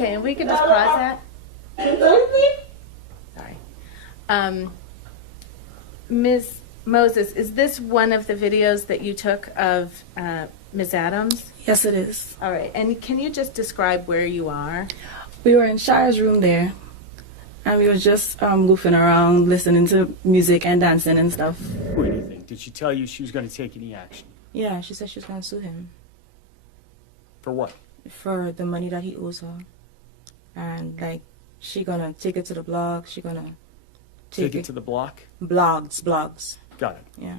Okay, and we can just pause that. Sorry. Ms. Moses, is this one of the videos that you took of Ms. Adams? Yes, it is. All right, and can you just describe where you are? We were in Shire's room there, and we were just goofing around, listening to music and dancing and stuff. What do you think? Did she tell you she was going to take any action? Yeah, she said she was going to sue him. For what? For the money that he owes her. And, like, she going to take it to the blog. She going to Take it to the block? Blogs. Got it. Yeah.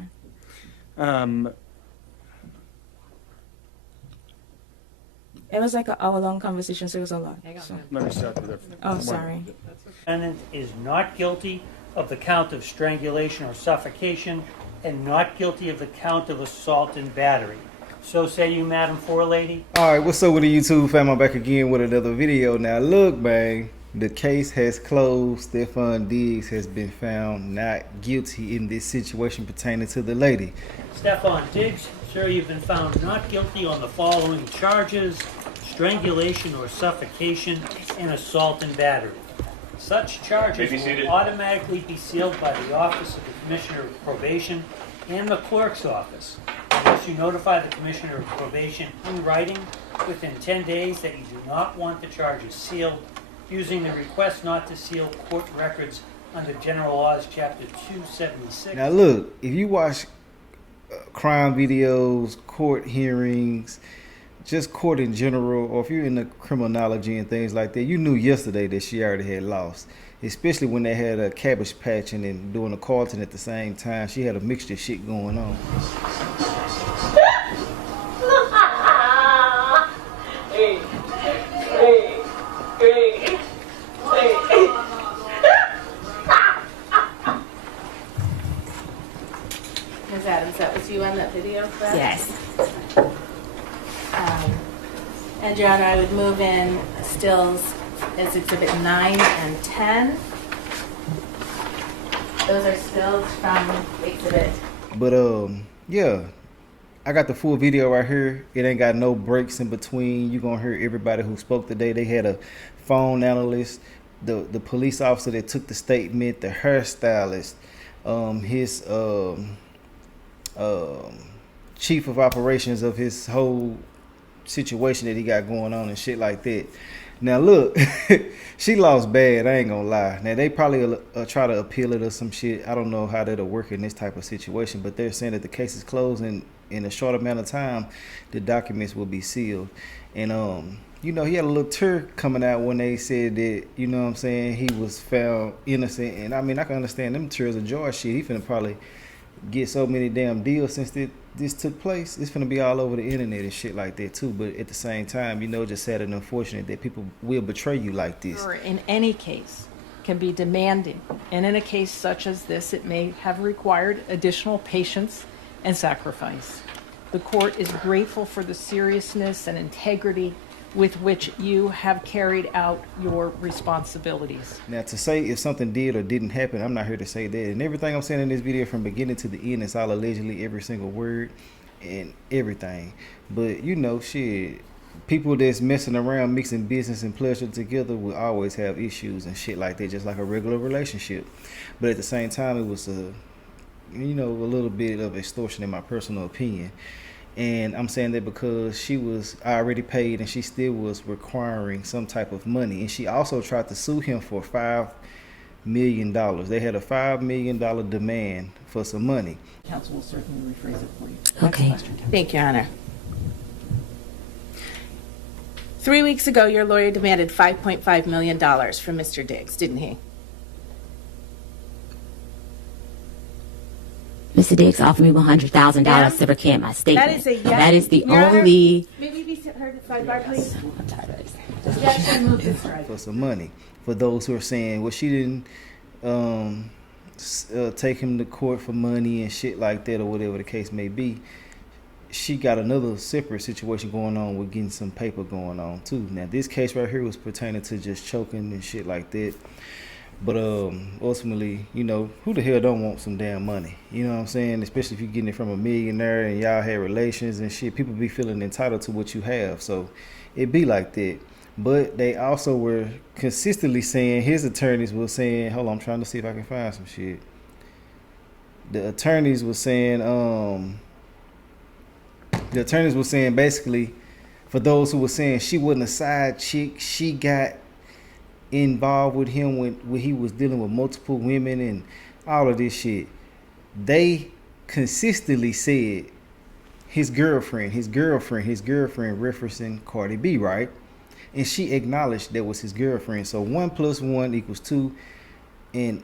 It was like an hour-long conversation, so it was a lot. So. Let me start with Oh, sorry. The defendant is not guilty of the count of strangulation or suffocation and not guilty of the count of assault and battery. So say you, Madam Forelady? Alright, what's up with the YouTube fam? I'm back again with another video. Now look, man, the case has closed. Stefon Diggs has been found not guilty in this situation pertaining to the lady. Stefon Diggs, sir, you've been found not guilty on the following charges: strangulation or suffocation and assault and battery. Such charges will automatically be sealed by the Office of the Commissioner of Probation and the Clerk's Office, unless you notify the Commissioner of Probation in writing within 10 days that you do not want the charges sealed, using the request not to seal court records under General Laws, Chapter 276. Now look, if you watch crime videos, court hearings, just court in general, or if you're in the criminology and things like that, you knew yesterday that she already had lost. Especially when they had a cabbage patching and doing a Carlton at the same time. She had a mixture of shit going on. Ms. Adams, that was you on that video, correct? Yes. And Your Honor, I would move in stills as Exhibit 9 and 10. Those are stills from Exhibit. But yeah, I got the full video right here. It ain't got no breaks in between. You're gonna hear everybody who spoke today. They had a phone analyst, the police officer that took the statement, the hairstylist, his chief of operations of his whole situation that he got going on and shit like that. Now look, she lost bad, I ain't gonna lie. Now they probably try to appeal it or some shit. I don't know how that'll work in this type of situation, but they're saying that the case is closed and in a short amount of time the documents will be sealed. And you know, he had a little tear coming out when they said that, you know what I'm saying, he was found innocent. And I mean, I can understand them tears of joy. Shit, he finna probably get so many damn deals since this took place. It's gonna be all over the internet and shit like that too. But at the same time, you know, just sad and unfortunate that people will betray you like this. Or in any case can be demanding, and in a case such as this, it may have required additional patience and sacrifice. The court is grateful for the seriousness and integrity with which you have carried out your responsibilities. Now, to say if something did or didn't happen, I'm not here to say that. And everything I'm saying in this video from beginning to the end is all allegedly, every single word and everything. But, you know, shit, people that's messing around, mixing business and pleasure together will always have issues and shit like that, just like a regular relationship. But at the same time, it was a little bit of extortion in my personal opinion. And I'm saying that because she was already paid and she still was requiring some type of money. And she also tried to sue him for $5 million. They had a $5 million demand for some money. Counsel will certainly rephrase it for you. Okay. Thank you, Your Honor. 3 weeks ago, your lawyer demanded $5.5 million from Mr. Diggs, didn't he? Mr. Diggs offered me $100,000 to recant my statement. That is a yes. That is the Your Honor, only. Maybe be heard at sidebar, please. Objection, move this right. For some money. For those who are saying, well, she didn't take him to court for money and shit like that, or whatever the case may be. She got another separate situation going on with getting some paper going on too. Now this case right here was pertaining to just choking and shit like that. But ultimately, you know, who the hell don't want some damn money? You know what I'm saying? Especially if you're getting it from a millionaire and y'all had relations and shit. People be feeling entitled to what you have. So it be like that. But they also were consistently saying, his attorneys were saying, hold on, I'm trying to see if I can find some shit. The attorneys were saying, basically, for those who were saying she wasn't a side chick, she got involved with him when he was dealing with multiple women and all of this shit. They consistently said his girlfriend, referencing Cardi B, right? And she acknowledged that was his girlfriend. So 1 + 1 = 2. And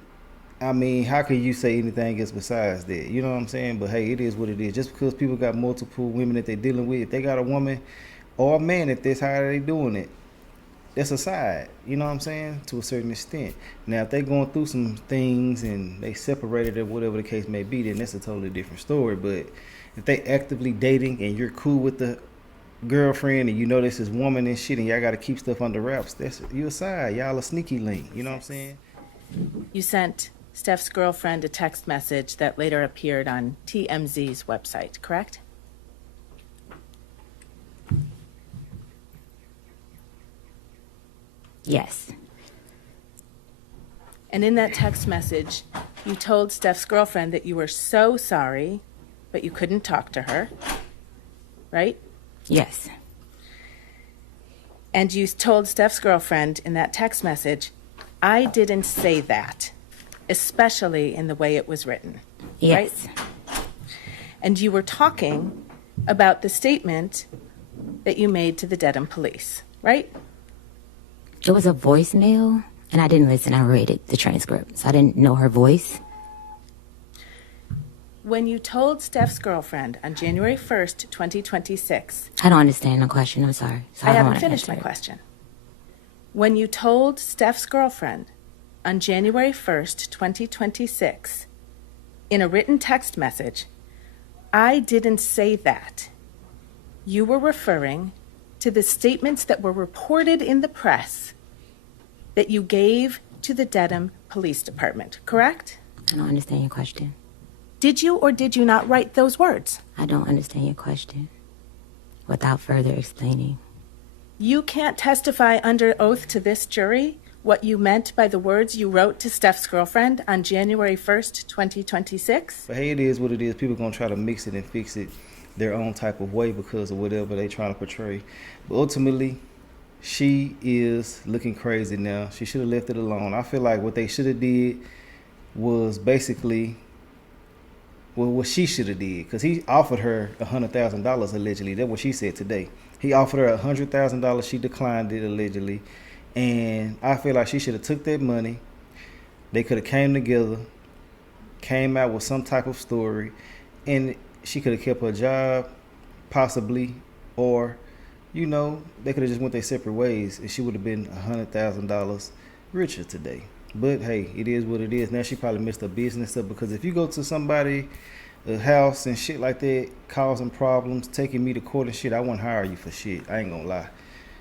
I mean, how can you say anything else besides that? You know what I'm saying? But hey, it is what it is. Just because people got multiple women that they're dealing with, if they got a woman or a man, if that's how they doing it, that's a side. You know what I'm saying? To a certain extent. Now, if they going through some things and they separated or whatever the case may be, then that's a totally different story. But if they actively dating and you're cool with the girlfriend and you know this is woman and shit and y'all got to keep stuff under wraps, that's you a side. Y'all a sneaky link. You know what I'm saying? You sent Steph's girlfriend a text message that later appeared on TMZ's website, correct? Yes. And in that text message, you told Steph's girlfriend that you were so sorry, but you couldn't talk to her, right? Yes. And you told Steph's girlfriend in that text message, I didn't say that, especially in the way it was written, Yes. right? And you were talking about the statement that you made to the Dedham police, right? It was a voicemail, and I didn't listen. I read the transcript, so I didn't know her voice. When you told Steph's girlfriend on January 1st, 2026... I don't understand the question. I'm sorry. So I don't haven't wanna finished my answer it. question. When you told Steph's girlfriend on January 1st, 2026, in a written text message, I didn't say that, you were referring to the statements that were reported in the press that you gave to the Dedham Police Department, correct? I don't understand your question. Did you or did you not write those words? I don't understand your question. Without further explaining. You can't testify under oath to this jury what you meant by the words you wrote to Steph's girlfriend on January 1st, 2026? But hey, it is what it is. People gonna try to mix it and fix it their own type of way because of whatever they trying to portray. But ultimately, she is looking crazy now. She should have left it alone. I feel like what they should have did was basically, well, what she should have did, because he offered her $100,000 allegedly. That's what she said today. He offered her $100,000. She declined it allegedly, and I feel like she should have took that money. They could have came together, came out with some type of story, and she could have kept her job, possibly, or, you know, they could have just went their separate ways, and she would have been $100,000 richer today. But hey, it is what it is. Now she probably messed her business up, because if you go to somebody, a house and shit like that, causing problems, taking me to court and shit, I wouldn't hire you for shit. I ain't gonna lie,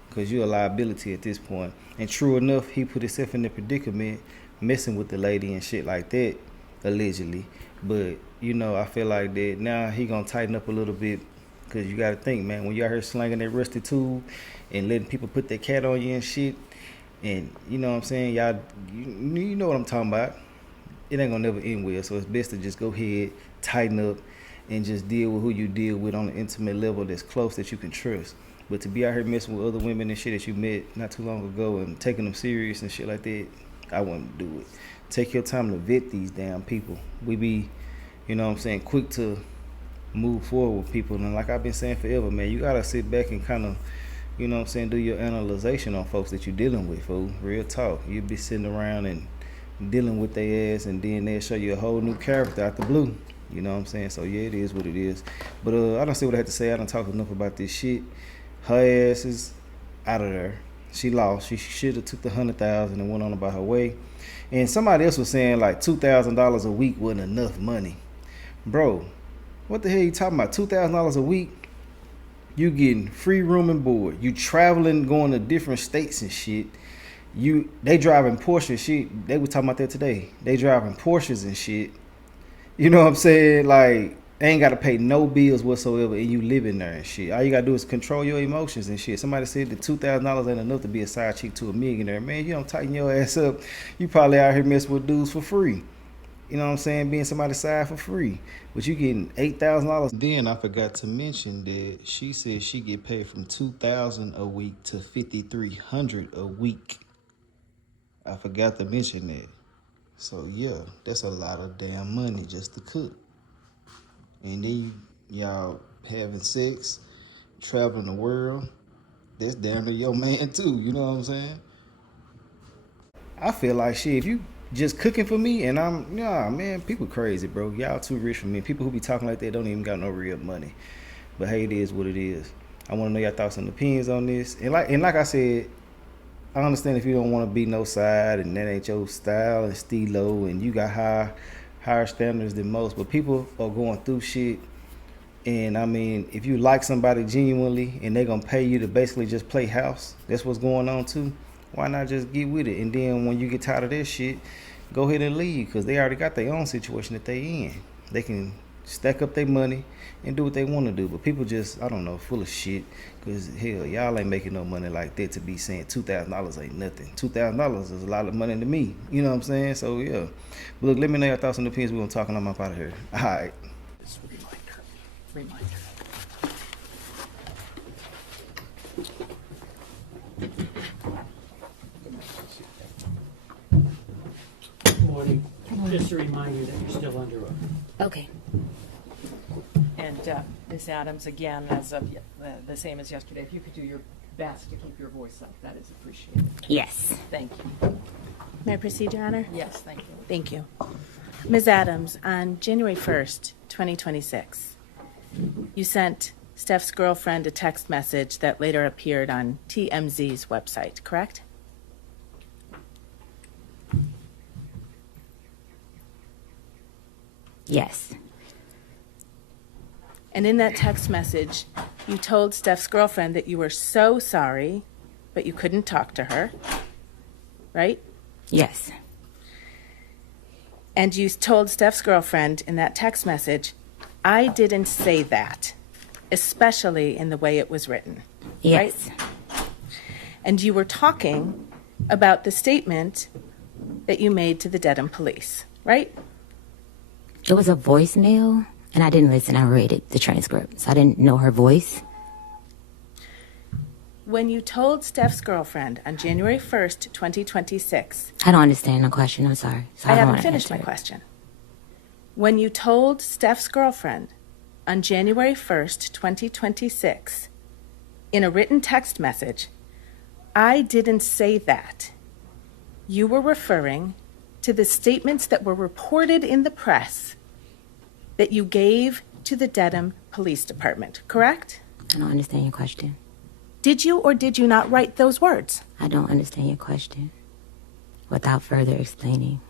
because you're a liability at this point. And true enough, he put himself in the predicament, messing with the lady and shit like that, allegedly. But you know, I feel like that now he gonna tighten up a little bit, because you gotta think, man, when you out here slanging that rusty tool and letting people put their cat on you and shit, and you know what I'm saying, y'all, you know what I'm talking about. It ain't gonna never end well. So it's best to just go ahead, tighten up, and just deal with who you deal with on an intimate level that's close, that you can trust. But to be out here messing with other women and shit that you met not too long ago and taking them serious and shit like that, I wouldn't do it. Take your time to vet these damn people. We be, you know what I'm saying, quick to move forward with people. And like I've been saying forever, man, you gotta sit back and kind of, you know what I'm saying, do your analyzation on folks that you're dealing with, fool. Real talk. You be sitting around and dealing with their ass, and then they'll show you a whole new character out the blue. You know what I'm saying? So yeah, it is what it is. But I don't see what I had to say. I don't talk enough about this shit. Her ass is out of there. She lost. She should have took the $100,000 and went on about her way. And somebody else was saying like $2,000 a week wasn't enough money. Bro, what the hell you talking about? $2,000 a week? You getting free room and board. You traveling, going to different states and shit. They driving Porsche shit. They were talking about that today. They driving Porsches and shit. You know what I'm saying? Like, they ain't got to pay no bills whatsoever, and you living there and shit. All you got to do is control your emotions and shit. Somebody said that $2,000 ain't enough to be a side chick to a millionaire. Man, you don't tighten your ass up. You probably out here messing with dudes for free. You know what I'm saying? Being somebody's side for free. But you getting $8,000. Then I forgot to mention that she said she get paid from $2,000 a week to $5,300 a week. I forgot to mention that. So yeah, that's a lot of damn money just to cook. And then y'all having sex, traveling the world. That's down to your man too. You know what I'm saying? I feel like shit. If you just cooking for me, and man, people crazy, bro. Y'all too rich for me. People who be talking like that don't even got no real money. But hey, it is what it is. I want to know your thoughts and opinions on this. And like I said, I understand if you don't want to be no side and that ain't your style and stilo and you got higher standards than most. But people are going through shit. And I mean, if you like somebody genuinely and they gonna pay you to basically just play house, that's what's going on too. Why not just get with it? And then when you get tired of that shit, go ahead and leave, because they already got their own situation that they in. They can stack up their money and do what they want to do. But people just, I don't know, full of shit. Because hell, y'all ain't making no money like that to be saying $2,000 ain't nothing. $2,000 is a lot of money to me. You know what I'm saying? So yeah. But look, let me know your thoughts and opinions. We're gonna talk and I'm up out of here. All right. Reminder. Good morning. Just a reminder that you're still under oath. Okay. And Ms. Adams, again, as of the same as yesterday, if you could do your best to keep your voice up, that is appreciated. Yes. Thank you. May I proceed, Your Honor? Yes, thank you. Thank you. Ms. Adams, on January 1st, 2026, you sent Steph's girlfriend a text message that later appeared on TMZ's website, correct? Yes. And in that text message, you told Steph's girlfriend that you were so sorry, but you couldn't talk to her, right? Yes. And you told Steph's girlfriend in that text message, I didn't say that, especially in the way it was written. Yes. Right? And you were talking about the statement that you made to the Dedham police, right? It was a voicemail, and I didn't listen. I read the transcript, so I didn't know her voice. When you told Steph's girlfriend on January 1st, 2026... I don't understand the question. I'm sorry. So I don't haven't wanna finished my answer it. question. When you told Steph's girlfriend on January 1st, 2026, in a written text message, I didn't say that, you were referring to the statements that were reported in the press that you gave to the Dedham Police Department, correct? I don't understand your question. Did you or did you not write those words? I don't understand your question. Without further explaining.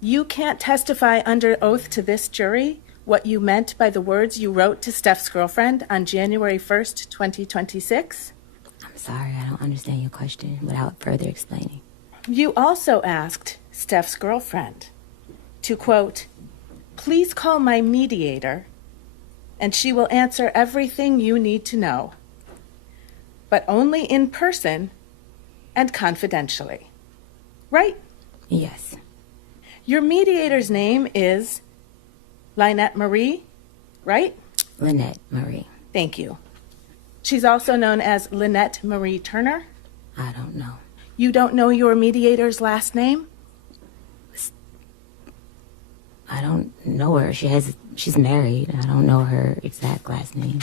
You can't testify under oath to this jury what you meant by the words you wrote to Steph's girlfriend on January 1st, 2026? I'm sorry, I don't understand your question without further explaining. You also asked Steph's girlfriend to, quote, please call my mediator and she will answer everything you need to know, but only in person and confidentially. Right? Yes. Your mediator's name is Lynette Marie, right? Lynette Marie. Thank you. She's also known as Lynette Marie Turner. I don't know. You don't know your mediator's last name? I don't know her. She's married. I don't know her exact last name.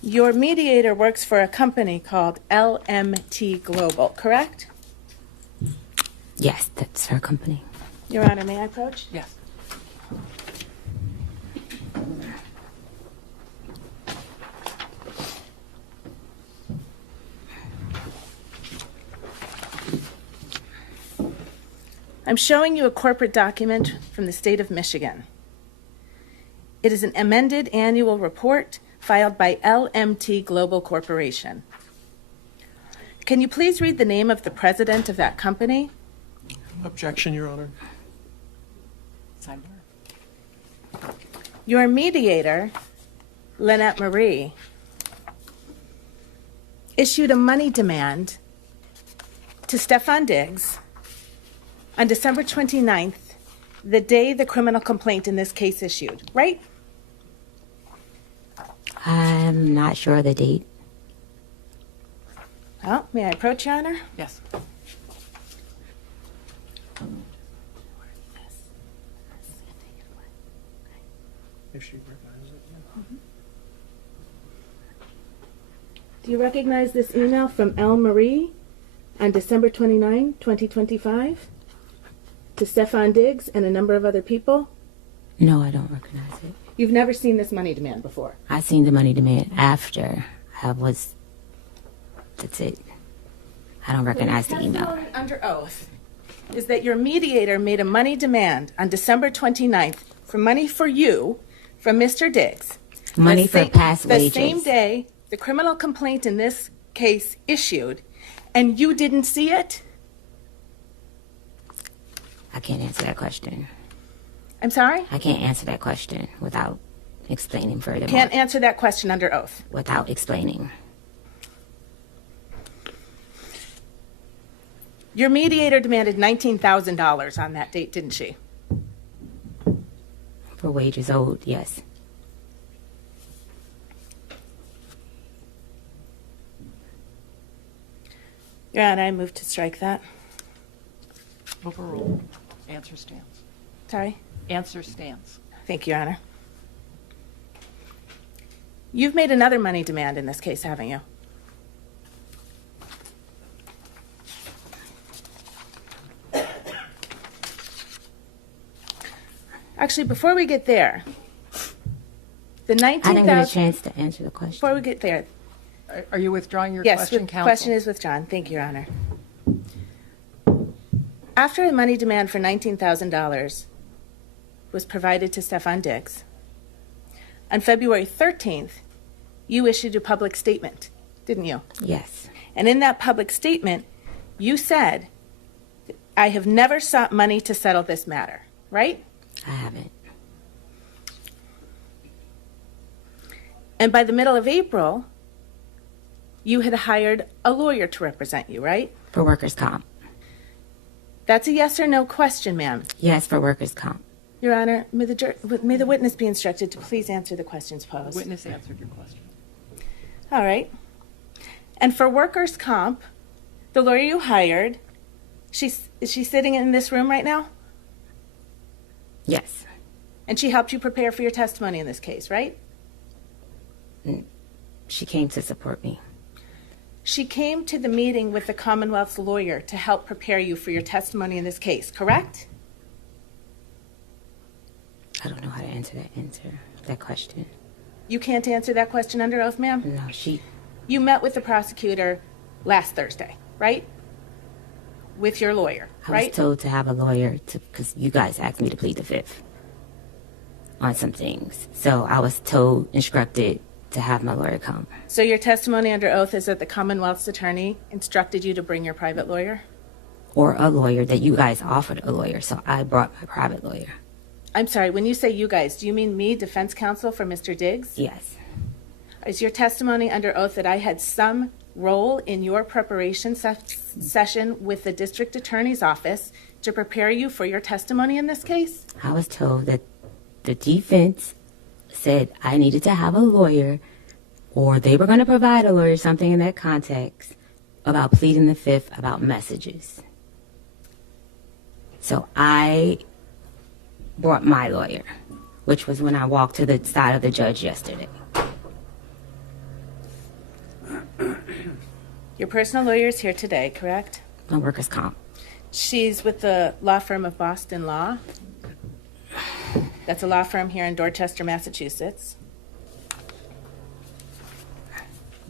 Your mediator works for a company called LMT Global, correct? Yes, that's her company. Your Honor, may I approach? Yes. I'm showing you a corporate document from the state of Michigan. It is an amended annual report filed by LMT Global Corporation. Can you please read the name of the president of that company? Objection, Your Honor. Sidebar. Your mediator, Lynette Marie, issued a money demand to Stefon Diggs on December 29th, the day the criminal complaint in this case issued, right? I'm not sure of the date. Well, may I approach, Your Honor? Yes. If she recognizes it, yeah. Do you recognize this email from L. Marie on December 29, 2025, to Stefon Diggs and a number of other people? No, I don't recognize it. You've never seen this money demand before. I seen the money demand after I was. That's it. I don't recognize the email. Testimony under oath is that your mediator made a money demand on December 29th for money for you from Mr. Diggs. Money The for sa- past wages. The same day the criminal complaint in this case issued, and you didn't see it? I can't answer that question. I'm sorry? I can't answer that question without explaining further. Can't answer that question under oath. Without explaining. Your mediator demanded $19,000 on that date, didn't she? For wages owed, yes. Your Honor, I move to strike that. Overruled. Answer stands. Sorry? Answer stands. Thank you, Your Honor. You've made another money demand in this case, haven't you? Actually, before we get there, the I didn't get a 19,000. chance to answer the question. Before we get there, Are you withdrawing your yes, question, the counsel? question is withdrawn. Thank you, Your Honor. After a money demand for $19,000 was provided to Stefon Diggs, on February 13th, you issued a public statement, didn't you? Yes. And in that public statement, you said, I have never sought money to settle this matter, right? I haven't. And by the middle of April, you had hired a lawyer to represent you, right? For workers' comp. That's a yes or no question, ma'am. Yes, for workers' comp. Your Honor, may the witness be instructed to please answer the questions posed. Witness answered your question. All right. And for workers' comp, the lawyer you hired, is she sitting in this room right now? Yes. And she helped you prepare for your testimony in this case, right? She came to support me. She came to the meeting with the Commonwealth's lawyer to help prepare you for your testimony in this case, correct? I don't know how to answer that question. You can't answer that question under oath, ma'am? No, You met with the prosecutor last Thursday, right? With your lawyer, I right? was told to have a lawyer because you guys asked me to plead the fifth on some things. So I was instructed to have my lawyer come. So your testimony under oath is that the Commonwealth's attorney instructed you to bring your private lawyer? Or a lawyer that you guys offered a lawyer. So I brought my private lawyer. I'm sorry, when you say you guys, do you mean me, defense counsel for Mr. Diggs? Yes. Is your testimony under oath that I had some role in your preparation session with the district attorney's office to prepare you for your testimony in this case? I was told that the defense said I needed to have a lawyer, or they were going to provide a lawyer, something in that context, about pleading the fifth about messages. So I brought my lawyer, which was when I walked to the side of the judge yesterday. Your personal lawyer is here today, correct? My workers' comp. She's with the law firm of Boston Law. That's a law firm here in Dorchester, Massachusetts.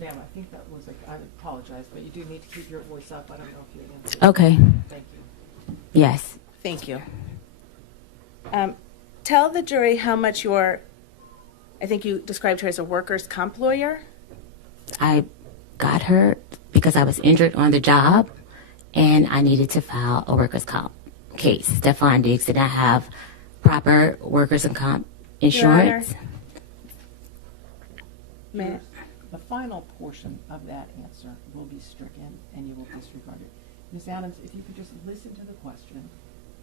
Ma'am, I think that was, I apologize, but you do need to keep your voice up. I don't know if you answered. Okay. Thank you. Yes. Thank you. Tell the jury how much I think you described her as a workers' comp lawyer. I got her because I was injured on the job and I needed to file a workers' comp case. Stefon Diggs did not have proper workers' comp insurance. Matt? The final portion of that answer will be stricken and you will disregard it. Ms. Adams, if you could just listen to the question,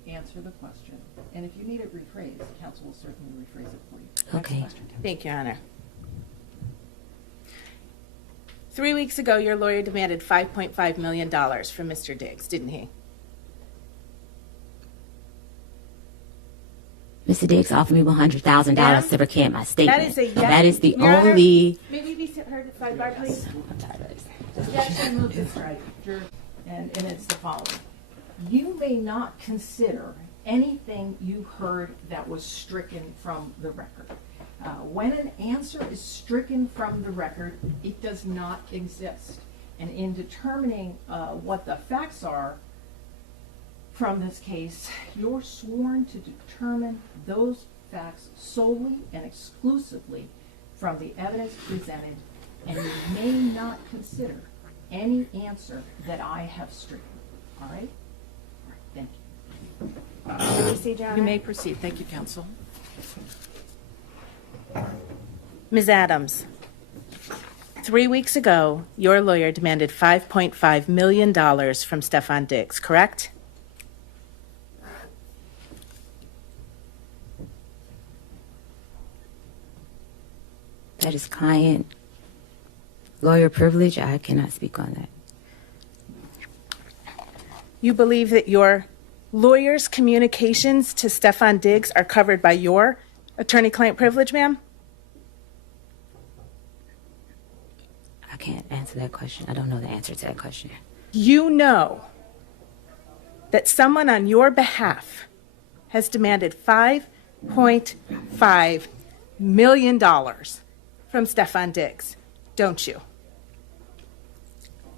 answer the question, and if you need it rephrased, counsel will certainly rephrase it for you. Next Okay. question, Counsel. Thank you, Your Honor. 3 weeks ago, your lawyer demanded $5.5 million from Mr. Diggs, didn't he? Mr. Diggs offered me $100,000 Ma'am? to recant my statement. That is a yes. That is the Your Honor, only. Maybe be heard at sidebar, please. Objection moved and strike, and it's the following. You may not consider anything you heard that was stricken from the record. When an answer is stricken from the record, it does not exist. And in determining what the facts are from this case, you're sworn to determine those facts solely and exclusively from the evidence presented, and you may not consider any answer that I have stricken. All right? All right, thank you. Proceed, Your Honor. You may proceed. Thank you, counsel. Ms. Adams, 3 weeks ago, your lawyer demanded $5.5 million from Stefon Diggs, correct? That is client lawyer privilege. I cannot speak on that. You believe that your lawyer's communications to Stefon Diggs are covered by your attorney-client privilege, ma'am? I can't answer that question. I don't know the answer to that question. You know that someone on your behalf has demanded $5.5 million from Stefon Diggs, don't you?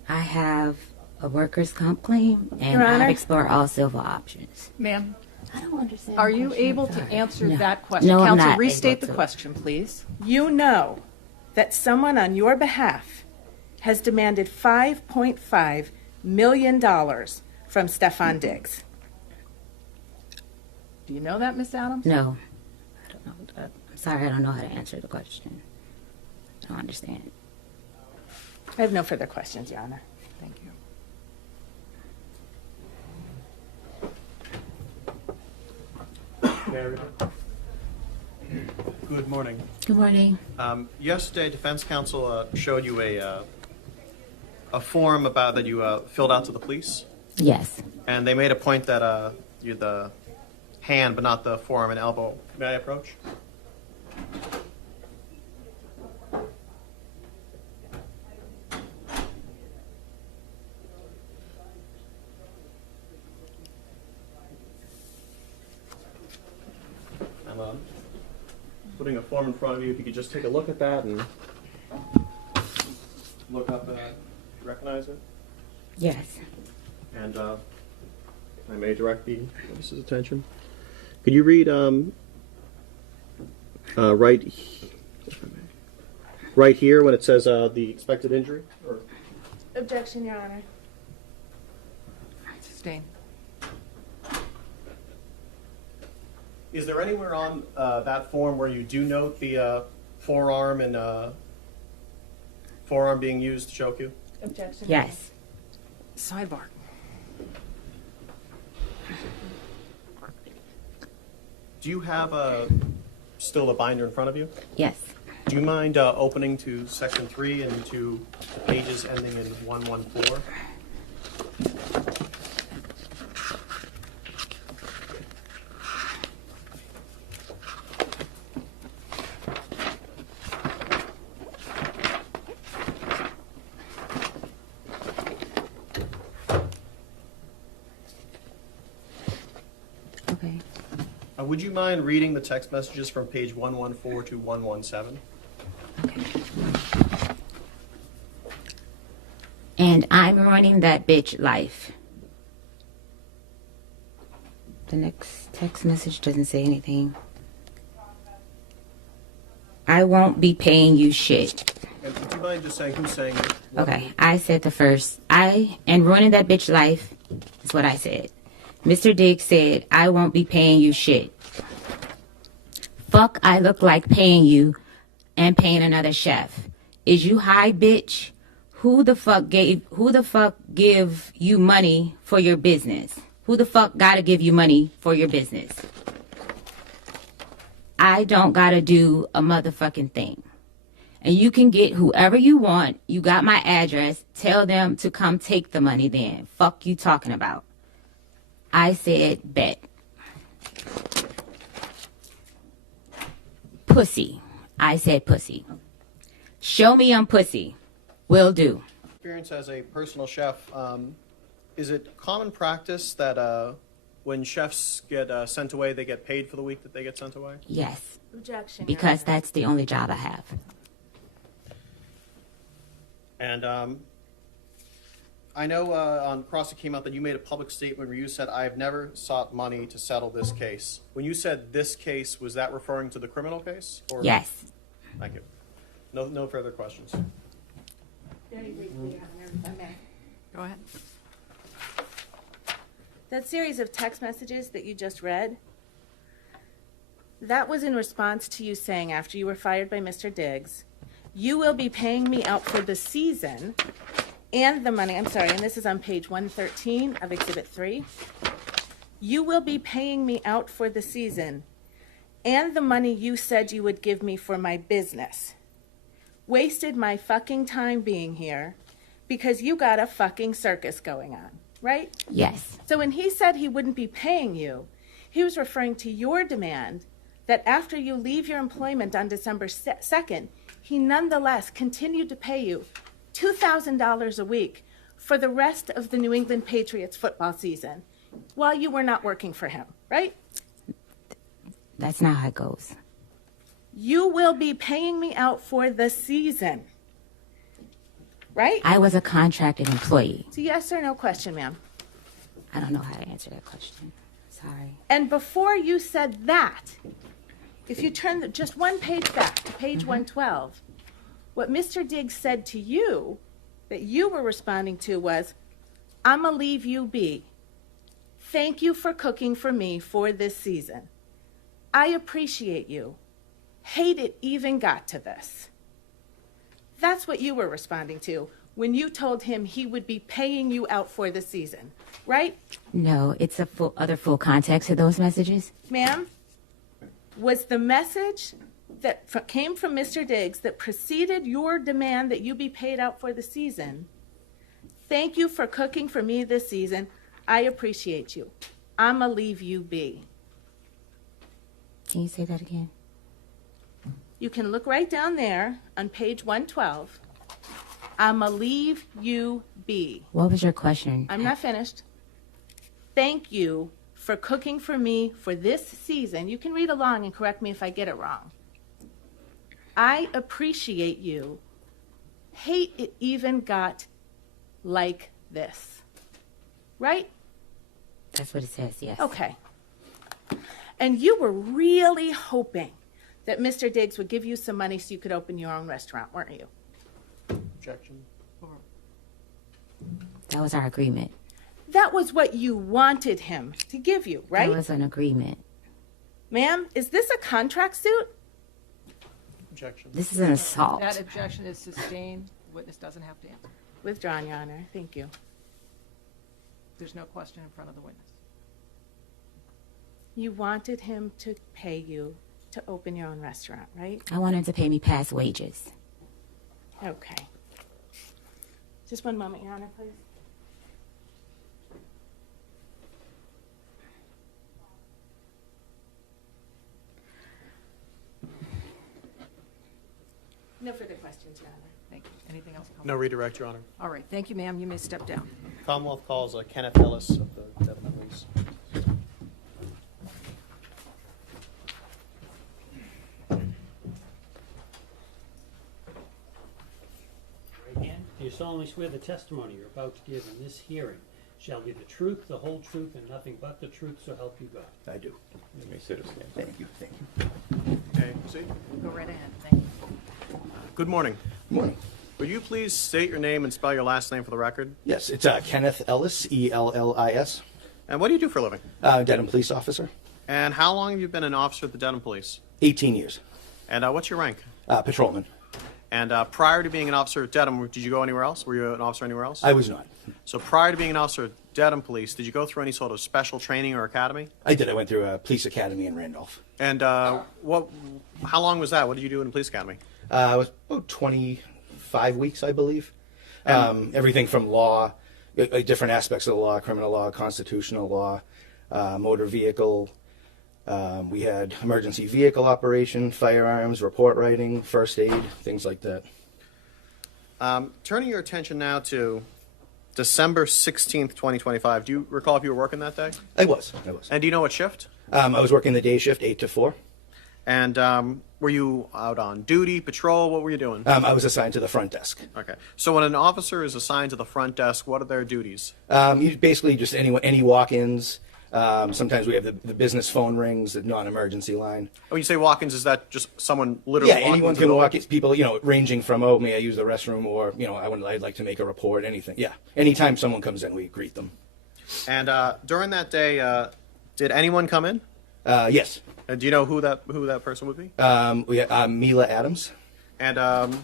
I have a workers' comp claim, and Your Honor? I've explored all civil options. Ma'am, I don't understand. are the you question. able I'm to sorry. answer No. that question? No, I'm Counsel, not restate able the to. question, please. You know that someone on your behalf has demanded $5.5 million from Stefon Diggs. Do you know that, Miss Adams? No, I don't know. I'm sorry, I don't know how to answer the question. I don't understand. I have no further questions, Your Honor. Thank you. Good morning. Good morning. Yesterday, defense counsel showed you a form about that you filled out to the police, Yes. and they made a point that you the hand but not the forearm and elbow. May I approach? I'm putting a form in front of you. If you could just take a look at that and look up, recognize it, Yes. and I may direct the witness's attention. Could you read right here when it says the expected injury? Or Objection, Your Honor. Sustained. is there anywhere on that form where you do note the forearm and forearm being used to choke you? Objection. Yes. Sidebar. Do you have still a binder in front of you? Yes. Do you mind opening to section 3 and to the pages ending in 114? Okay. Would you mind reading the text messages from page 114 to 117? And I'm running that bitch life. The next text message doesn't say anything. I won't be paying you shit. And do you mind just saying who's saying it? What- Okay, I said the first. And ruining that bitch life is what I said. Mr. Diggs said, I won't be paying you shit. Fuck, I look like paying you and paying another chef. Is you high, bitch? Who the fuck give you money for your business? Who the fuck gotta give you money for your business? I don't gotta do a motherfucking thing. And you can get whoever you want. You got my address. Tell them to come take the money then. Fuck you talking about. I said bet. Pussy. I said pussy. Show me I'm pussy. Will do. Experience as a personal chef, is it common practice that when chefs get sent away, they get paid for the week that they get sent away? Yes. Objection. Your Because Honor. that's the only job I have. And I know on cross it came out that you made a public statement where you said, I have never sought money to settle this case. When you said this case, was that referring to the criminal case? Or? Yes. Thank you. No further questions. Very briefly, Your Honor, if I may. Go ahead. That series of text messages that you just read, that was in response to you saying after you were fired by Mr. Diggs, you will be paying me out for the season and the money, I'm sorry, and this is on page 113 of Exhibit 3. You will be paying me out for the season and the money you said you would give me for my business. Wasted my fucking time being here because you got a fucking circus going on, right? Yes. So when he said he wouldn't be paying you, he was referring to your demand that after you leave your employment on December 2nd, he nonetheless continued to pay you $2,000 a week for the rest of the New England Patriots football season while you were not working for him, right? That's not how it goes. You will be paying me out for the season, right? I was a contracted employee. It's a yes or no question, ma'am. I don't know how to answer that question. Sorry. And before you said that, if you turn just one page back to page 112, what Mr. Diggs said to you that you were responding to was, I'ma leave you be. Thank you for cooking for me for this season. I appreciate you. Hate it even got to this. That's what you were responding to when you told him he would be paying you out for the season, right? No, it's a full context of those messages. Ma'am, was the message that came from Mr. Diggs that preceded your demand that you be paid out for the season, thank you for cooking for me this season. I appreciate you. I'ma leave you be. Can you say that again? You can look right down there on page 112. I'ma leave you be. What was your question? I'm not finished. Thank you for cooking for me for this season. You can read along and correct me if I get it wrong. I appreciate you. Hate it even got like this. Right? That's what it says, yes. Okay. And you were really hoping that Mr. Diggs would give you some money so you could open your own restaurant, weren't you? Objection. That was our agreement. That was what you wanted him to give you, right? That was an agreement. Ma'am, is this a contract suit? Objection. This is an assault. That objection is sustained. Witness doesn't have to answer. Withdrawn, Your Honor. Thank you. There's no question in front of the witness. You wanted him to pay you to open your own restaurant, right? I want him to pay me past wages. Okay. Just one moment, Your Honor, please. No further questions, Your Honor. Thank you. Anything else? No redirect, Your Honor. All right. Thank you, ma'am. You may step down. Commonwealth calls Kenneth Ellis of the Devon Police. Again, do you solemnly swear the testimony you're about to give in this hearing shall be the truth, the whole truth, and nothing but the truth, so help you God? I do. You may sit or stand. Thank you. Thank you. Okay, see? Go right ahead. Thank you. Good morning. Morning. Would you please state your name and spell your last name for the record? Yes, it's Kenneth Ellis, Ellis. And what do you do for a living? Dedham police officer. And how long have you been an officer at the Dedham Police? 18 years. And what's your rank? Patrolman. And prior to being an officer at Dedham, did you go anywhere else? Were you an officer anywhere else? I was not. So prior to being an officer at Dedham Police, did you go through any sort of special training or academy? I did. I went through a police academy in Randolph. And how long was that? What did you do in the police academy? I was about 25 weeks, I believe. Everything from law, different aspects of the law, criminal law, constitutional law, motor vehicle. We had emergency vehicle operation, firearms, report writing, first aid, things like that. Turning your attention now to December 16th, 2025. Do you recall if you were working that day? I was. And do you know what shift? I was working the day shift, 8 to 4. And were you out on duty, patrol? What were you doing? I was assigned to the front desk. Okay. So when an officer is assigned to the front desk, what are their duties? Basically just any walk-ins. Sometimes we have the business phone rings, the non-emergency line. When you say walk-ins, is that just someone literally Yeah, anyone can walk. It's people, ranging from, may I use the restroom, or, I'd like to make a report, anything. Yeah, anytime someone comes in, we greet them. And during that day, did anyone come in? Yes. And do you know who that person would be? We had Mila Adams. And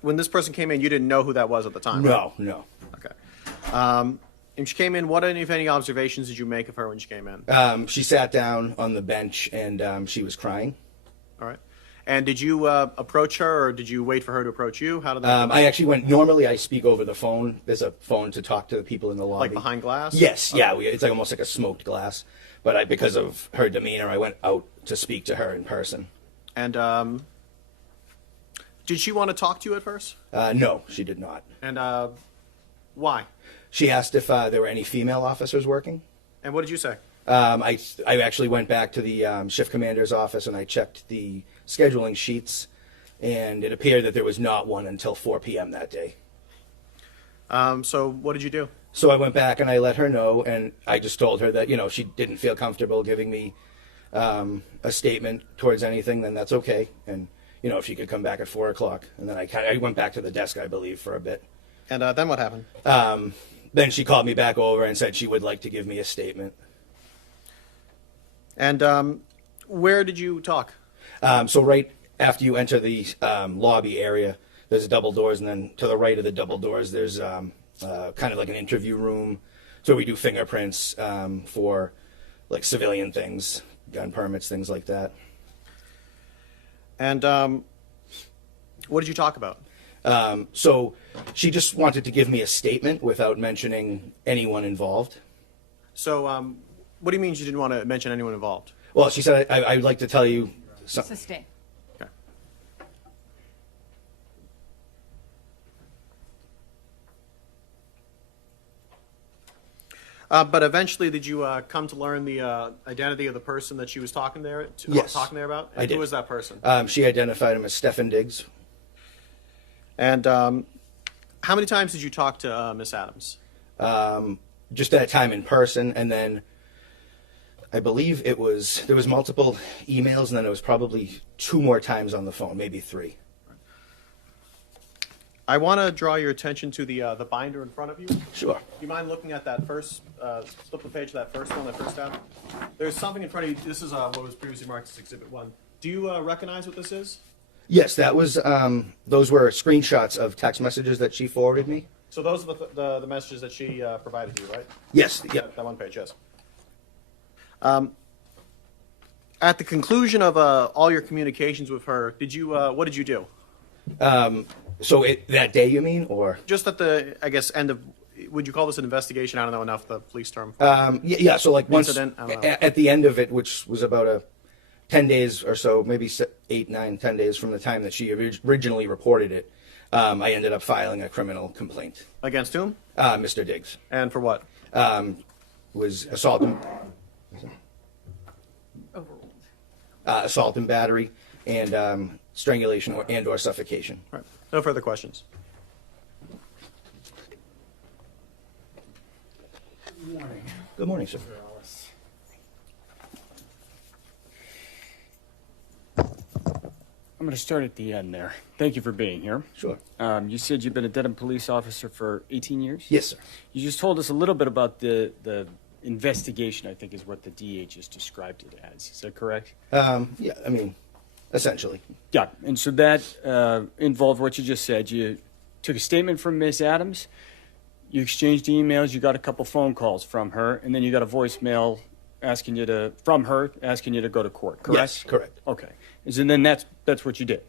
when this person came in, you didn't know who that was at the time, right? No. Okay. And she came in, what, if any, observations did you make of her when she came in? She sat down on the bench, and she was crying. All right. And did you approach her, or did you wait for her to approach you? How did that I actually went, normally I speak over the phone. There's a phone to talk to the people in the lobby. Like behind glass? Yes, yeah. It's like almost like a smoked glass. But because of her demeanor, I went out to speak to her in person. And did she want to talk to you at first? No, she did not. And why? She asked if there were any female officers working. And what did you say? I actually went back to the shift commander's office and I checked the scheduling sheets, and it appeared that there was not one until 4 p.m. that day. So what did you do? So I went back and I let her know, and I just told her that, she didn't feel comfortable giving me a statement towards anything, then that's okay. And, if she could come back at 4 o'clock. And then I went back to the desk, I believe, for a bit. And then what happened? Then she called me back over and said she would like to give me a statement. And where did you talk? So right after you enter the lobby area, there's double doors, and then to the right of the double doors, there's kind of like an interview room. So we do fingerprints for like civilian things, gun permits, things like that. And what did you talk about? So she just wanted to give me a statement without mentioning anyone involved. So what do you mean she didn't want to mention anyone involved? Well, she said, I'd like to tell you something. Sustain. Okay. But eventually, did you come to learn the identity of the person that she was talking there Yes, about? And I did. Who was that person? She identified him as Stefon Diggs. And how many times did you talk to Miss Adams? Just that time in person, and then I believe there was multiple emails, and then it was probably 2 more times on the phone, maybe 3. I want to draw your attention to the binder in front of you. Sure. Do you mind looking at that first, flip the page to that first one, that first tab? There's something in front of you. This is what was previously marked as Exhibit 1. Do you recognize what this is? Yes, that was. Those were screenshots of text messages that she forwarded me. So those are the messages that she provided you, right? Yes. Yep. That one page, yes. At the conclusion of all your communications with her, what did you do? So that day, you mean, or Just at the, I guess, end of, would you call this an investigation? I don't know enough the police term. yeah. So like once Incident? I don't know. at the end of it, which was about 10 days or so, maybe 8, 9, 10 days from the time that she originally reported it, I ended up filing a criminal complaint. Against whom? Mr. Diggs. And for what? Was assault and Overruled. assault and battery, and strangulation or suffocation. All right. No further questions. Good morning, sir. I'm I'm going to start at the end there. Thank you for being here. Sure. You said you've been a Dedham police officer for 18 years? Yes, sir. You just told us a little bit about the investigation, I think is what the DA just described it as. Is that correct? Yeah, I mean, essentially. Yeah, and so that involved what you just said. You took a statement from Miss Adams, you exchanged emails, you got a couple phone calls from her, and then you got a voicemail from her asking you to go to court, correct? Yes, correct. Okay. And then that's what you did.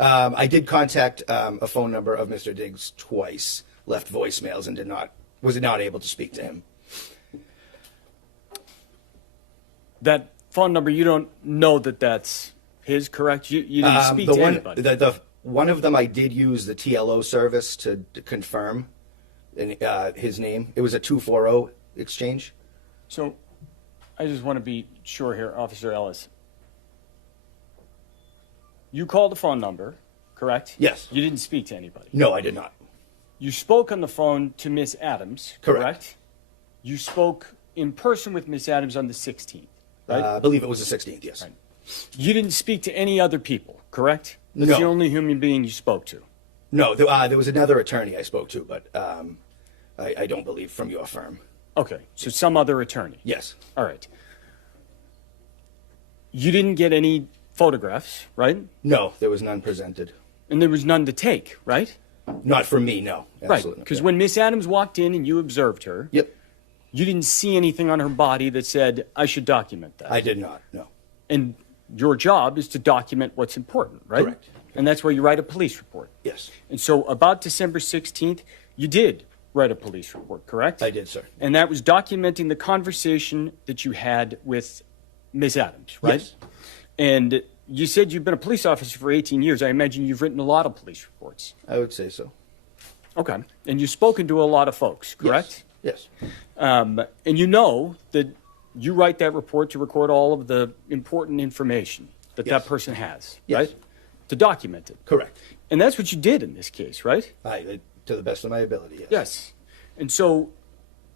I did contact a phone number of Mr. Diggs twice, left voicemails, and was not able to speak to him. That phone number, you don't know that that's his, correct? You didn't speak to anybody. One of them I did use the TLO service to confirm his name. It was a 240 exchange. So I just want to be sure here, Officer Ellis. You called the phone number, correct? Yes. You didn't speak to anybody. No, I did not. You spoke on the phone to Miss Adams, correct? You spoke in person with Miss Adams on the 16th, right? I believe it was the 16th, yes. Right. You didn't speak to any other people, correct? That's No. the only human being you spoke to. No, there was another attorney I spoke to, but I don't believe from your firm. Okay, so some other attorney. Yes. All right. You didn't get any photographs, right? No, there was none presented. And there was none to take, right? Not from me, no. Right, Absolutely. because when Miss Adams walked in and you observed her, Yep, you didn't see anything on her body that said, I should document that. I did not, no. And your job is to document what's important, right? Correct. And that's where you write a police report. Yes, And so about December 16th, you did write a police report, correct? I did, sir. And that was documenting the conversation that you had with Miss Adams, right? Yes. And you said you've been a police officer for 18 years. I imagine you've written a lot of police reports. I would say so. Okay. And you've spoken to a lot of folks, correct? Yes. And you know that you write that report to record all of the important information that Yes. that person has, Yes. right? To document it. Correct. And that's what you did in this case, right? To the best of my ability, yes. Yes. And so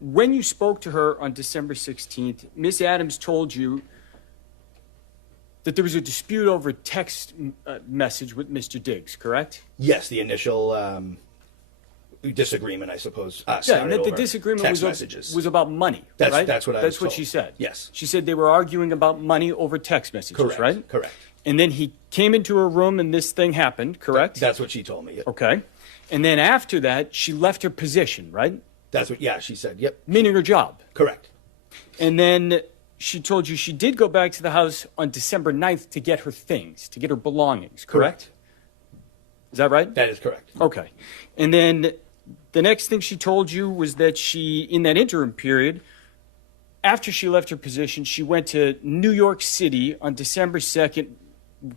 when you spoke to her on December 16th, Miss Adams told you that there was a dispute over text message with Mr. Diggs, correct? Yes, the initial disagreement, I suppose. Yeah, and started that the over disagreement text was, messages. was about money, That's- right? that's what I That's was what told. she said. Yes. She said they were arguing about money over text messages, Correct. right? Correct. And then he came into her room and this thing happened, correct? That's what she told me. Yep. Okay. And then after that, she left her position, right? That's what. Yeah, she said. Yep. Meaning her job. Correct. And then she told you she did go back to the house on December 9th to get her things, to get her belongings, correct? Is that right? That is correct. Okay. And then the next thing she told you was that she, in that interim period, after she left her position, she went to New York City on December 2nd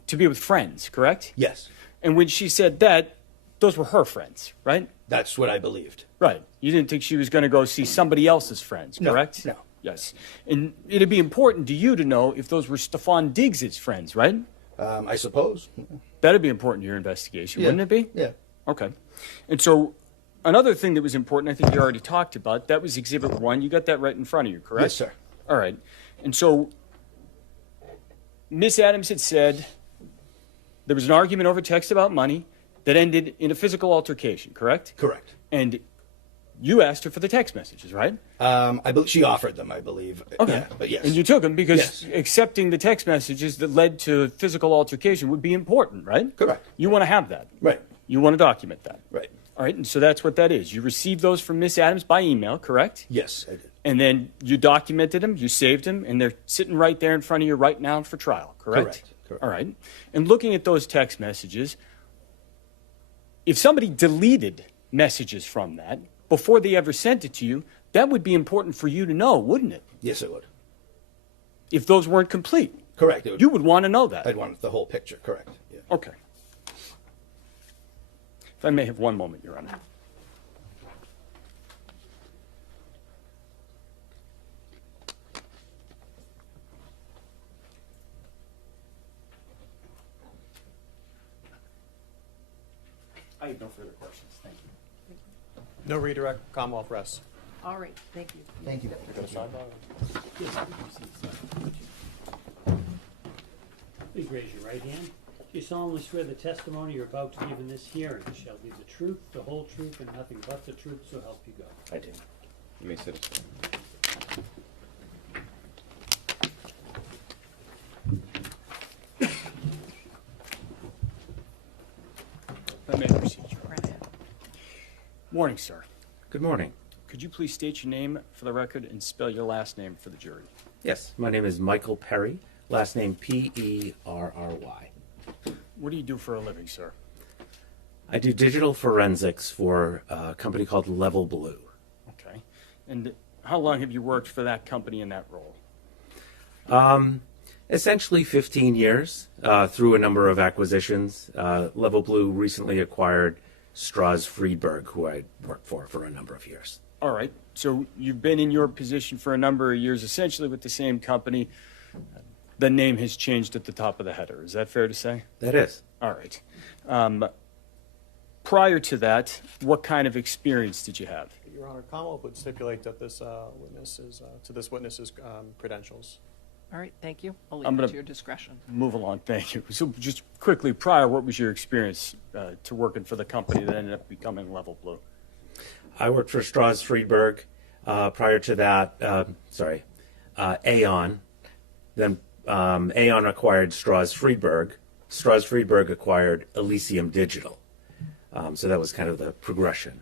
to be with friends, correct? Yes. And when she said that, those were her friends, right? That's what I believed. Right. You didn't think she was going to go see somebody else's friends, No, correct? no. Yes. And it'd be important to you to know if those were Stefon Diggs' friends, right? I suppose. That'd be important to your investigation, wouldn't it be? Yeah. Okay. And so another thing that was important, I think you already talked about, that was Exhibit 1. You got that right in front of you, correct? Yes, sir. All right. And so Miss Adams had said there was an argument over text about money that ended in a physical altercation, correct? Correct. And you asked her for the text messages, right? I believe she offered them. I believe. Okay. Yeah, but yes. And you took them because Yes. accepting the text messages that led to physical altercation would be important, right? Correct. You want to have that. Right. You want to document that. Right. All right, and so that's what that is. You received those from Miss Adams by email, correct? Yes, I did. And then you documented them, you saved them, and they're sitting right there in front of you right now for trial, correct? Correct. Correct. All right. And looking at those text messages, if somebody deleted messages from that before they ever sent it to you, that would be important for you to know, wouldn't it? Yes, it would. If those weren't complete, Correct. It would, you would want to know that. I'd want the whole picture. Correct. Yeah. Okay. If I may have one moment, Your Honor. I have no further questions. Thank you. No redirect, Commonwealth rests. All right, thank you. Thank you. Please raise your right hand. Do you solemnly swear the testimony you're about to give in this hearing shall be the truth, the whole truth, and nothing but the truth, so help you God? I do. You may sit aside. Let me proceed. Morning, sir. Good morning. Could you please state your name for the record and spell your last name for the jury? Yes, my name is Michael Perry, last name Perry. What do you do for a living, sir? I do digital forensics for a company called Level Blue. Okay. And how long have you worked for that company in that role? Essentially 15 years through a number of acquisitions. Level Blue recently acquired Strauss Friedberg, who I worked for a number of years. All right. So you've been in your position for a number of years, essentially with the same company. The name has changed at the top of the header. Is that fair to say? That is. All right. Prior to that, what kind of experience did you have? Your Honor, Commonwealth would stipulate that this witness's credentials. All right, thank you. I'll I'm leave it gonna- to your discretion. Move along. Thank you. So just quickly, prior, what was your experience to working for the company that ended up becoming Level Blue? I worked for Strauss Friedberg. Prior to that, Aon. Then Aon acquired Strauss Friedberg. Strauss Friedberg acquired Elysium Digital. So that was kind of the progression.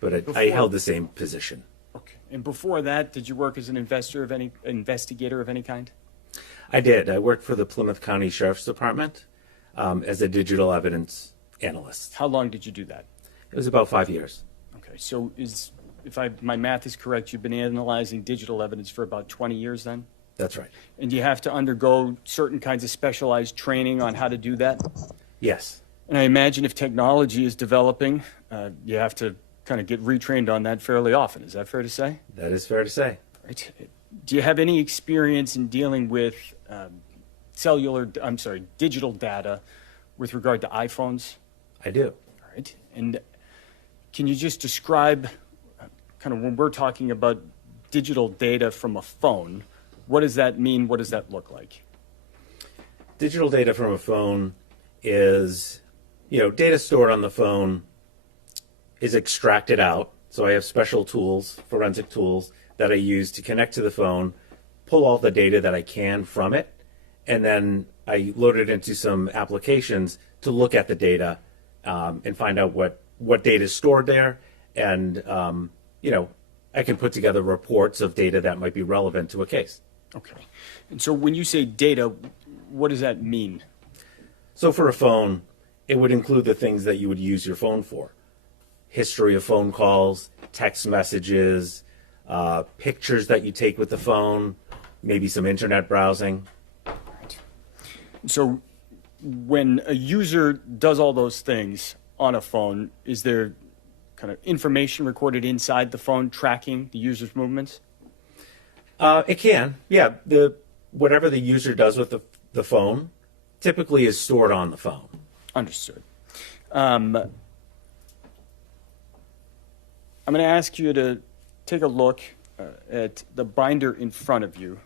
But I held the same position. Okay. And before that, did you work as an investigator of any kind? I did. I worked for the Plymouth County Sheriff's Department as a digital evidence analyst. How long did you do that? It was about 5 years. Okay. So my math is correct, you've been analyzing digital evidence for about 20 years then? That's right. And you have to undergo certain kinds of specialized training on how to do that? Yes. And I imagine if technology is developing, you have to kind of get retrained on that fairly often. Is that fair to say? That is fair to say. Right. Do you have any experience in dealing with digital data with regard to iPhones? I do. All right. And can you just describe kind of when we're talking about digital data from a phone, what does that mean? What does that look like? Digital data from a phone is, data stored on the phone is extracted out. So I have special tools, forensic tools, that I use to connect to the phone, pull all the data that I can from it, and then I load it into some applications to look at the data and find out what data is stored there. And, I can put together reports of data that might be relevant to a case. Okay. And so when you say data, what does that mean? So for a phone, it would include the things that you would use your phone for. History of phone calls, text messages, pictures that you take with the phone, maybe some internet browsing. Right. So when a user does all those things on a phone, is there kind of information recorded inside the phone tracking the user's movements? It can, yeah. Whatever the user does with the phone typically is stored on the phone. Understood. I'm going to ask you to take a look at the binder in front of you,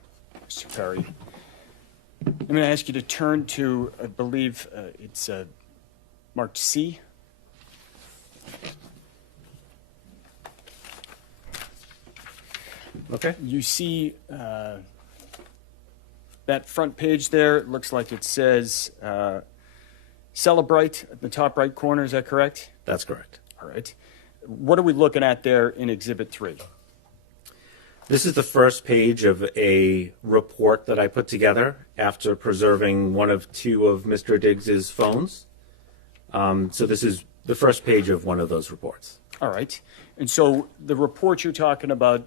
Mr. Perry. I'm going to ask you to turn to, I believe it's marked C. Okay. You see that front page there, it looks like it says Celebrate at the top right corner, is that correct? That's correct. All right. What are we looking at there in Exhibit 3? This is the first page of a report that I put together after preserving one of two of Mr. Diggs's phones. So this is the first page of one of those reports. All right. And so the report you're talking about,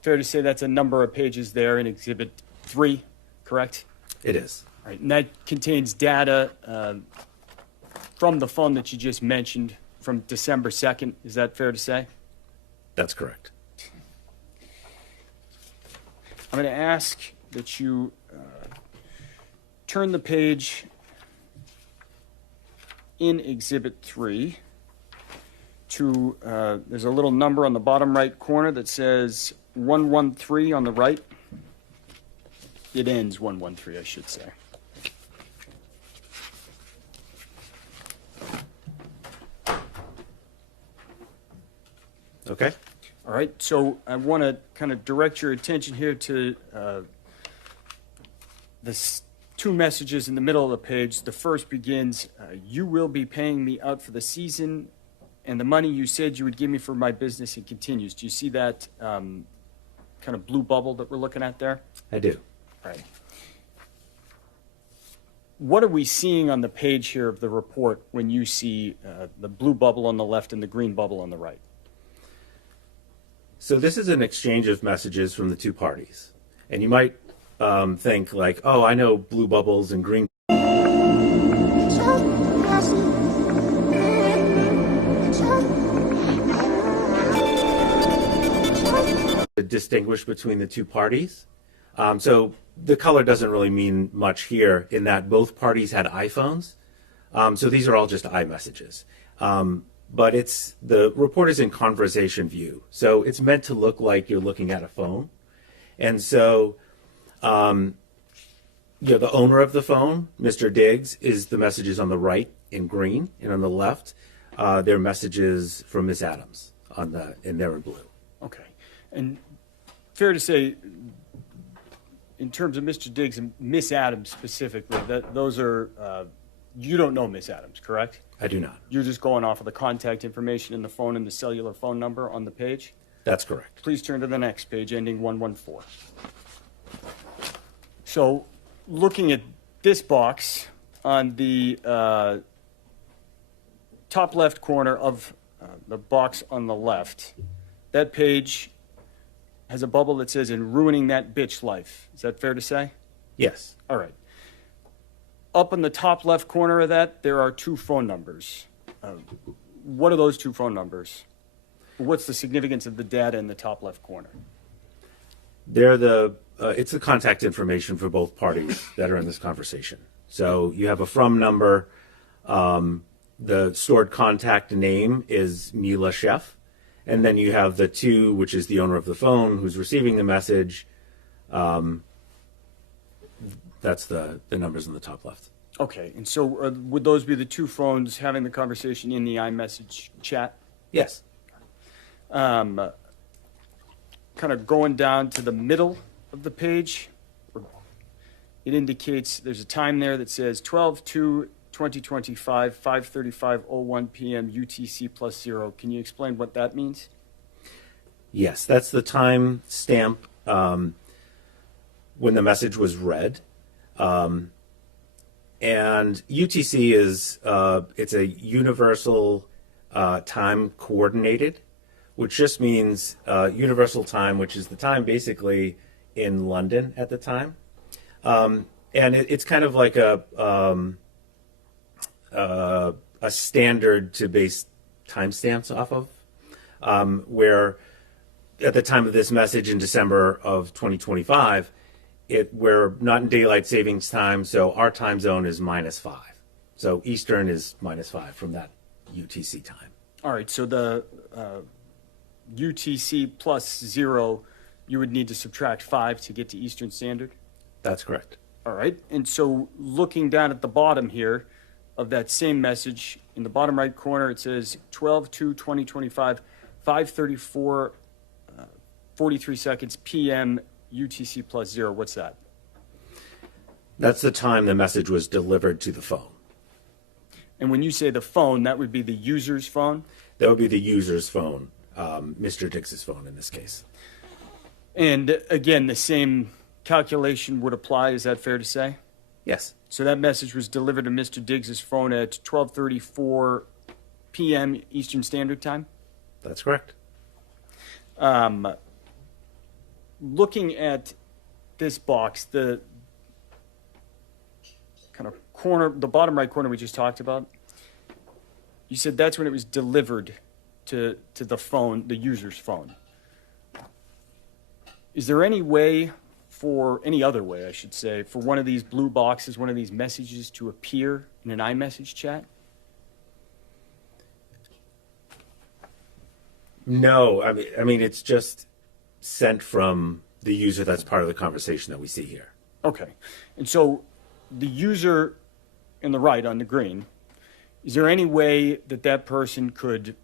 fair to say that's a number of pages there in Exhibit 3, correct? It is. All right. And that contains data from the phone that you just mentioned from December 2nd. Is that fair to say? That's correct. I'm going to ask that you turn the page in Exhibit 3 to, there's a little number on the bottom right corner that says 113 on the right. It ends 113, I should say. Okay. All right, so I want to kind of direct your attention here to the two messages in the middle of the page. The first begins, you will be paying me out for the season and the money you said you would give me for my business. It continues. Do you see that kind of blue bubble that we're looking at there? I do. Right. What are we seeing on the page here of the report when you see the blue bubble on the left and the green bubble on the right? So this is an exchange of messages from the two parties. And you might think like, oh, I know blue bubbles and green. Distinguish between the two parties. So the color doesn't really mean much here in that both parties had iPhones. So these are all just iMessages. But the report is in conversation view. So it's meant to look like you're looking at a phone. And so, the owner of the phone, Mr. Diggs, is the messages on the right in green, and on the left, they're messages from Miss Adams and they're in blue. Okay. And fair to say, in terms of Mr. Diggs and Miss Adams specifically, that those are, you don't know Miss Adams, correct? I do not. You're just going off of the contact information in the phone and the cellular phone number on the page? That's correct. Please turn to the next page, ending 114. So, looking at this box on the top left corner of the box on the left, that page has a bubble that says, "In ruining that bitch life." Is that fair to say? Yes. All right. Up in the top left corner of that, there are two phone numbers. What are those two phone numbers? What's the significance of the data in the top left corner? It's the contact information for both parties that are in this conversation. So you have a from number. The stored contact name is Mila Chef. And then you have the two, which is the owner of the phone who's receiving the message. That's the numbers in the top left. Okay, and so would those be the two phones having the conversation in the iMessage chat? Yes. Kind of going down to the middle of the page, it indicates there's a time there that says 12/2/2025, 5:35:01 p.m. UTC +0. Can you explain what that means? Yes, that's the time stamp when the message was read. And UTC is it's a universal time coordinated, which just means universal time, which is the time basically in London at the time. And it's kind of like a standard to base timestamps off of, where at the time of this message in December of 2025, we're not in daylight savings time, so our time zone is -5. So Eastern is -5 from that UTC time. All right, so the UTC +0, you would need to subtract 5 to get to Eastern Standard? That's correct. All right, and so looking down at the bottom here of that same message, in the bottom right corner, it says 12/2/2025, 5:34, 43 seconds p.m. UTC +0. What's that? That's the time the message was delivered to the phone. And when you say the phone, that would be the user's phone? That would be the user's phone, Mr. Diggs's phone in this case. And again, the same calculation would apply. Is that fair to say? Yes. So that message was delivered to Mr. Diggs's phone at 12:34 p.m. Eastern Standard Time? That's correct. Looking at this box, the kind of corner, the bottom right corner we just talked about, you said that's when it was delivered to the phone, the user's phone. Is there any way any other way, I should say, for one of these blue boxes, one of these messages to appear in an iMessage chat? No, I mean it's just sent from the user that's part of the conversation that we see here. Okay. And so the user in the right on the green, is there any way that person could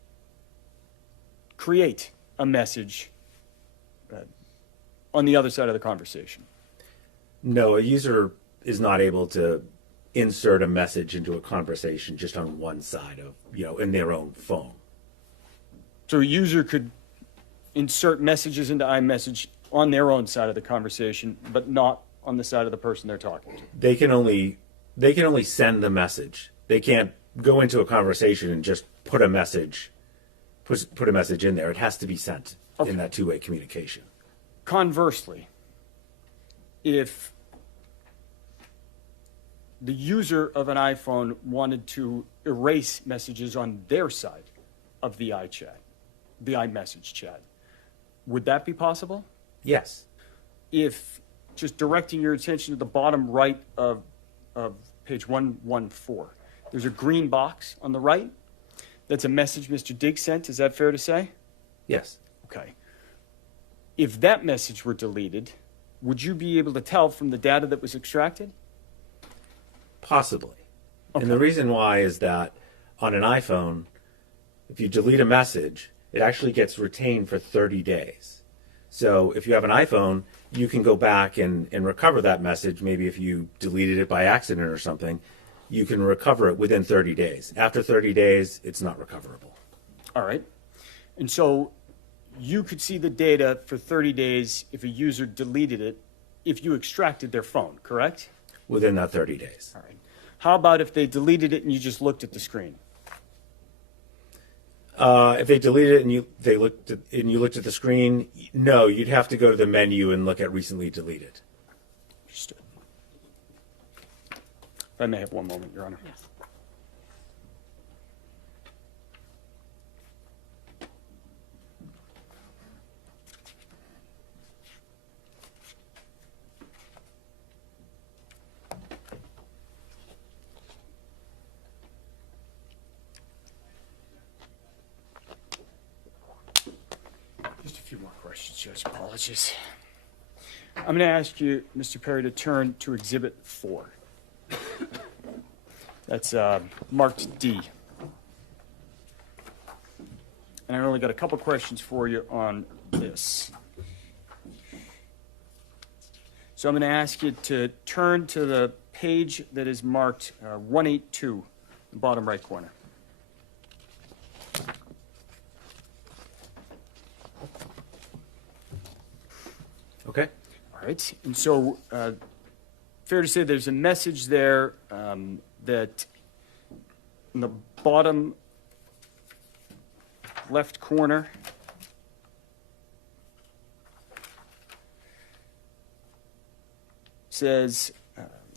create a message on the other side of the conversation. No, a user is not able to insert a message into a conversation just on one side of, in their own phone. So a user could insert messages into iMessage on their own side of the conversation, but not on the side of the person they're talking to. They can only send the message. They can't go into a conversation and just put a message in there. It has to be sent in that two-way communication. Conversely, if the user of an iPhone wanted to erase messages on their side of the iMessage chat, would that be possible? Yes. If just directing your attention to the bottom right of page 114, there's a green box on the right. That's a message Mr. Diggs sent. Is that fair to say? Yes. Okay. If that message were deleted, would you be able to tell from the data that was extracted? Possibly. Okay. And the reason why is that on an iPhone, if you delete a message, it actually gets retained for 30 days. So if you have an iPhone, you can go back and recover that message. Maybe if you deleted it by accident or something, you can recover it within 30 days. After 30 days, it's not recoverable. All right. And so you could see the data for 30 days if a user deleted it, if you extracted their phone, correct? Within that 30 days. All right. How about if they deleted it and you just looked at the screen? If they deleted it and you looked at the screen, no, you'd have to go to the menu and look at recently deleted. Understood. If I may have one moment, Your Honor. Yes. Just a few more questions, Judge. Apologies. I'm going to ask you, Mr. Perry, to turn to Exhibit 4. That's marked D. And I only got a couple questions for you on this. So I'm going to ask you to turn to the page that is marked 182, the bottom right corner. Okay. All right. And so, fair to say there's a message there that in the bottom left corner says,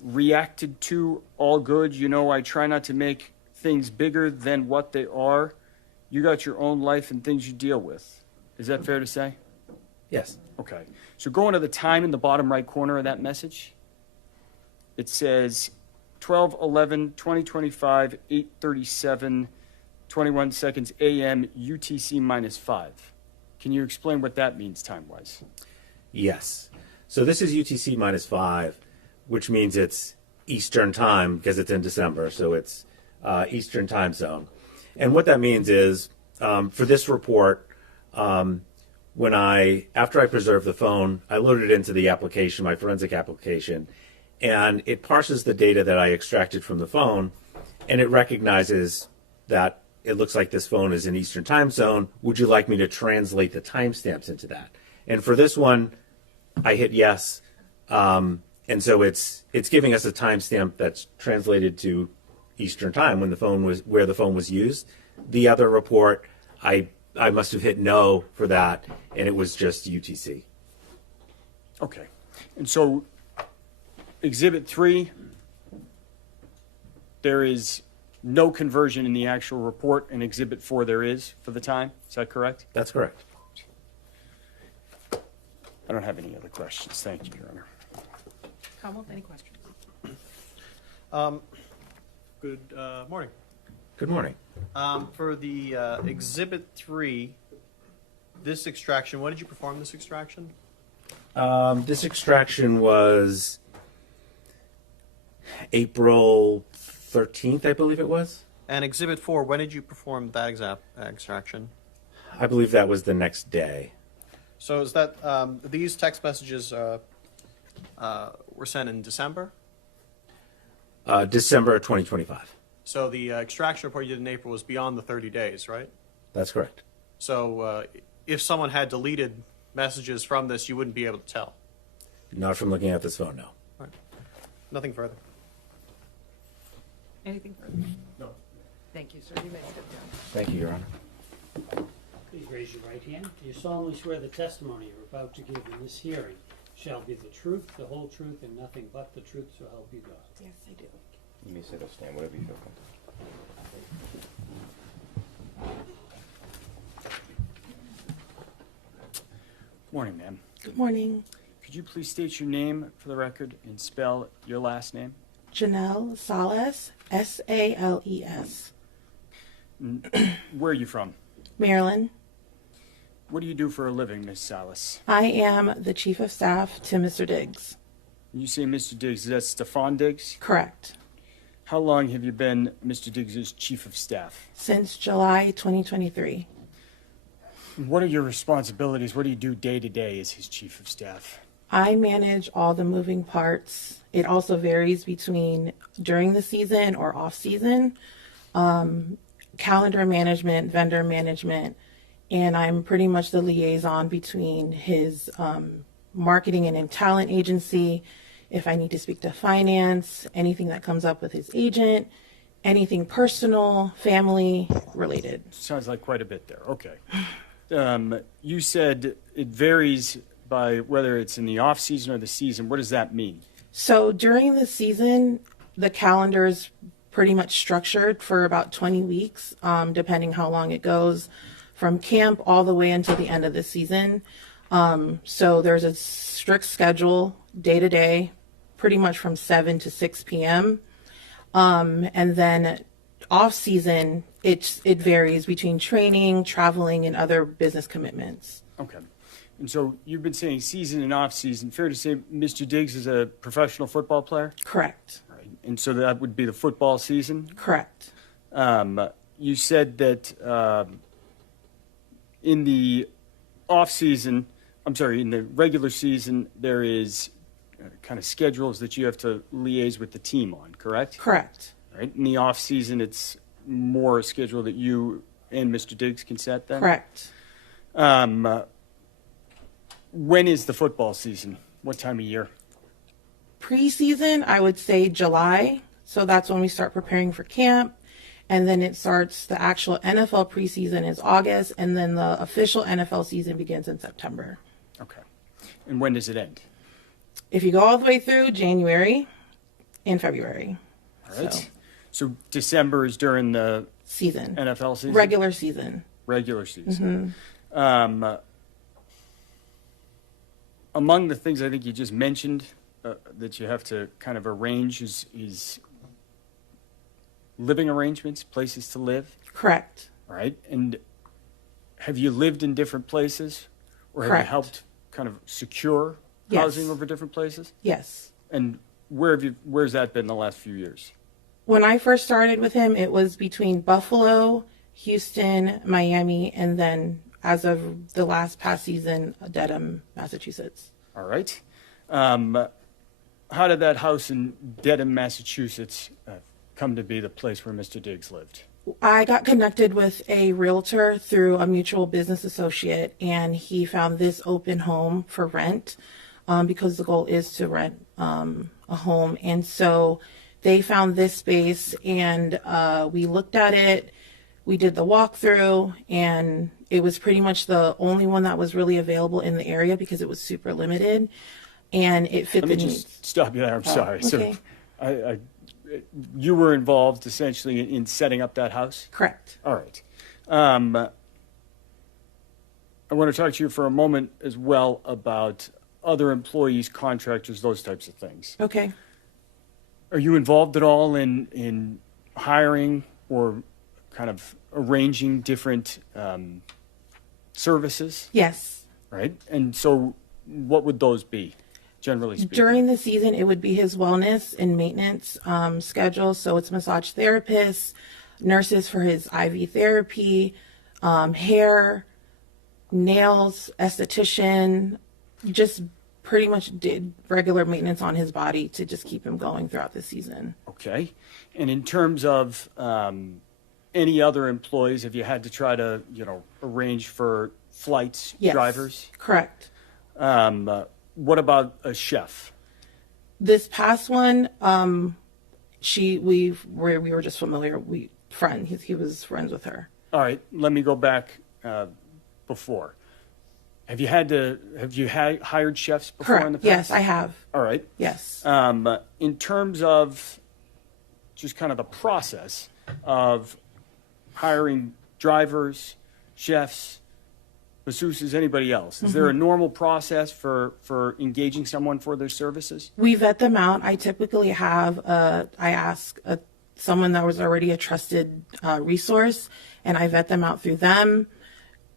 reacted to, all good. You know, I try not to make things bigger than what they are. You got your own life and things you deal with. Is that fair to say? Yes. Okay. So going to the time in the bottom right corner of that message, it says 12/11/2025, 8:37, 21 seconds a.m. UTC -5. Can you explain what that means time-wise? Yes. So this is UTC -5, which means it's Eastern time because it's in December. So it's Eastern time zone. And what that means is for this report, after I preserve the phone, I load it into the application, my forensic application, and it parses the data that I extracted from the phone, and it recognizes that it looks like this phone is in Eastern time zone. Would you like me to translate the timestamps into that? And for this one, I hit yes, and so it's giving us a timestamp that's translated to Eastern time where the phone was used. The other report, I must have hit no for that, and it was just UTC. Okay. And so Exhibit 3, there is no conversion in the actual report, and Exhibit 4 there is for the time. Is that correct? That's correct. I don't have any other questions. Thank you, Your Honor. Commonwealth, any questions? Good morning. Good morning. For the Exhibit 3, this extraction, when did you perform this extraction? This extraction was April 13th, I believe it was. And Exhibit 4, when did you perform that extraction? I believe that was the next day. So is that these text messages were sent in December? December of 2025. So the extraction report you did in April was beyond the 30 days, right? That's correct. So if someone had deleted messages from this, you wouldn't be able to tell. Not from looking at this phone, no. All right. Nothing further. Anything further? No. Thank you, sir. You may step down. Thank you, Your Honor. Please raise your right hand. Do you solemnly swear the testimony you're about to give in this hearing shall be the truth, the whole truth, and nothing but the truth, so help you God? Yes, I do. You may sit or stand, whatever you feel comfortable. Morning, ma'am. Good morning. Could you please state your name for the record and spell your last name? Janelle Sales, Sales. Where are you from? Maryland. What do you do for a living, Miss Salas? I am the chief of staff to Mr. Diggs. You say Mr. Diggs, is that Stefon Diggs? Correct. How long have you been Mr. Diggs' chief of staff? Since July 2023. What are your responsibilities? What do you do day to day as his chief of staff? I manage all the moving parts. It also varies between during the season or off season, calendar management, vendor management, and I'm pretty much the liaison between his marketing and talent agency. If I need to speak to finance, anything that comes up with his agent, anything personal, family related. Sounds like quite a bit there. Okay. You said it varies by whether it's in the off season or the season. What does that mean? So during the season, the calendar is pretty much structured for about 20 weeks, depending how long it goes, from camp all the way until the end of the season. So there's a strict schedule day to day, pretty much from 7 to 6 p.m. And then off season, it varies between training, traveling, and other business commitments. Okay. And so you've been saying season and off season. Fair to say Mr. Diggs is a professional football player? Correct. Right. And so that would be the football season? Correct. You said that in the off season, in the regular season, there is kind of schedules that you have to liaise with the team on, correct? Correct. Right. In the off season, it's more a schedule that you and Mr. Diggs can set then? Correct. When is the football season? What time of year? Preseason, I would say July. So that's when we start preparing for camp. And then it starts, the actual NFL preseason is August. And then the official NFL season begins in September. Okay. And when does it end? If you go all the way through, January and February. All right. So December is during the season. NFL season? Regular season. Regular season. Mm-hmm. Among the things I think you just mentioned that you have to kind of arrange is living arrangements, places to live. Correct. Right. And have you lived in different places, or have Correct. you helped kind of secure Yes. housing over different places? Yes. And where's that been the last few years? When I first started with him, it was between Buffalo, Houston, Miami, and then as of the past season, Dedham, Massachusetts. All right. How did that house in Dedham, Massachusetts come to be the place where Mr. Diggs lived? I got connected with a realtor through a mutual business associate, and he found this open home for rent because the goal is to rent a home. And so they found this space, and we looked at it. We did the walkthrough, and it was pretty much the only one that was really available in the area because it was super limited, and it fit Let the me needs. just stop you there. I'm sorry. Okay. So you were involved essentially in setting up that house? Correct. All right. I want to talk to you for a moment as well about other employees, contractors, those types of things. Okay. Are you involved at all in hiring or kind of arranging different services? Yes. Right. And so what would those be, generally speaking? During the season, it would be his wellness and maintenance schedule. So it's massage therapists, nurses for his IV therapy, hair, nails, esthetician, just pretty much did regular maintenance on his body to just keep him going throughout the season. Okay. And in terms of any other employees, have you had to try to, arrange for flights, Yes, drivers? correct. What about a chef? This past one, we were just familiar. He was friends with her. All right, let me go back before. Have you hired chefs before in the Correct. past? Yes, I have. All right. Yes. In terms of just kind of the process of hiring drivers, chefs, masseuses, anybody else, is there a normal process for engaging someone for their services? We vet them out. I typically have I ask someone that was already a trusted resource, and I vet them out through them.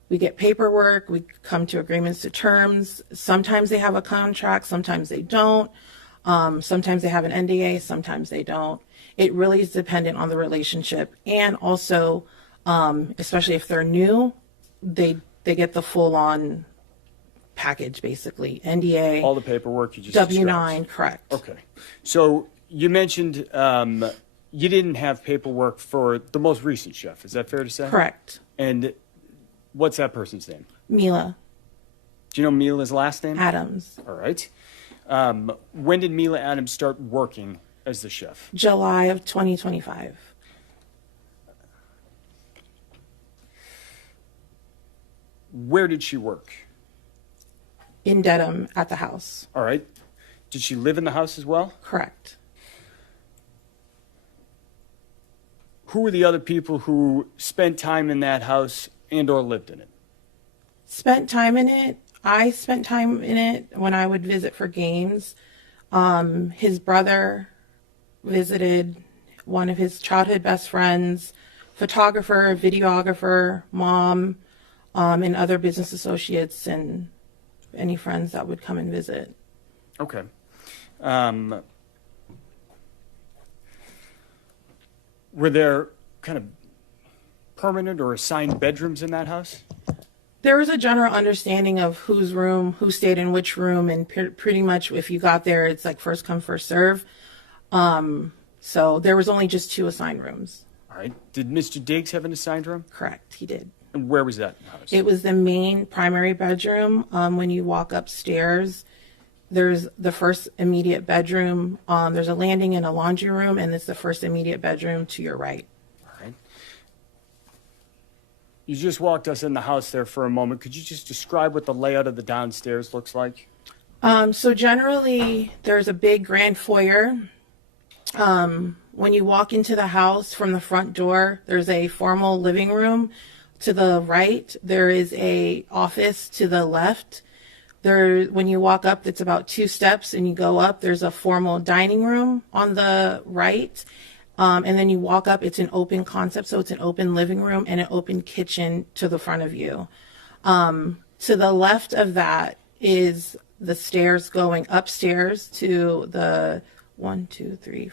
We get paperwork. We come to agreements to terms. Sometimes they have a contract. Sometimes they don't. Sometimes they have an NDA. Sometimes they don't. It really is dependent on the relationship, and also, especially if they're new, they get the full-on package, basically. NDA, All the paperwork you just W-9, described. correct. Okay. So you mentioned you didn't have paperwork for the most recent chef. Is that fair to say? Correct. And what's that person's name? Mila Do you know Mila's last name? Adams, All right. When did Mila Adams start working as the chef? July of 2025. Where did she work? In Dedham at the house. All right. Did she live in the house as well? Correct. Who were the other people who spent time in that house and or lived in it? Spent time in it. I spent time in it when I would visit for games. His brother visited, one of his childhood best friends, photographer, videographer, mom, and other business associates and any friends that would come and visit. Okay. Were there kind of permanent or assigned bedrooms in that house? There was a general understanding of whose room, who stayed in which room, and pretty much if you got there, it's like first come, first serve. So there was only just 2 assigned rooms. All right. Did Mr. Diggs have an assigned room? Correct, he did. And where was that house? It was the main primary bedroom. When you walk upstairs, there's the first immediate bedroom. There's a landing and a laundry room, and it's the first immediate bedroom to your right. All right. You just walked us in the house there for a moment. Could you just describe what the layout of the downstairs looks like? So generally, there's a big grand foyer. When you walk into the house from the front door, there's a formal living room. To the right, there is a office to the left. When you walk up, it's about 2 steps, and you go up, there's a formal dining room on the right. And then you walk up, it's an open concept, so it's an open living room and an open kitchen to the front of you. To the left of that is the stairs going upstairs to the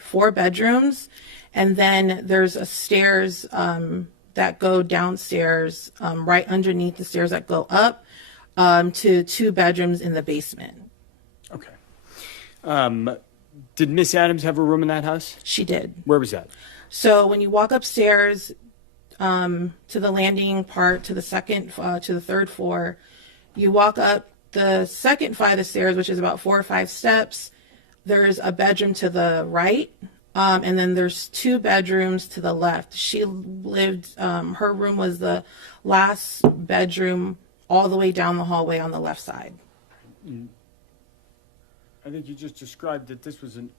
4 bedrooms. And then there's a stairs that go downstairs, right underneath the stairs that go up to 2 bedrooms in the basement. Okay. Did Miss Adams have a room in that house? She did. Where was that? So when you walk upstairs to the landing part to the third floor, you walk up the second flight of stairs, which is about 4 or 5 steps. There's a bedroom to the right. And then there's 2 bedrooms to the left. She lived, her room was the last bedroom all the way down the hallway on the left side. I think you just described that this was an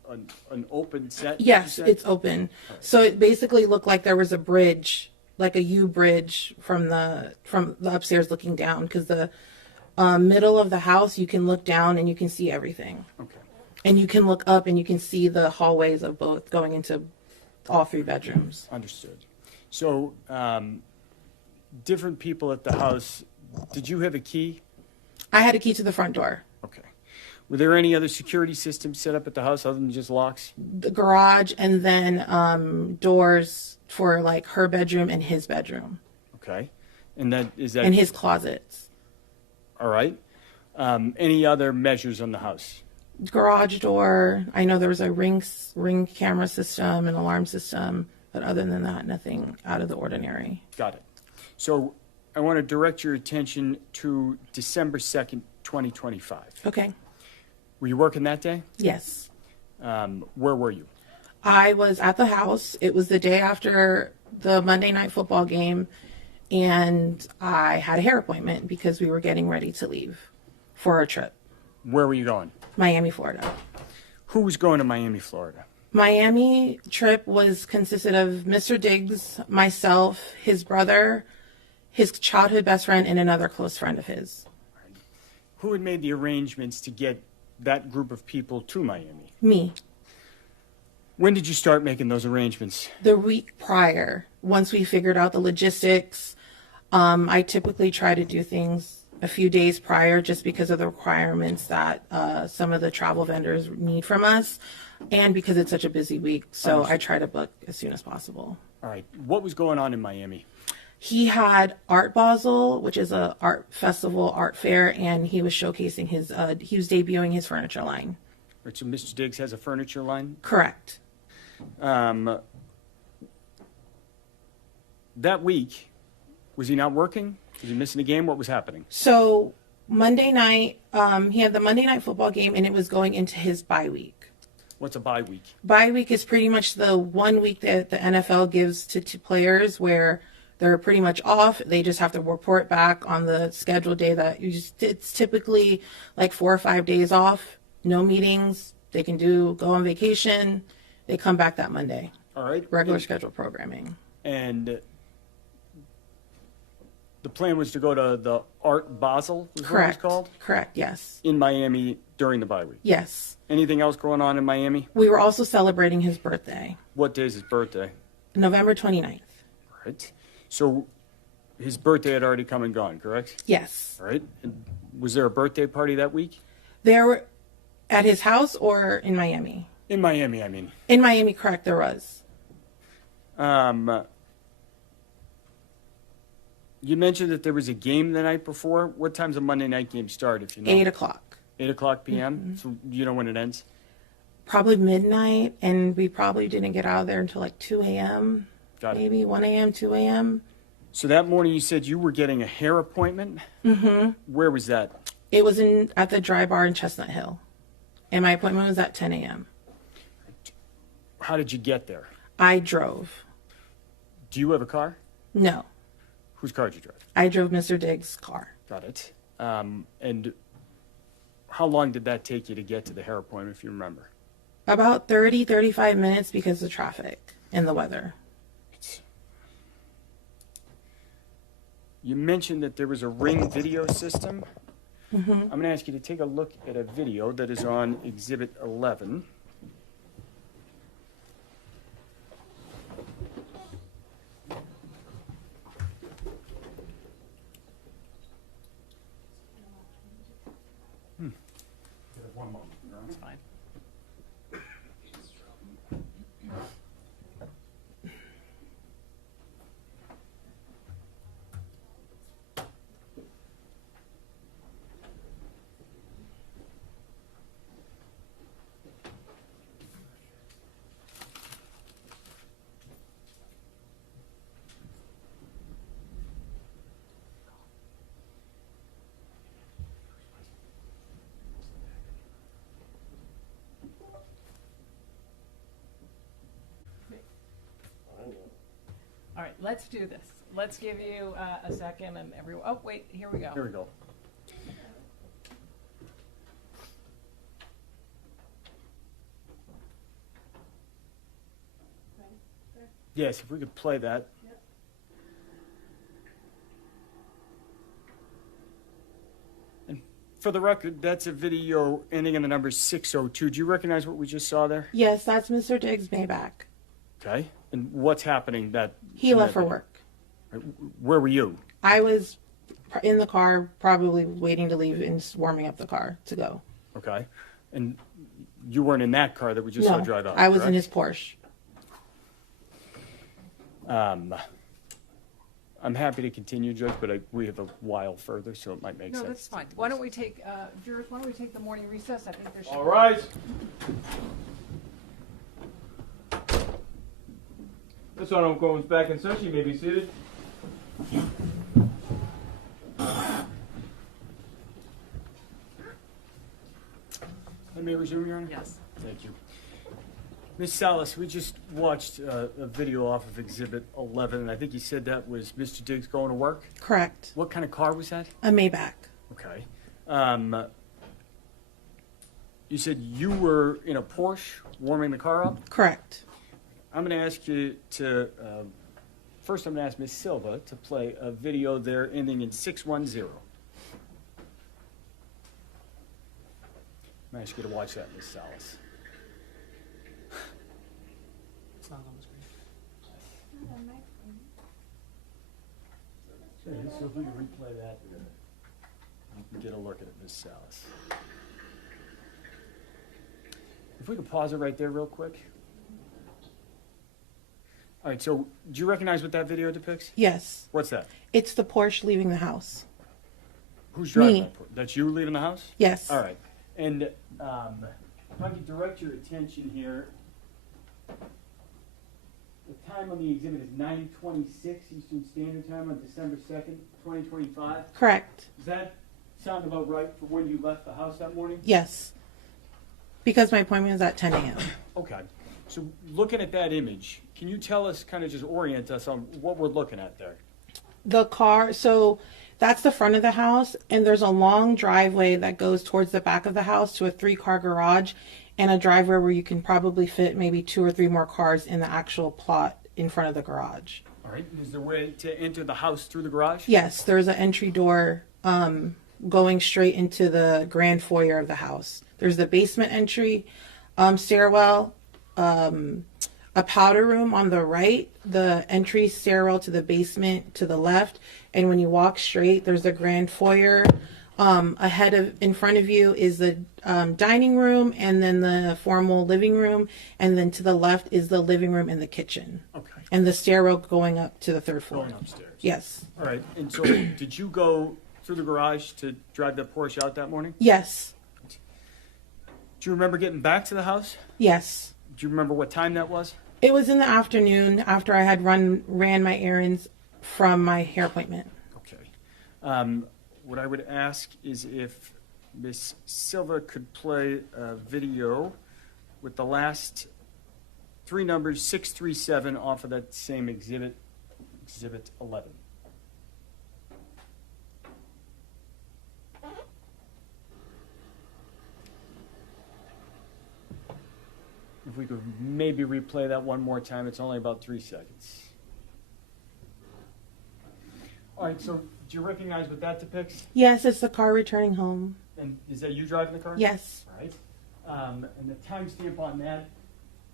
open set. Yes, it's open. So it basically looked like there was a bridge, like a U bridge from the upstairs looking down, because the middle of the house, you can look down and you can see everything. Okay. And you can look up and you can see the hallways of both going into all 3 bedrooms. Understood. So, different people at the house. Did you have a key? I had a key to the front door. Okay. Were there any other security systems set up at the house other than just locks? The garage, and then doors for like her bedroom and his bedroom. Okay. And that is that. And his closets. All right. Any other measures on the house? Garage door. I know there was a ring camera system, an alarm system, but other than that, nothing out of the ordinary. Got it. So I want to direct your attention to December 2nd, 2025. Okay. Were you working that day? Yes. Where were you? I was at the house. It was the day after the Monday night football game, and I had a hair appointment because we were getting ready to leave for a trip. Where were you going? Miami, Florida. Who was going to Miami, Florida? Miami trip consisted of Mr. Diggs, myself, his brother, his childhood best friend, and another close friend of his. Who had made the arrangements to get that group of people to Miami? Me. When did you start making those arrangements? The week prior, once we figured out the logistics, I typically try to do things a few days prior just because of the requirements that some of the travel vendors need from us and because it's such a busy week. So I try to book as soon as possible. All right. What was going on in Miami? He had Art Basel, which is a art festival, art fair, and he was showcasing he was debuting his furniture line. Right, so Mr. Diggs has a furniture line? Correct. That week, was he not working? Was he missing a game? What was happening? So Monday night, he had the Monday night football game, and it was going into his bye week. What's a bye week? Bye week is pretty much the 1 week that the NFL gives to players where they're pretty much off. They just have to report back on the scheduled day that it's typically like 4 or 5 days off, no meetings. They can go on vacation. They come back that Monday. All right. Regular scheduled programming. And the plan was to go to the Art Basel, is what it was Correct. called? Correct, yes. In Miami during the bye week. Yes. Anything else going on in Miami? We were also celebrating his birthday, What day is his birthday? November 29th. Right. So his birthday had already come and gone, correct? Yes. All right. And was there a birthday party that week? There were at his house or in Miami? In Miami, I mean. In Miami, correct, there was. You mentioned that there was a game the night before. What time's a Monday night game start, if you know? 8 o'clock. 8 o'clock p.m.? So you know when it ends? Probably midnight, and we probably didn't get out of there until like 2 a.m. Got it. Maybe 1 a.m., 2 a.m. So that morning you said you were getting a hair appointment? Mm-hmm. Where was that? It was at the Dry Bar in Chestnut Hill, and my appointment was at 10 a.m. How did you get there? I drove. Do you have a car? No, Whose car did you drive? I drove Mr. Diggs' car. Got it. And how long did that take you to get to the hair appointment, if you remember? About 30, 35 minutes because of traffic and the weather. You mentioned that there was a Ring video system. Mm-hmm. I'm going to ask you to take a look at a video that is on Exhibit 11. One moment. That's fine. All right, let's do this. Let's give you a second and everyone, oh, wait, here we go. Here we go. Yes, if we could play that. And for the record, that's a video ending in the number 602. Do you recognize what we just saw there? Yes, that's Mr. Diggs' Maybach. Okay. And what's happening that He left for work. Where were you? I was in the car, probably waiting to leave and warming up the car to go. Okay. And you weren't in that car that we just saw No, drive out. I was in correct? his Porsche. I'm happy to continue, Judge, but we have a while further, so it might make No, sense. that's fine. Why don't we take, jurors, why don't we take the morning recess? I think there should. All rise. This honorable court is back in session. You may be seated. I may resume, Your Honor? Yes. Thank you. Ms. Salas, we just watched a video off of Exhibit 11, and I think you said that was Mr. Diggs going to work? Correct. What kind of car was that? A Maybach. Okay. You said you were in a Porsche warming the car up? Correct. I'm going to ask you to, first I'm going to ask Ms. Silva to play a video there ending in 610. I'm going to ask you to watch that, Ms. Salas. It's not on the screen. So if we can replay that, you can get a look at it, Ms. Salas. If we could pause it right there real quick. All right, so do you recognize what that video depicts? Yes. What's that? It's the Porsche leaving the house. Who's driving Me. that? That's you leaving the house? Yes. All right. And if I could direct your attention here, the time on the exhibit is 9:26 Eastern Standard Time on December 2nd, 2025. Correct. Does that sound about right for when you left the house that morning? Yes. Because my appointment is at 10 a.m. Okay. So looking at that image, can you tell us, kind of just orient us on what we're looking at there? The car, so that's the front of the house, and there's a long driveway that goes towards the back of the house to a 3-car garage and a driveway where you can probably fit maybe 2 or 3 more cars in the actual plot in front of the garage. All right. Is there a way to enter the house through the garage? Yes, there's an entry door going straight into the grand foyer of the house. There's the basement entry, stairwell, a powder room on the right, the entry stairwell to the basement to the left, and when you walk straight, there's a grand foyer. In front of you is the dining room, and then the formal living room, and then to the left is the living room and the kitchen. Okay. And the stairwell going up to the 3rd floor. Going upstairs. Yes. All right. And so did you go through the garage to drive that Porsche out that morning? Yes. Do you remember getting back to the house? Yes. Do you remember what time that was? It was in the afternoon after I had ran my errands from my hair appointment. Okay. What I would ask is if Miss Silva could play a video with the last 3 numbers, 637, off of that same exhibit, Exhibit 11. If we could maybe replay that one more time, it's only about 3 seconds. All right, so do you recognize what that depicts? Yes, it's the car returning home. And is that you driving the car? Yes. All right. And the timestamp on that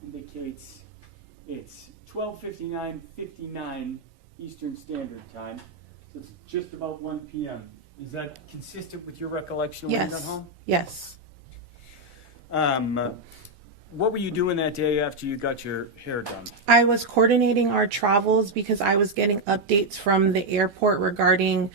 indicates it's 12:59:59 Eastern Standard Time. So it's just about 1 p.m. Is that consistent with your recollection of when you got Yes. home? Yes. What were you doing that day after you got your hair done? I was coordinating our travels because I was getting updates from the airport regarding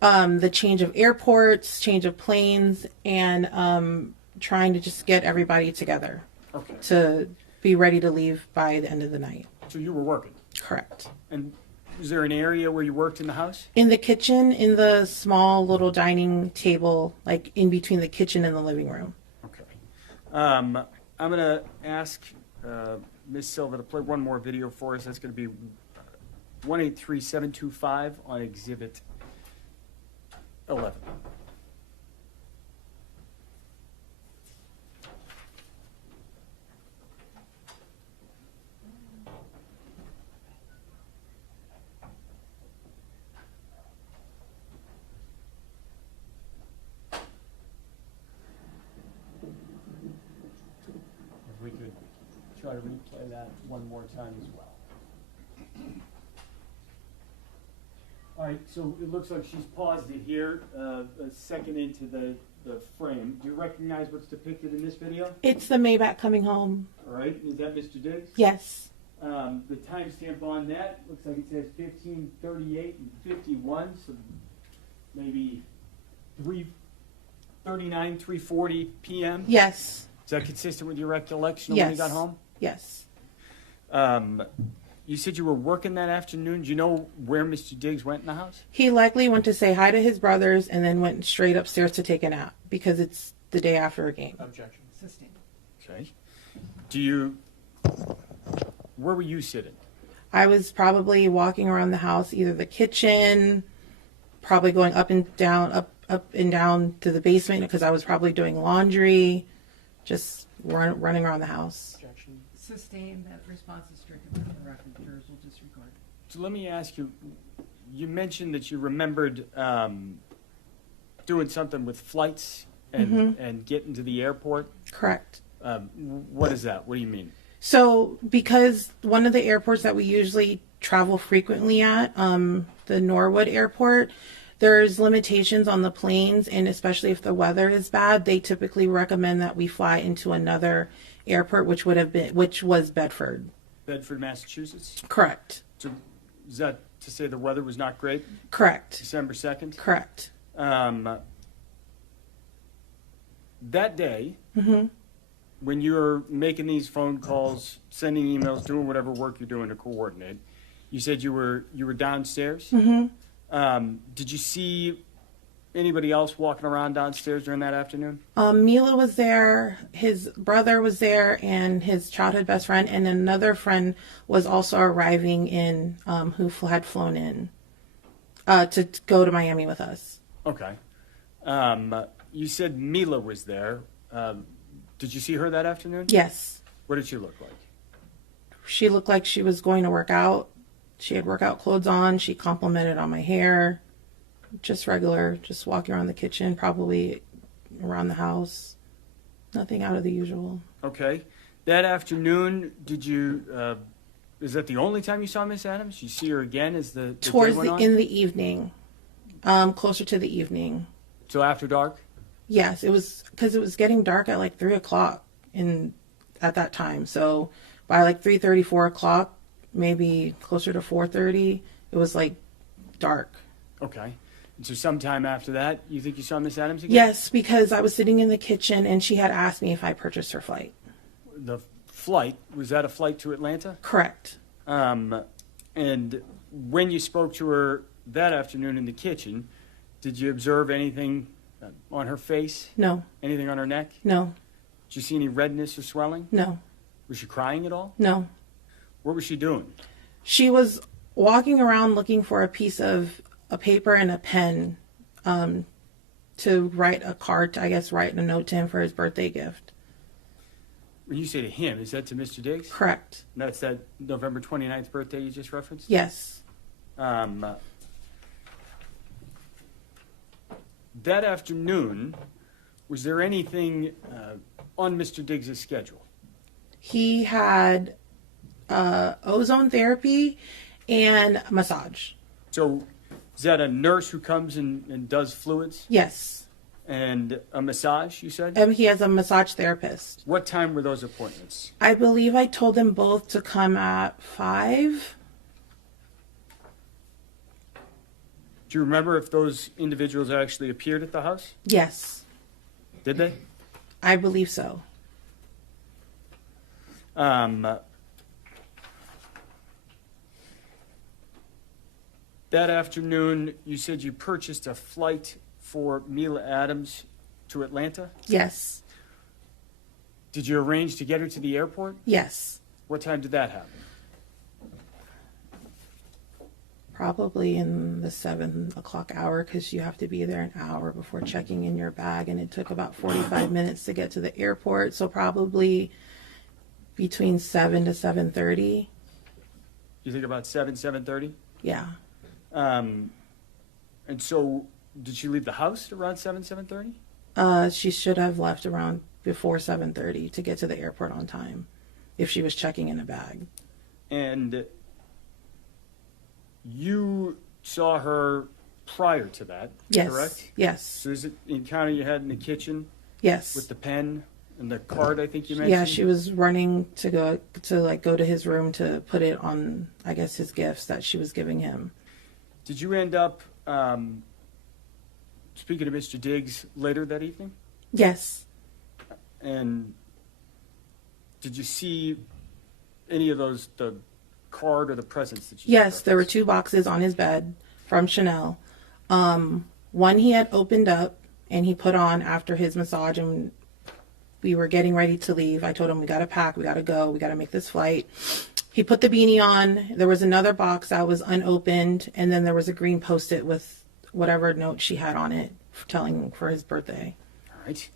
the change of airports, change of planes, and trying to just get everybody together Okay. to be ready to leave by the end of the night. So you were working. Correct. And was there an area where you worked in the house? In the kitchen, in the small little dining table, like in between the kitchen and the living room. Okay. I'm going to ask Ms. Silva to play one more video for us. That's going to be 183725 on Exhibit 11. If we could try to replay that one more time as well. All right, so it looks like she's paused it here, a second into the frame. Do you recognize what's depicted in this video? It's the Maybach coming home. All right, is that Mr. Diggs? Yes. The timestamp on that looks like it says 15:38 and 51, so maybe 3:39, 3:40 p.m. Yes. Is that consistent with your recollection of when you got home? Yes. You said you were working that afternoon. Do you know where Mr. Diggs went in the house? He likely went to say hi to his brothers and then went straight upstairs to take a nap because it's the day after a game. Objection. Sustained. Okay. Where were you sitting? I was probably walking around the house, either the kitchen, probably going up and down to the basement because I was probably doing laundry, just running around the house. Objection. Sustained. That response is stricken from the record. Jurors will disregard. So let me ask you, you mentioned that you remembered doing something with flights and getting to the airport. Correct. What is that? What do you mean? So, because one of the airports that we usually travel frequently at, the Norwood Airport, there's limitations on the planes, and especially if the weather is bad, they typically recommend that we fly into another airport, which was Bedford. Bedford, Massachusetts? Correct. So is that to say the weather was not great? Correct. December 2nd? Correct. That day, when you're making these phone calls, sending emails, doing whatever work you're doing to coordinate, you said you were downstairs. Did you see anybody else walking around downstairs during that afternoon? Mila was there, his brother was there, and his childhood best friend, and another friend was also arriving in, who had flown in to go to Miami with us. Okay. You said Mila was there. Did you see her that afternoon? Yes. What did she look like? She looked like she was going to work out. She had workout clothes on. She complimented on my hair. Just regular, just walking around the kitchen, probably around the house. Nothing out of the usual. Okay. That afternoon, did you, is that the only time you saw Miss Adams? Did you see her again as the Towards day went on? in the evening. Closer to the evening. So after dark? Yes, it was because it was getting dark at like 3 o'clock at that time. So by like 3:30, 4 o'clock, maybe closer to 4:30, it was like dark. Okay. And so sometime after that, you think you saw Miss Adams again? Yes, because I was sitting in the kitchen and she had asked me if I purchased her flight. The flight, was that a flight to Atlanta? Correct. And when you spoke to her that afternoon in the kitchen, did you observe anything on her face? No. Anything on her neck? No. Did you see any redness or swelling? No. Was she crying at all? No. What was she doing? She was walking around looking for a piece of a paper and a pen to write a card, write a note to him for his birthday gift. When you say to him, is that to Mr. Diggs? Correct. And that's that November 29th birthday you just referenced? Yes. That afternoon, was there anything on Mr. Diggs' schedule? He had ozone therapy and massage. So is that a nurse who comes and does fluids? Yes. And a massage, you said? He has a massage therapist. What time were those appointments? I believe I told them both to come at 5. Do you remember if those individuals actually appeared at the house? Yes. Did they? I believe so. That afternoon, you said you purchased a flight for Mila Adams to Atlanta? Yes. Did you arrange to get her to the airport? Yes. What time did that happen? Probably in the 7 o'clock hour because you have to be there an hour before checking in your bag, and it took about 45 minutes to get to the airport. So probably between 7 to 7:30. You think about 7:30? Yeah. And so, did she leave the house around 7:30? She should have left around before 7:30 to get to the airport on time if she was checking in a bag. And you saw her prior to that, Yes. correct? Yes. So is it the encounter you had in the kitchen? Yes. With the pen And the card, I think you mentioned? Yeah, she was running to go to his room to put it on, I guess, his gifts that she was giving him. Did you end up speaking to Mr. Diggs later that evening? Yes. And did you see any of those, the card or the presents that you Yes, there were 2 boxes on his bed from Chanel. One he had opened up and he put on after his massage, and we were getting ready to leave. I told him, we got to pack, we got to go, we got to make this flight. He put the beanie on. There was another box that was unopened, and then there was a green Post-it with whatever note she had on it telling for his birthday. All right.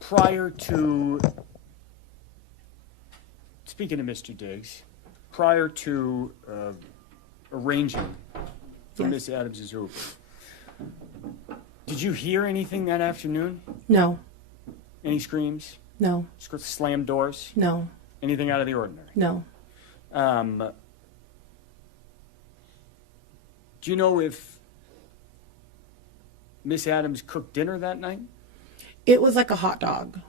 Prior to, speaking of Mr. Diggs, prior to arranging for Yes. Miss Adams' Uber, did you hear anything that afternoon? No, Any screams? no, Slam doors? no, Anything out of the ordinary? no. Do you know if Miss Adams cooked dinner that night? It was like a hot dog.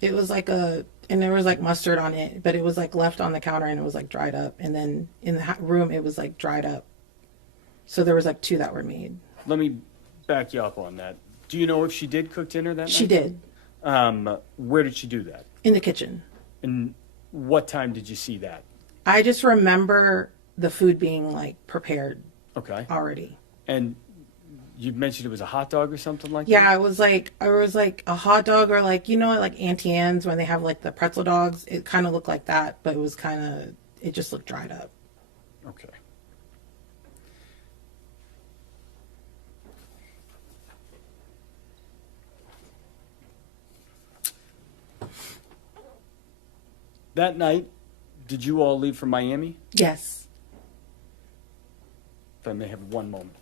It was like and there was like mustard on it, but it was like left on the counter and it was like dried up. And then in the room, it was like dried up. So there was like 2 that were made. Let me back you up on that. Do you know if she did cook dinner that night? She did. Where did she do that? In the kitchen. And what time did you see that? I just remember the food being like prepared Okay. already. And you mentioned it was a hot dog or something like that? Yeah, it was like a hot dog, or like, you know, like Auntie Anne's when they have like the pretzel dogs. It kind of looked like that, but it just looked dried up. Okay. That night, did you all leave for Miami? Yes. If I may have one moment.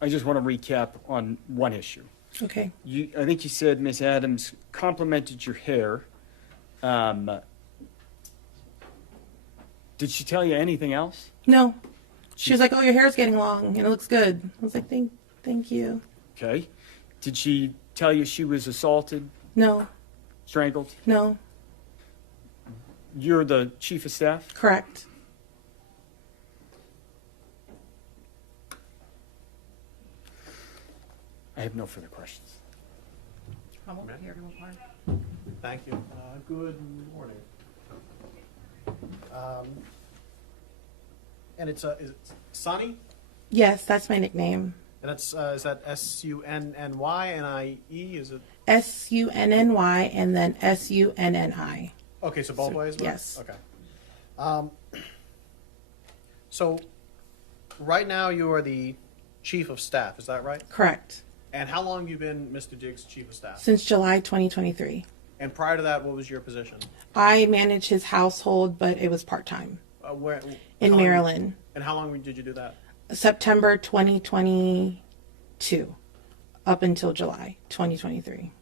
I just want to recap on one issue. Okay. I think you said Miss Adams complimented your hair. Did she tell you anything else? No. She was like, "Oh, your hair's getting long and it looks good." I was like, "Thank you." Okay. Did she tell you she was assaulted, No. strangled? No. You're the chief of staff? Correct. I have no further questions. I'm over here. Thank you. Good morning. And is it Sunny? Yes, that's my nickname. And that's is that SUNNYNIE? Is it? SUNNY and then SUNNI. Okay, so both ways. Yes. Okay. So, right now you are the chief of staff. Is that right? Correct. And how long have you been Mr. Diggs' chief of staff? Since July 2023. And prior to that, what was your position? I manage his household, but it was part-time Where? in how long- Maryland. And how long did you do that? September 2022 up until July 2023.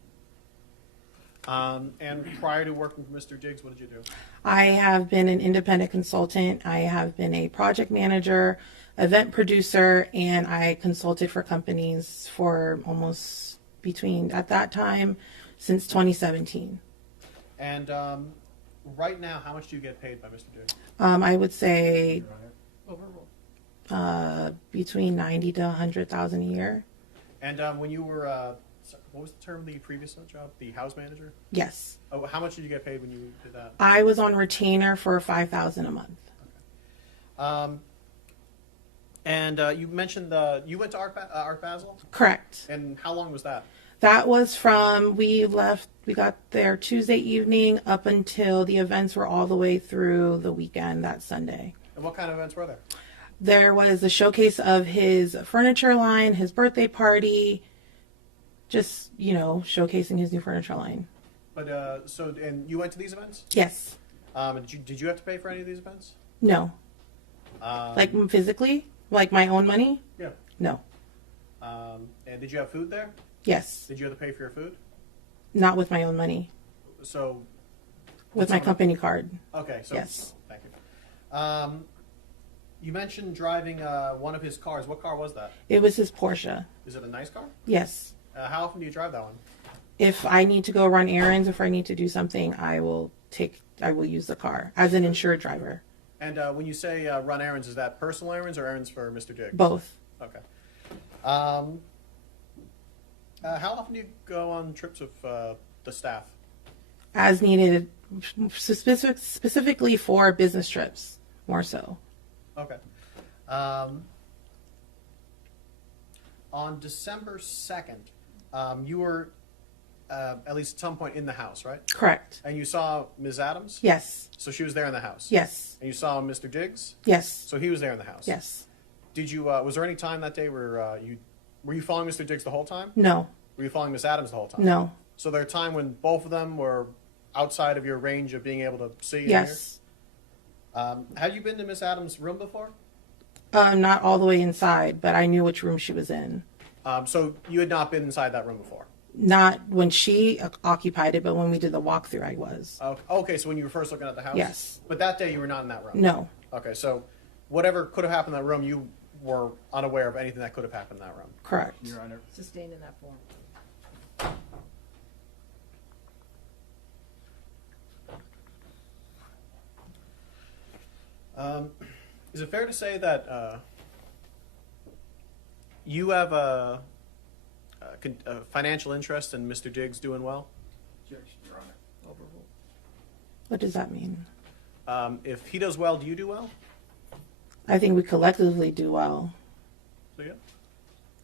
And prior to working for Mr. Diggs, what did you do? I have been an independent consultant. I have been a project manager, event producer, and I consulted for companies for almost at that time, since 2017. And right now, how much do you get paid by Mr. Diggs? I would say between 90 to 100,000 a year. And when you were, what was the term of the previous job? The house manager? Yes. Oh, how much did you get paid when you did that? I was on retainer for $5,000 a month. And you mentioned you went to Art Basel? Correct. And how long was that? That was we got there Tuesday evening up until the events were all the way through the weekend that Sunday. And what kind of events were there? There was a showcase of his furniture line, his birthday party, just, showcasing his new furniture line. But so, and you went to these events? Yes. Did you have to pay for any of these events? No. Like physically? Like my own money? Yeah. No. And did you have food there? Yes. Did you have to pay for your food? Not with my own money. So. With my company card. Okay. So. Yes. Thank you. You mentioned driving one of his cars. What car was that? It was his Porsche. Is it a nice car? Yes. How often do you drive that one? If I need to go run errands, if I need to do something, I will use the car as an insured driver. And when you say run errands, is that personal errands or errands for Mr. Diggs? Both. Okay. How often do you go on trips with the staff? As needed, specifically for business trips, more so. Okay. On December 2nd, you were at least at some point in the house, right? Correct. And you saw Ms. Adams? Yes. So she was there in the house? Yes. And you saw Mr. Diggs? Yes. So he was there in the house? Yes. Did you, was there any time that day where were you following Mr. Diggs the whole time? No. Were you following Ms. Adams the whole time? No. So there a time when both of them were outside of your range of being able to see and Yes. hear? Have you been to Ms. Adams' room before? Not all the way inside, but I knew which room she was in. So you had not been inside that room before? Not when she occupied it, but when we did the walkthrough, I was. Okay, so when you were first looking at the house? Yes. But that day you were not in that room? No. Okay, so whatever could have happened in that room, you were unaware of anything that could have happened in that room? Correct. Your Honor. Sustained in that form. Is it fair to say that you have a financial interest in Mr. Diggs doing well? What does that mean? If he does well, do you do well? I think we collectively do well. So, yeah.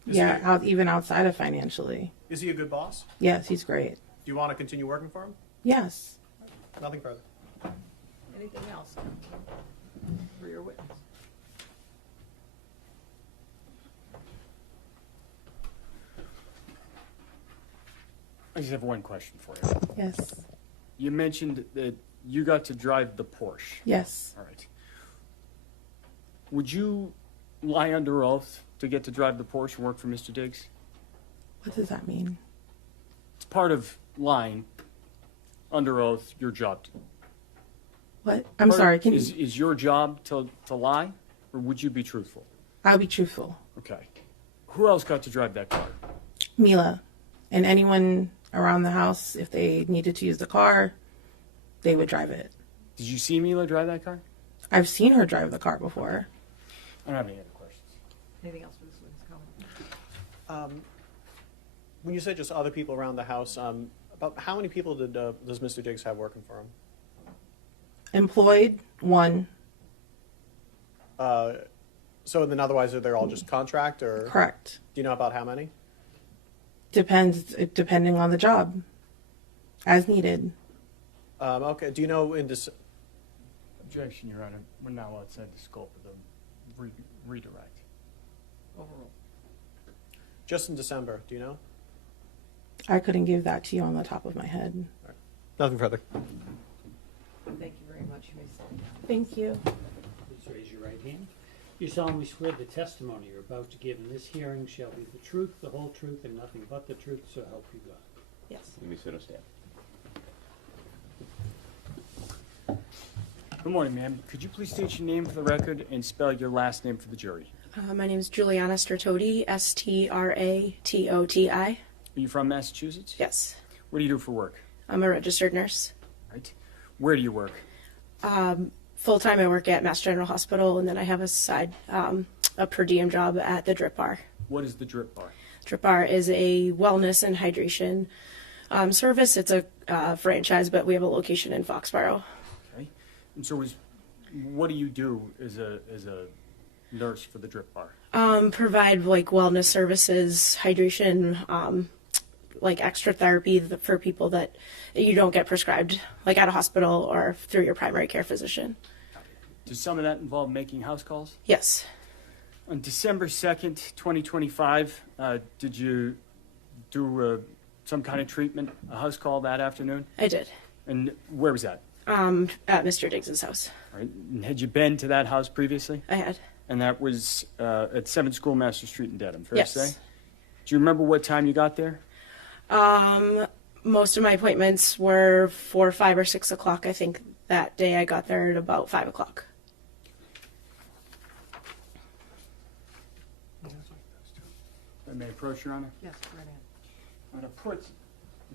Yeah, even outside of financially. Is he a good boss? Yes, he's great. Do you want to continue working for him? Yes. Nothing further. Anything else for your witness? I just have one question for you. Yes. You mentioned that you got to drive the Porsche. Yes. All right. Would you lie under oath to get to drive the Porsche and work for Mr. Diggs? What does that mean? It's part of lying under oath, your job. What? I'm sorry. Can is, you? is your job to lie, or would you be truthful? I'll be truthful. Okay. Who else got to drive that car? Mila and anyone around the house, if they needed to use the car, they would drive it. Did you see Mila drive that car? I've seen her drive the car before. I don't have any other questions. Anything else for this witness comment? When you said just other people around the house, about how many people does Mr. Diggs have working for him? Employed, one. So then otherwise, are they all just contract or? Correct. Do you know about how many? Depending on the job, as needed. Okay. Do you know in this? Objection, Your Honor. We're now outside the scope of the redirect. Overruled. Just in December, do you know? I couldn't give that to you on the top of my head. Nothing further. Thank you very much. You may sit down. Thank you. Please raise your right hand. You solemnly swear the testimony you're about to give in this hearing shall be the truth, the whole truth, and nothing but the truth, so help you God. Yes. Let me sit or stand. Good morning, ma'am. Could you please state your name for the record and spell your last name for the jury? My name is Juliana Stratoti, Stratoti. Are you from Massachusetts? Yes. What do you do for work? I'm a registered nurse. Right. Where do you work? Full-time I work at Mass General Hospital, and then I have a side, a per diem job at the Drip Bar. What is the Drip Bar? Drip Bar is a wellness and hydration service. It's a franchise, but we have a location in Foxborough. Okay. And so what do you do as a nurse for the Drip Bar? Provide like wellness services, hydration, like extra therapy for people that you don't get prescribed, like at a hospital or through your primary care physician. Does some of that involve making house calls? Yes. On December 2nd, 2025, did you do some kind of treatment, a house call that afternoon? I did. And where was that? At Mr. Diggs's house. All right. And had you been to that house previously? I had. And that was at 7 Schoolmaster Street in Dedham, fair Yes. to say? Do you remember what time you got there? Most of my appointments were 4, 5, or 6 o'clock. I think that day I got there at about 5 o'clock. I may approach, Your Honor. Yes, right I'm going to put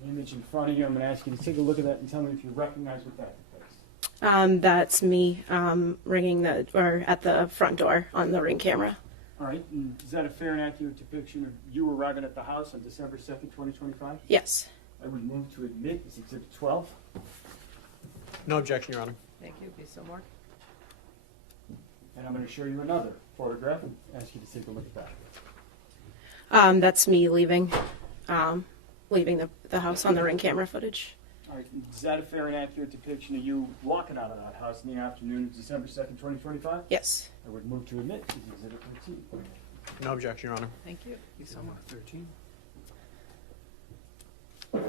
an image in front of you. I'm going to ask you to take a look at that and tell me if you recognize what that depicts. That's me ringing at the front door on the Ring camera. All right. And is that a fair and accurate depiction of you arriving at the house on December 2nd, 2025? Yes. I would move to admit as Exhibit 12. No objection, Your Honor. Thank you. Be so marked. And I'm going to show you another photograph and ask you to take a look at that. That's me leaving the house on the Ring camera footage. All right. Is that a fair and accurate depiction of you walking out of that house in the afternoon of December 2nd, 2025? Yes. I would move to admit as Exhibit 13. No objection, Your Honor. Thank you. Be so marked. 13. I'm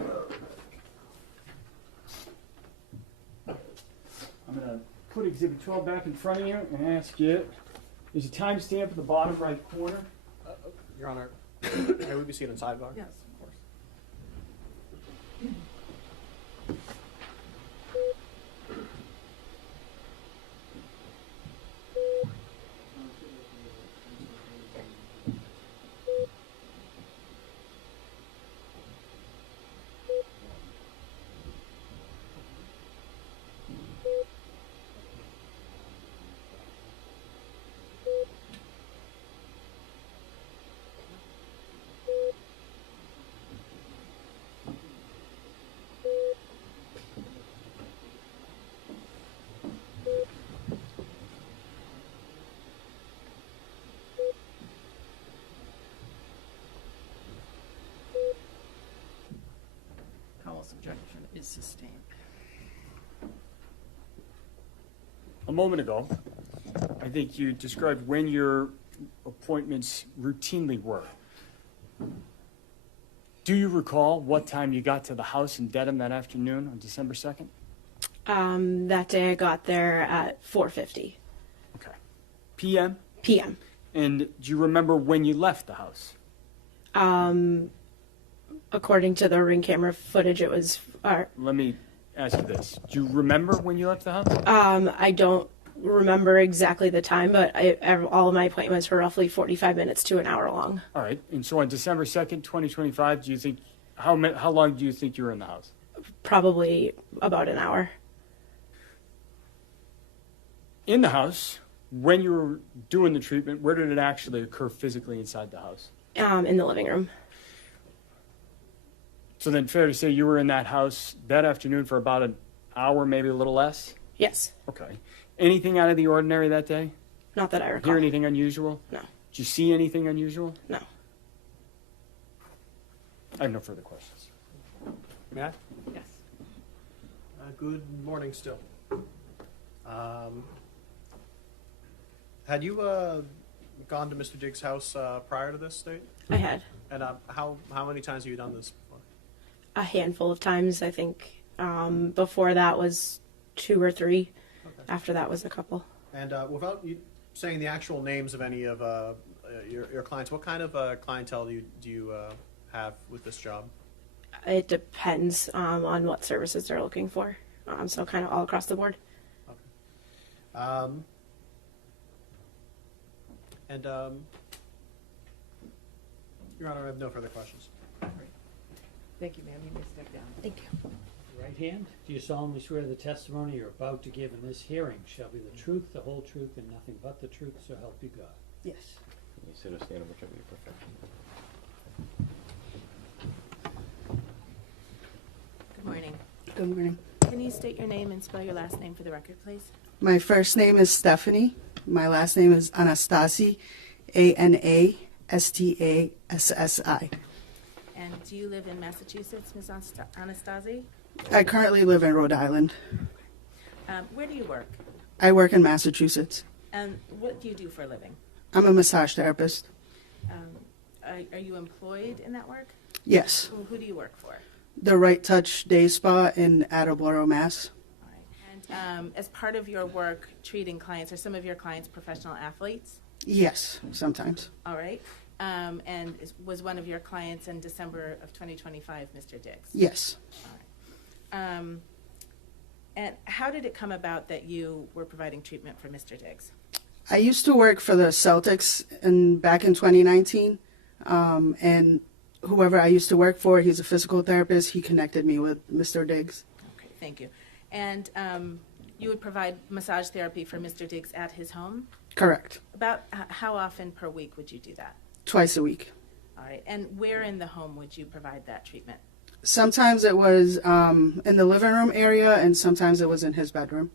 going to put Exhibit 12 back in front of you and ask you, there's a timestamp at the bottom right corner. Your Honor, may we be seated in sidebar? Yes, of course. Powell's objection is sustained. A moment ago, I think you described when your appointments routinely were. Do you recall what time you got to the house in Dedham that afternoon on December 2nd? That day I got there at 4:50 Okay. PM? p.m. And do you remember when you left the house? According to the Ring camera footage, it was. Let me ask you this. Do you remember when you left the house? I don't remember exactly the time, but all of my appointments were roughly 45 minutes to an hour long. All right. And so on December 2nd, 2025, do you think, how long do you think you were in the house? Probably about an hour. In the house, when you were doing the treatment, where did it actually occur physically inside the house? In the living room. So then fair to say you were in that house that afternoon for about an hour, maybe a little less? Yes. Okay. Anything out of the ordinary that day? Not that I recall. Hear anything unusual? No. Did you see anything unusual? No. I have no further questions. May I? Yes. Good morning still. Had you gone to Mr. Diggs' house prior to this date? I had. And how many times have you done this before? A handful of times, I think. Before that was 2 or 3. Okay. After that was a couple. And without you saying the actual names of any of your clients, what kind of clientele do you have with this job? It depends on what services they're looking for. So kind of all across the board. Okay. Your Honor, I have no further questions. Thank you, ma'am. You may step down. Thank you. Right hand, do you solemnly swear the testimony you're about to give in this hearing shall be the truth, the whole truth, and nothing but the truth, so help you God? Yes. You sit or stand, whichever you prefer. Good morning. Good morning. Can you state your name and spell your last name for the record, please? My first name is Stephanie. My last name is Anastasi, Anastassi. And do you live in Massachusetts, Ms. Anastasi? I currently live in Rhode Island. Where do you work? I work in Massachusetts. And what do you do for a living? I'm a massage therapist. Are you employed in that work? Yes. Who do you work for? The Right Touch Day Spa in Attleboro, Mass. All right. And as part of your work treating clients, are some of your clients professional athletes? Yes, sometimes. All right. Was one of your clients in December of 2025, Mr. Diggs? Yes. All right. And how did it come about that you were providing treatment for Mr. Diggs? I used to work for the Celtics back in 2019, and whoever I used to work for, he's a physical therapist. He connected me with Mr. Diggs. Okay, thank you. And you would provide massage therapy for Mr. Diggs at his home? Correct. About how often per week would you do that? Twice a week. All right. And where in the home would you provide that treatment? Sometimes it was in the living room area, and sometimes it was in his bedroom.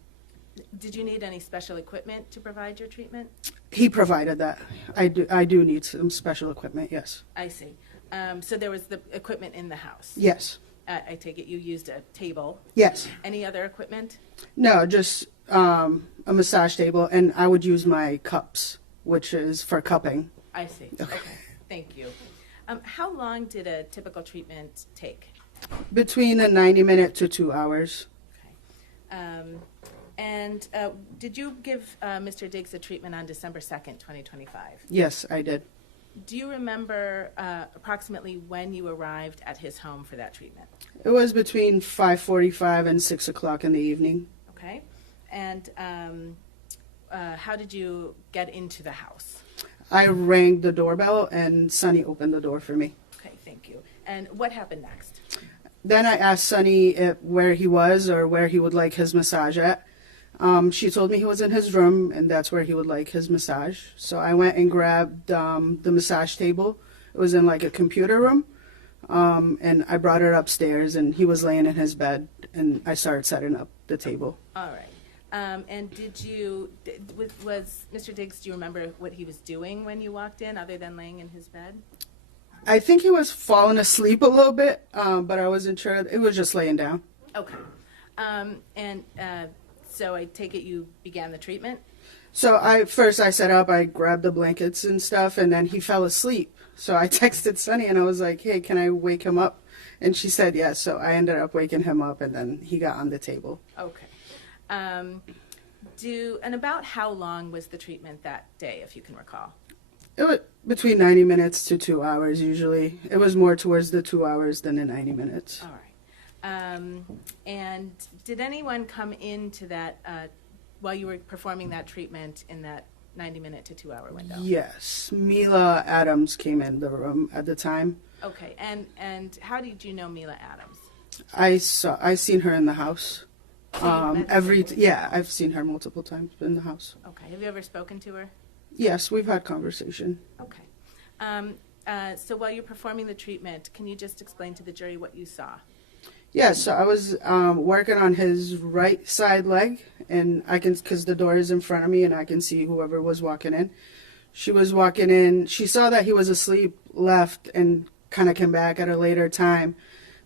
Did you need any special equipment to provide your treatment? He provided that. I do need some special equipment, yes. I see. So there was the equipment in the house? Yes. I take it you used a table? Yes. Any other equipment? No, just a massage table, and I would use my cups, which is for cupping. I see. Okay. Thank you. How long did a typical treatment take? Between a 90-minute to 2 hours. And did you give Mr. Diggs a treatment on December 2nd, 2025? Yes, I did. Do you remember approximately when you arrived at his home for that treatment? It was between 5:45 and 6 o'clock in the evening. Okay. And how did you get into the house? I rang the doorbell, and Sonny opened the door for me. Okay, thank you. And what happened next? Then I asked Sonny where he was or where he would like his massage at. She told me he was in his room, and that's where he would like his massage. So I went and grabbed the massage table. It was in like a computer room. And I brought it upstairs, and he was laying in his bed, and I started setting up the table. All right. And was Mr. Diggs, do you remember what he was doing when you walked in other than laying in his bed? I think he was falling asleep a little bit, but I wasn't sure. It was just laying down. Okay. So I take it you began the treatment? So I set up, I grabbed the blankets and stuff, and then he fell asleep. So I texted Sunny, and I was like, hey, can I wake him up? And she said yes. So I ended up waking him up, and then he got on the table. Okay. And about how long was the treatment that day, if you can recall? It was between 90 minutes to 2 hours usually. It was more towards the 2 hours than the 90 minutes. All right. And did anyone come into that while you were performing that treatment in that 90-minute to 2 hour window? Yes. Mila Adams came in the room at the time. Okay. And how did you know Mila Adams? I seen her in the house. I've seen her multiple times in the house. Okay. Have you ever spoken to her? Yes, we've had conversation. Okay. So while you're performing the treatment, can you just explain to the jury what you saw? Yeah, so I was working on his right side leg, and because the door is in front of me, and I can see whoever was walking in. She was walking in. She saw that he was asleep, left, and kind of came back at a later time.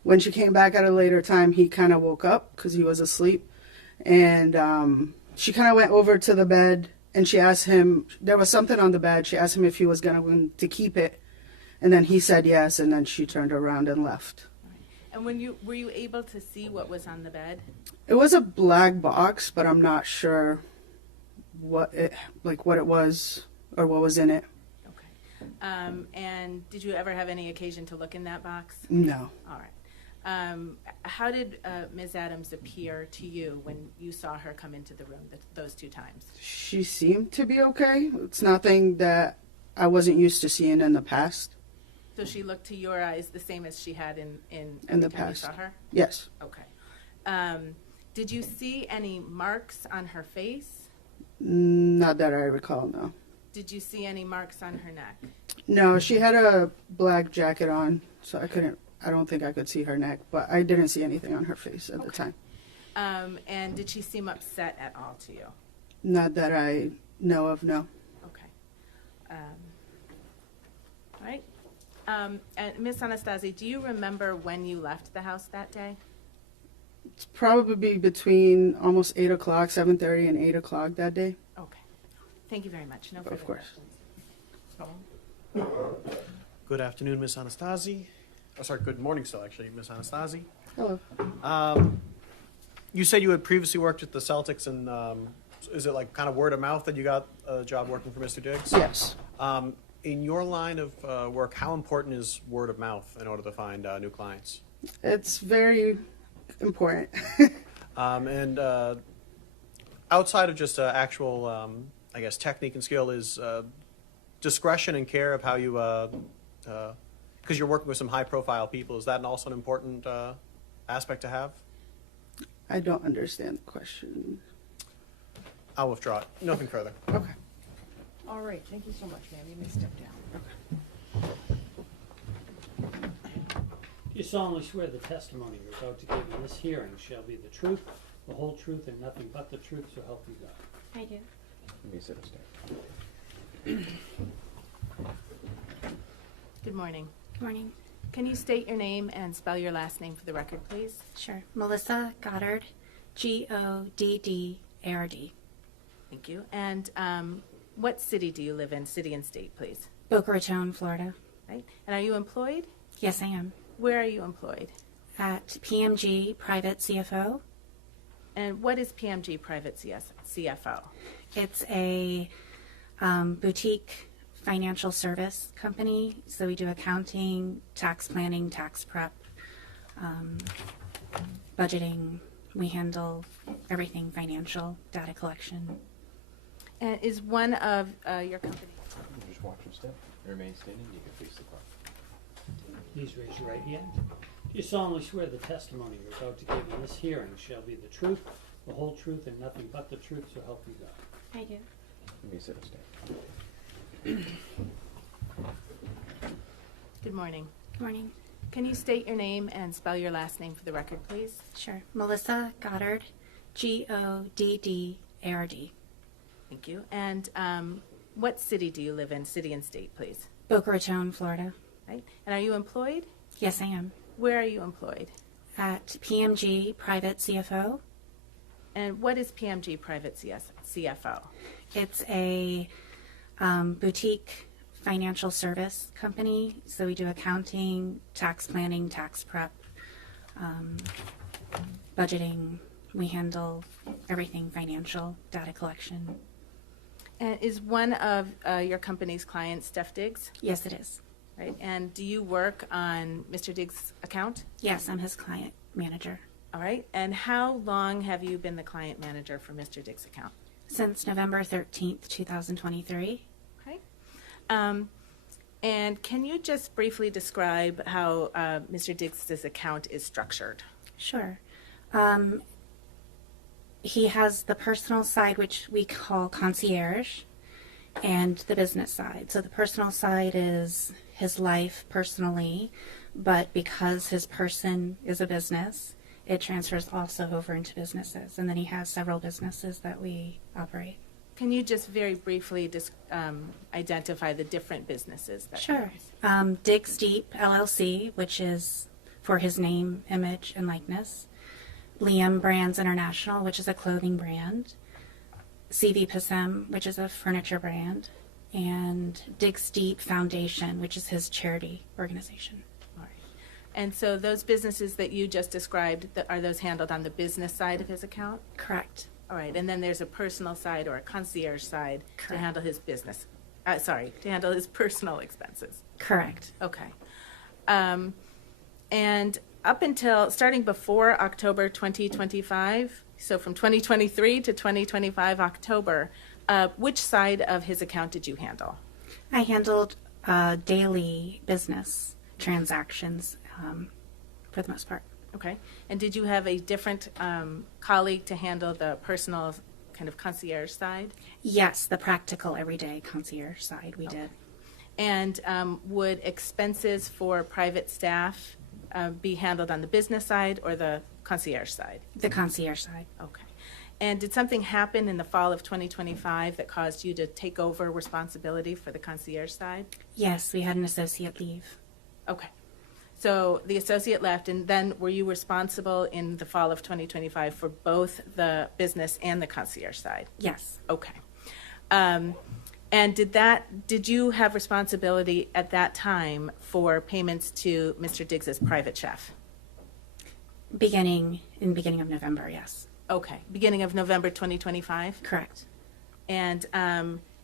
When she came back at a later time, he kind of woke up because he was asleep, and she kind of went over to the bed, and she asked him, there was something on the bed. She asked him if he was going to keep it, and then he said yes, and then she turned around and left. And were you able to see what was on the bed? It was a black box, but I'm not sure what it was or what was in it. Okay. And did you ever have any occasion to look in that box? No. All right. How did Ms. Adams appear to you when you saw her come into the room those two times? She seemed to be okay. It's nothing that I wasn't used to seeing in the past. So she looked to your eyes the same as she had in the time past. you saw her? Yes. Okay. Did you see any marks on her face? Not that I recall, no. Did you see any marks on her neck? No, she had a black jacket on, so I don't think I could see her neck, but I didn't see anything on her face at the time. And did she seem upset at all to you? Not that I know of, no. Okay. All right. And Miss Anastasi, do you remember when you left the house that day? It's probably between almost 8 o'clock, 7:30 and 8 o'clock that day. Okay. Thank you very much. No further Of course. questions. Good afternoon, Ms. Anastasi. good morning still, actually, Miss Anastasi. Hello. You said you had previously worked at the Celtics, and is it like kind of word of mouth that you got a job working for Mr. Diggs? Yes. In your line of work, how important is word of mouth in order to find new clients? It's very important. And outside of just actual, I guess, technique and skill, is discretion and care of how you, because you're working with some high-profile people, is that also an important aspect to have? I don't understand the question. I'll withdraw it. Nothing further. Okay. All right, thank you so much, ma'am. You may step down. You solemnly swear the testimony you're about to give in this hearing shall be the truth, the whole truth, and nothing but the truth, so help you God. I do. You may sit or stand. Good morning. Good morning. Can you state your name and spell your last name for the record, please? Sure. Melissa Goddard, Goddard. Thank you. And what city do you live in? City and state, please. Boca Raton, Florida. Right. And are you employed? Yes, I am. Where are you employed? At PMG Private CFO. And what is PMG Private CFO? It's a boutique financial service company. So we do accounting, tax planning, tax prep, budgeting. We handle everything financial, data collection. And is one of your company? Just watch your step. Remain standing. You can face the clock. Please raise your right hand. You solemnly swear the testimony you're about to give in this hearing shall be the truth, the whole truth, and nothing but the truth, so help you God. I do. You may sit or stand. Good morning. Good morning. Can you state your name and spell your last name for the record, please? Sure. Melissa Goddard, Goddard. Thank you. And what city do you live in? City and state, please. Boca Raton, Florida. Right. And are you employed? Yes, I am. Where are you employed? At PMG Private CFO. And what is PMG Private CFO? It's a boutique financial service company. So we do accounting, tax planning, tax prep, budgeting. We handle everything financial, data collection. And is one of your company's clients Steph Diggs? Yes, it is. Right. And do you work on Mr. Diggs' account? Yes, I'm his client manager. All right. And how long have you been the client manager for Mr. Diggs' account? Since November 13th, 2023. Okay. And can you just briefly describe how Mr. Diggs' account is structured? Sure. He has the personal side, which we call concierge, and the business side. So the personal side is his life personally, but because his person is a business, it transfers also over into businesses. And then he has several businesses that we operate. Can you just very briefly identify the different businesses that Sure. Diggs Deep LLC, which is for his name, image, and likeness. Liam Brands International, which is a clothing brand. CV Passem, which is a furniture brand. And Diggs Deep Foundation, which is his charity organization. All right. And so those businesses that you just described, are those handled on the business side of his account? Correct. All right. And then there's a personal side or a concierge side to handle his business. To handle his personal expenses. Correct. Okay. And up until, starting before October 2025, so from 2023 to 2025 October, which side of his account did you handle? I handled daily business transactions for the most part. Okay. And did you have a different colleague to handle the personal kind of concierge side? Yes, the practical everyday concierge side we did. And would expenses for private staff be handled on the business side or the concierge side? The concierge side. Okay. And did something happen in the fall of 2025 that caused you to take over responsibility for the concierge side? Yes, we had an associate leave. Okay. So the associate left, and then were you responsible in the fall of 2025 for both the business and the concierge side? Yes. Okay. And did you have responsibility at that time for payments to Mr. Diggs's private chef? Beginning of November, yes. Okay, beginning of November 2025? Correct. And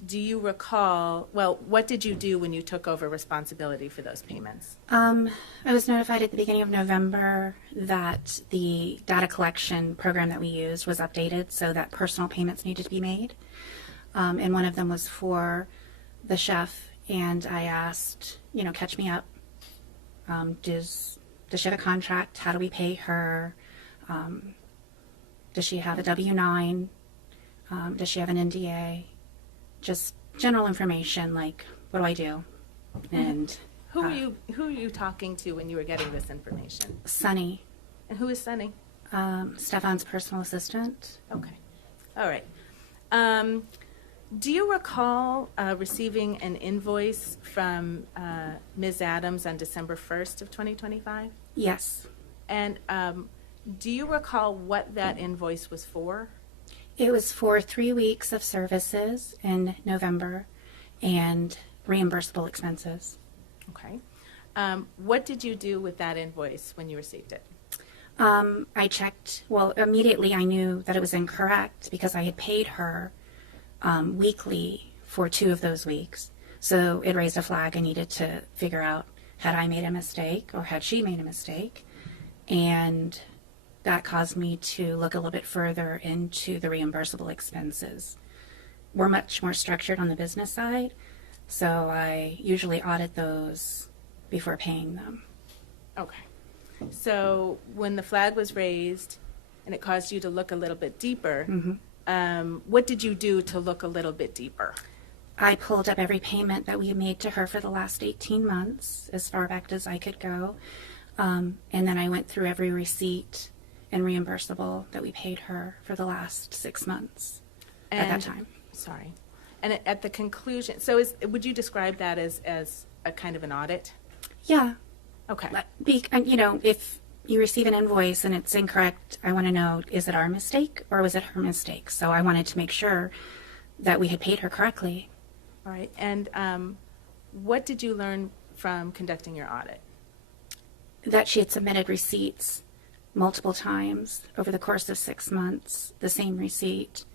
do you recall, well, what did you do when you took over responsibility for those payments? I was notified at the beginning of November that the data collection program that we used was updated so that personal payments needed to be made. And one of them was for the chef, and I asked, catch me up. Does she have a contract? How do we pay her? Does she have a W-9? Does she have an NDA? Just general information, like, what do I do? And who are you talking to when you were getting this information? Sunny. And who is Sunny? Stefon's personal assistant. Okay. All right. Do you recall receiving an invoice from Ms. Adams on December 1st of 2025? Yes. And do you recall what that invoice was for? It was for 3 weeks of services in November and reimbursable expenses. Okay. What did you do with that invoice when you received it? I checked, immediately I knew that it was incorrect because I had paid her weekly for 2 of those weeks. So it raised a flag. I needed to figure out, had I made a mistake or had she made a mistake? And that caused me to look a little bit further into the reimbursable expenses. We're much more structured on the business side, so I usually audit those before paying them. Okay. So when the flag was raised and it caused you to look a little bit deeper, what did you do to look a little bit deeper? I pulled up every payment that we had made to her for the last 18 months, as far back as I could go. And then I went through every receipt and reimbursable that we paid her for the last 6 months at that time. Sorry. And at the conclusion, so would you describe that as a kind of an audit? Yeah. Okay. If you receive an invoice and it's incorrect, I want to know, is it our mistake or was it her mistake? So I wanted to make sure that we had paid her correctly. All right. And what did you learn from conducting your audit? That she had submitted receipts multiple times over the course of 6 months, the same receipt.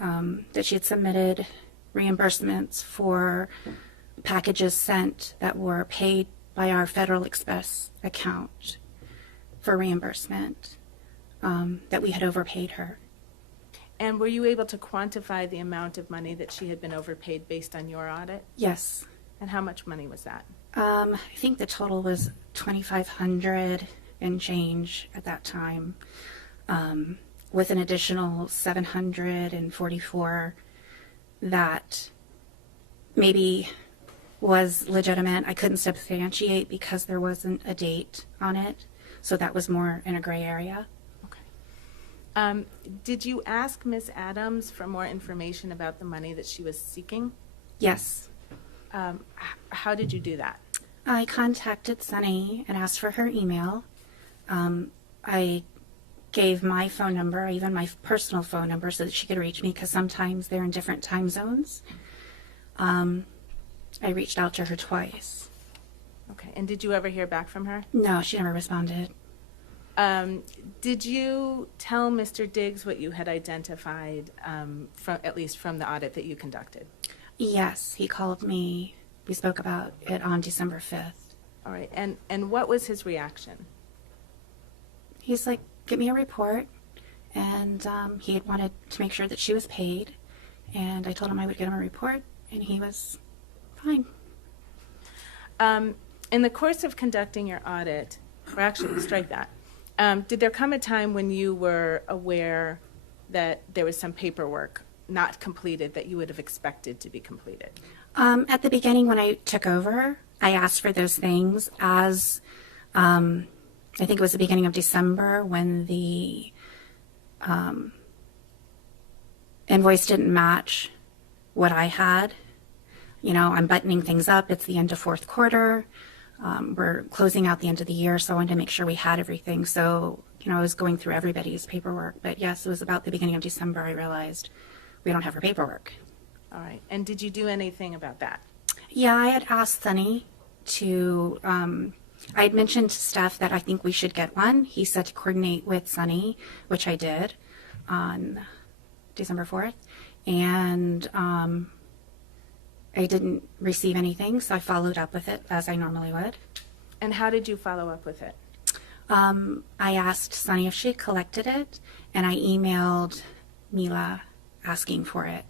That she had submitted reimbursements for packages sent that were paid by our Federal Express account for reimbursement, that we had overpaid her. And were you able to quantify the amount of money that she had been overpaid based on your audit? Yes. And how much money was that? I think the total was $2,500 and change at that time, with an additional $744 that maybe was legitimate. I couldn't substantiate because there wasn't a date on it, so that was more in a gray area. Okay. Did you ask Ms. Adams for more information about the money that she was seeking? Yes. How did you do that? I contacted Sunny and asked for her email. I gave my phone number, even my personal phone number, so that she could reach me because sometimes they're in different time zones. I reached out to her twice. Okay. And did you ever hear back from her? No, she never responded. Did you tell Mr. Diggs what you had identified, at least from the audit that you conducted? Yes, he called me. We spoke about it on December 5th. All right. And what was his reaction? He's like, get me a report. And he had wanted to make sure that she was paid. And I told him I would get him a report, and he was fine. In the course of conducting your audit, or actually, strike that, did there come a time when you were aware that there was some paperwork not completed that you would have expected to be completed? At the beginning when I took over, I asked for those things as, I think it was the beginning of December when the invoice didn't match what I had. I'm buttoning things up. It's the end of fourth quarter. We're closing out the end of the year, so I wanted to make sure we had everything. So, I was going through everybody's paperwork. But yes, it was about the beginning of December I realized we don't have her paperwork. All right. And did you do anything about that? Yeah, I had asked Sunny to, I had mentioned to Steph that I think we should get one. He said to coordinate with Sunny, which I did on December 4th. And I didn't receive anything, so I followed up with it as I normally would. And how did you follow up with it? I asked Sunny if she had collected it, and I emailed Mila asking for it.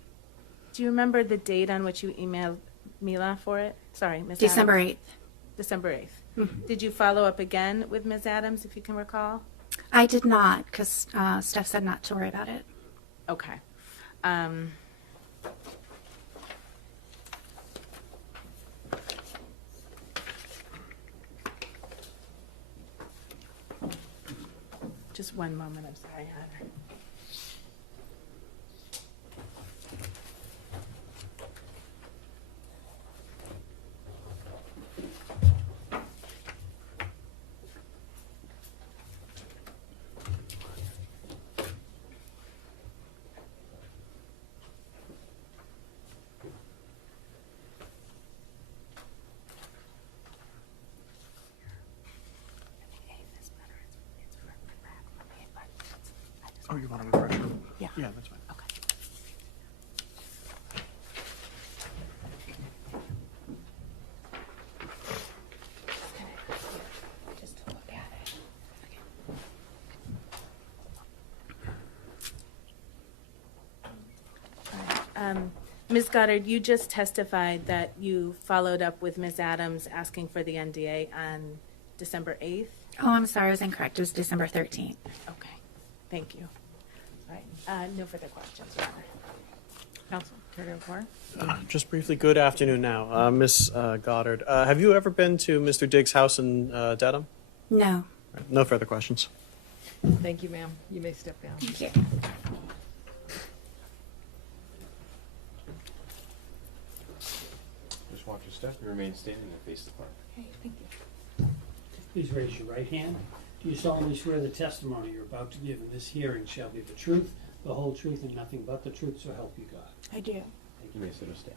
Do you remember the date on which you emailed Mila for it? Sorry, Ms. December Adams. 8th. December 8th. Mhm. Did you follow up again with Ms. Adams, if you can recall? I did not, because Steph said not to worry about it. Okay. Just one moment, I'm sorry, Hunter. Oh, you want to refresh? Yeah. Yeah, that's fine. Okay. Just to look at it. Ms. Goddard, you just testified that you followed up with Ms. Adams asking for the NDA on December 8th? Oh, I'm sorry, I was incorrect. It was December 13th. Okay, thank you. All right, no further questions, Your Honor. Counsel, care to report? Just briefly, good afternoon now. Miss Goddard, have you ever been to Mr. Diggs' house in Dedham? No. No further questions. Thank you, ma'am. You may step down. Thank you. Just watch your step and remain standing and face the clock. Okay, thank you. Please raise your right hand. Do you solemnly swear the testimony you're about to give in this hearing shall be the truth, the whole truth, and nothing but the truth, so help you God? I do. Thank you. May sit or stand.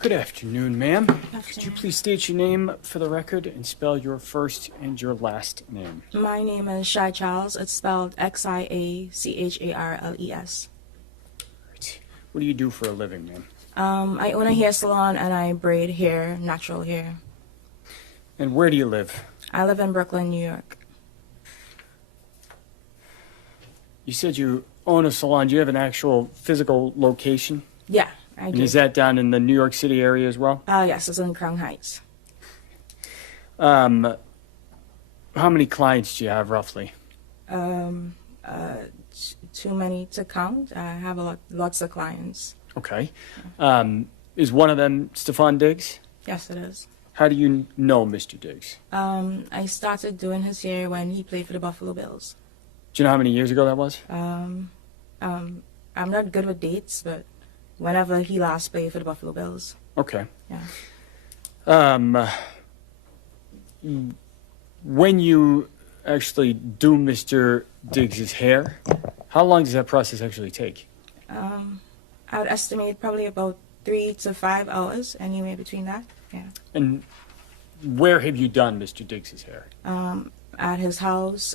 Good afternoon, ma'am. Could you afternoon. please state your name for the record and spell your first and your last name? My name is Shai Charles. It's spelled Xiacharles. What do you do for a living, ma'am? I own a hair salon and I braid hair, natural hair. And where do you live? I live in Brooklyn, New York. You said you own a salon. Do you have an actual physical location? Yeah, I And do. is that down in the New York City area as well? Yes, it's in Crown Heights. How many clients do you have roughly? Too many to count. I have lots of clients. Okay. Is one of them Stefon Diggs? Yes, it is. How do you know Mr. Diggs? I started doing his hair when he played for the Buffalo Bills. Do you know how many years ago that was? I'm not good with dates, but whenever he last played for the Buffalo Bills. Okay. Yeah. When you actually do Mr. Diggs's hair, how long does that process actually take? I'd estimate probably about 3 to 5 hours, anywhere between that. Yeah. And where have you done Mr. Diggs's hair? At his house.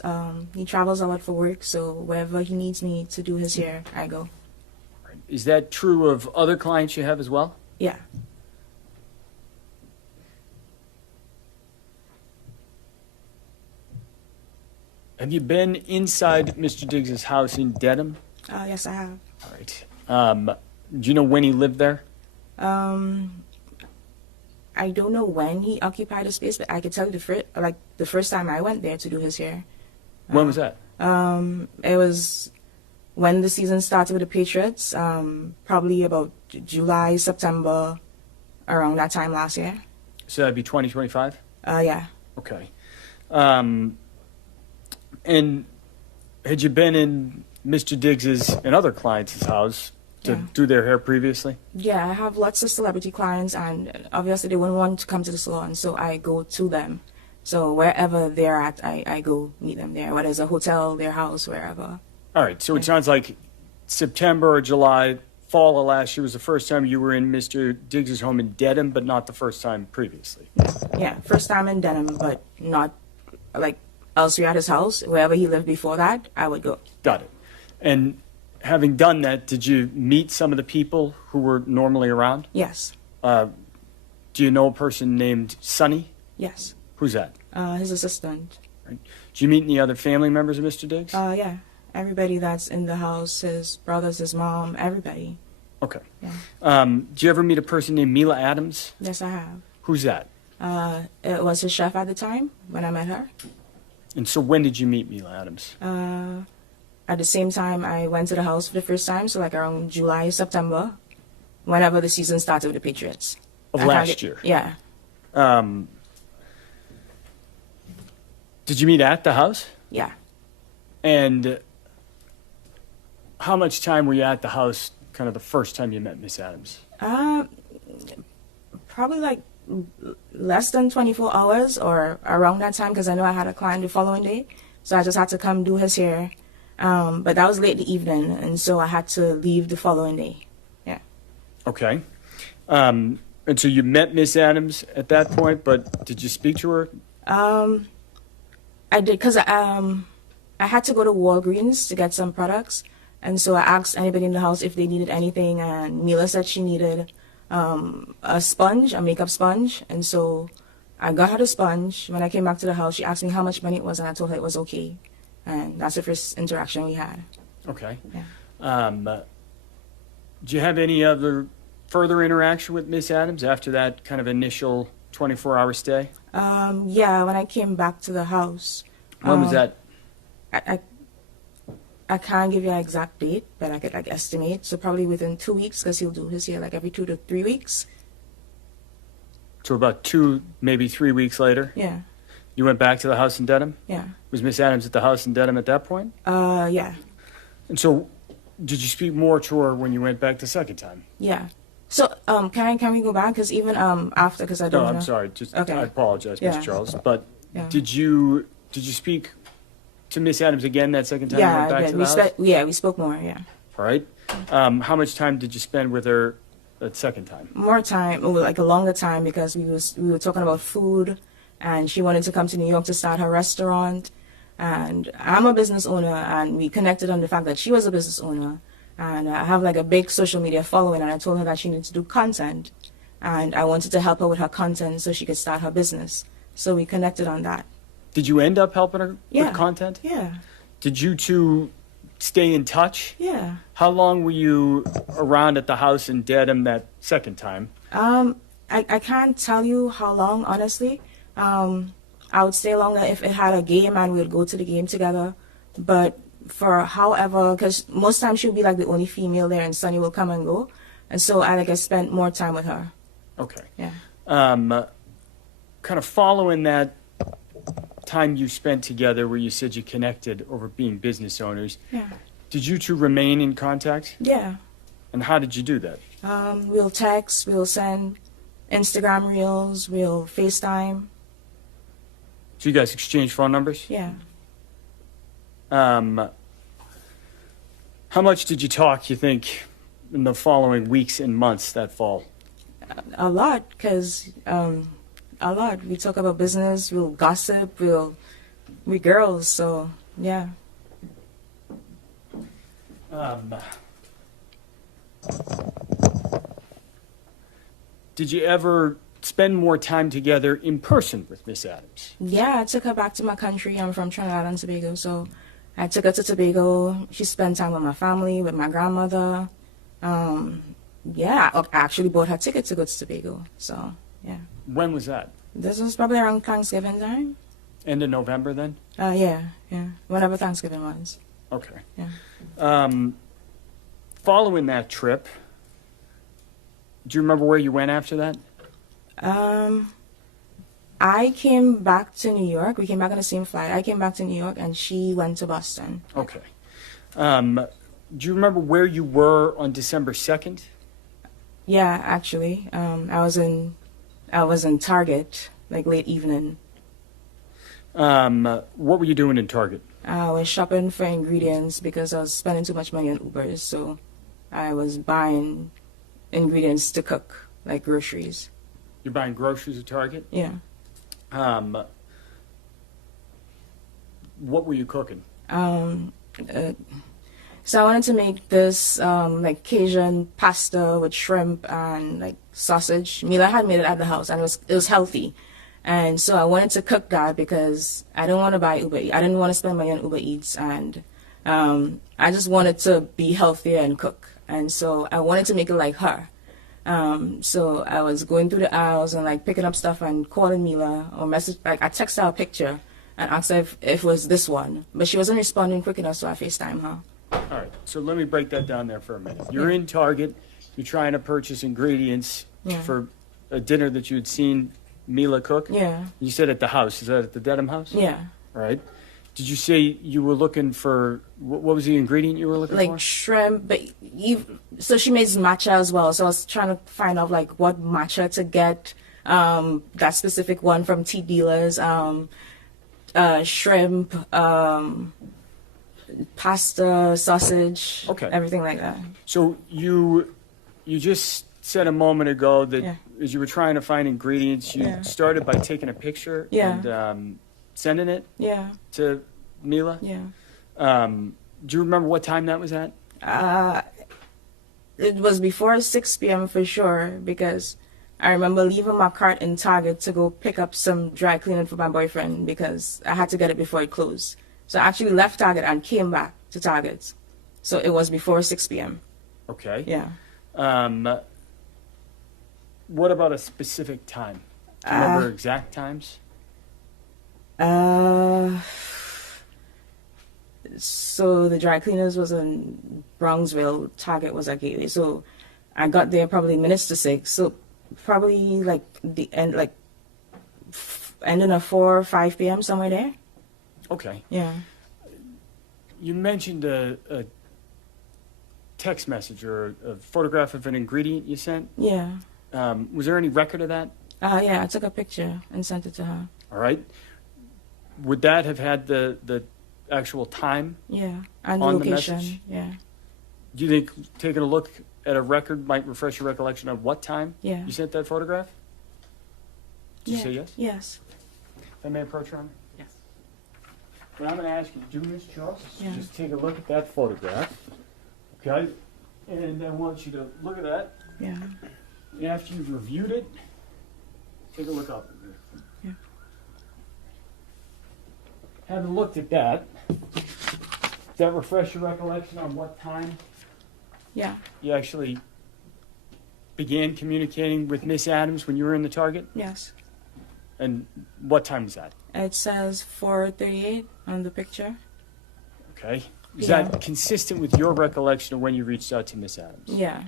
He travels a lot for work, so wherever he needs me to do his hair, I go. Is that true of other clients you have as well? Yeah. Have you been inside Mr. Diggs's house in Dedham? Yes, I have. All right. Do you know when he lived there? I don't know when he occupied the space, but I could tell you the first time I went there to do his hair. When was that? It was when the season started with the Patriots, probably about July, September, around that time last year. So that'd be 2025? Yeah. Okay. And had you been in Mr. Diggs's and other clients' house to do their hair previously? Yeah, I have lots of celebrity clients, and obviously they wouldn't want to come to the salon, so I go to them So wherever they're at, I go meet them there, whether it's a hotel, their house, wherever. All right, so it sounds like September or July, fall of last year was the first time you were in Mr. Diggs' home in Dedham, but not the first time previously. Yeah, first time in Denham, but not like elsewhere at his house. Wherever he lived before that, I would go. Got it. And having done that, did you meet some of the people who were normally around? Yes. Do you know a person named Sonny? Yes. Who's that? His assistant. Right. Did you meet any other family members of Mr. Diggs? Yeah. Everybody that's in the house, his brothers, his mom, everybody. Okay. Yeah. Did you ever meet a person named Mila Adams? Yes, I have. Who's that? It was his chef at the time when I met her. And so when did you meet Mila Adams? At the same time, I went to the house for the first time, so like around July, September, whenever the season started with the Patriots. Of last year? Yeah. Did you meet at the house? Yeah. And how much time were you at the house kind of the first time you met Miss Adams? Probably like less than 24 hours or around that time, because I know I had a client the following day, so I just had to come do his hair. But that was late the evening, and so I had to leave the following day. Yeah. Okay. And so you met Miss Adams at that point, but did you speak to her? I did, because I had to go to Walgreens to get some products, and so I asked anybody in the house if they needed anything, and Mila said she needed a sponge, a makeup sponge, and so I got her the sponge. When I came back to the house, she asked me how much money it was, and I told her it was okay, and that's the first interaction we had. Okay. Yeah. Do you have any other further interaction with Miss Adams after that kind of initial 24-hour stay? Yeah, when I came back to the house. When was that? I can't give you an exact date, but I could like estimate. So probably within 2 weeks, because he'll do his hair like every 2 to 3 weeks. So about 2, maybe 3 weeks later? Yeah. You went back to the house in Dedham? Yeah. Was Miss Adams at the house in Dedham at that point? Yeah. And so did you speak more to her when you went back the second time? Yeah. So can we go back? Because even after, because I don't No, know. I'm sorry. Just Okay. I apologize, Yeah. Miss Charles. But Yeah. did you speak to Miss Adams again that second time you Yeah, went back I to did. the house? Yeah, we spoke more, yeah. All right. How much time did you spend with her that second time? More time, like a longer time, because we were talking about food, and she wanted to come to New York to start her restaurant, and I'm a business owner, and we connected on the fact that she was a business owner, and I have like a big social media following, and I told her that she needed to do content, and I wanted to help her with her content so she could start her business. So we connected on that. Did you end up helping her Yeah. with content? Yeah. Did you two stay in touch? Yeah. How long were you around at the house in Dedham that second time? I can't tell you how long, honestly. I would stay longer if it had a game and we would go to the game together. But for however, because most times she would be like the only female there and Sunny will come and go. And so I spent more time with her. Okay. Yeah. Kind of following that time you spent together where you said you connected over being business owners, Yeah. did you two remain in contact? Yeah. And how did you do that? We'll text, we'll send Instagram reels, we'll FaceTime. So you guys exchanged phone numbers? Yeah. How much did you talk, you think, in the following weeks and months that fall? A lot, because a lot. We talk about business, we'll gossip, we girls, so yeah. Did you ever spend more time together in person with Miss Adams? Yeah, I took her back to my country. I'm from Trinidad and Tobago, so I took her to Tobago. She spent time with my family, with my grandmother. Yeah, I actually bought her ticket to go to Tobago, so yeah. When was that? This was probably around Thanksgiving time. End of November then? Yeah, whenever Thanksgiving was. Okay. Yeah. Following that trip, do you remember where you went after that? I came back to New York. We came back on the same flight. I came back to New York, and she went to Boston. Okay. Do you remember where you were on December 2nd? Yeah, actually, I was in Target, like late evening. What were you doing in Target? I was shopping for ingredients because I was spending too much money on Ubers, so I was buying ingredients to cook, like groceries. You're buying groceries at Target? Yeah. What were you cooking? So I wanted to make this like Cajun pasta with shrimp and like sausage. Mila had made it at the house, and it was healthy. And so I wanted to cook that because I didn't want to buy Uber Eats. I didn't want to spend money on Uber Eats, and I just wanted to be healthier and cook. And so I wanted to make it like her. So I was going through the aisles and like picking up stuff and calling Mila or message. Like I texted her a picture and asked her if it was this one, but she wasn't responding quick enough, so I FaceTime her. All right, so let me break that down there for a minute. You're in Target. You're trying to purchase ingredients for a dinner that you had seen Mila cook? Yeah. You said at the house. Is that at the Dedham house? Yeah. All right. Did you say you were looking for, what was the ingredient you were looking for? Like shrimp, but so she makes matcha as well. So I was trying to find out like what matcha to get, that specific one from tea dealers, shrimp, pasta, sausage, everything like that. So you just said a moment ago that as you were trying to find ingredients, you started by taking a picture and sending it to Mila? Yeah. Do you remember what time that was at? It was before 6 p.m. for sure, because I remember leaving my cart in Target to go pick up some dry cleaning for my boyfriend because I had to get it before it closed. So I actually left Target and came back to Target. So it was before 6 p.m. Okay. Yeah. What about a specific time? Do you remember exact times? So the dry cleaners was in Brownsville, Target was at Gateway. So I got there probably minutes to 6. So probably like the end, like ending at 4 or 5 p.m. somewhere there. Okay. Yeah. You mentioned a text message or a photograph of an ingredient you sent. Yeah. Was there any record of that? Yeah, I took a picture and sent it to her. All right. Would that have had the actual time? Yeah, and the on location. The message? Yeah. Do you think taking a look at a record might refresh your recollection of what time Yeah. you sent that photograph? Did you say yes? Yes. If I may approach around? Yes. What I'm going to ask you to do, Ms. Charles, Yeah. is just take a look at that photograph. Okay? And I want you to look at that. Yeah. And after you've reviewed it, take a look up. Yeah. Having looked at that, does that refresh your recollection on what time Yeah. you actually began communicating with Miss Adams when you were in the Target? Yes. And what time was that? It says 4:38 on the picture. Okay. Is Yeah. that consistent with your recollection of when you reached out to Miss Adams? Yeah.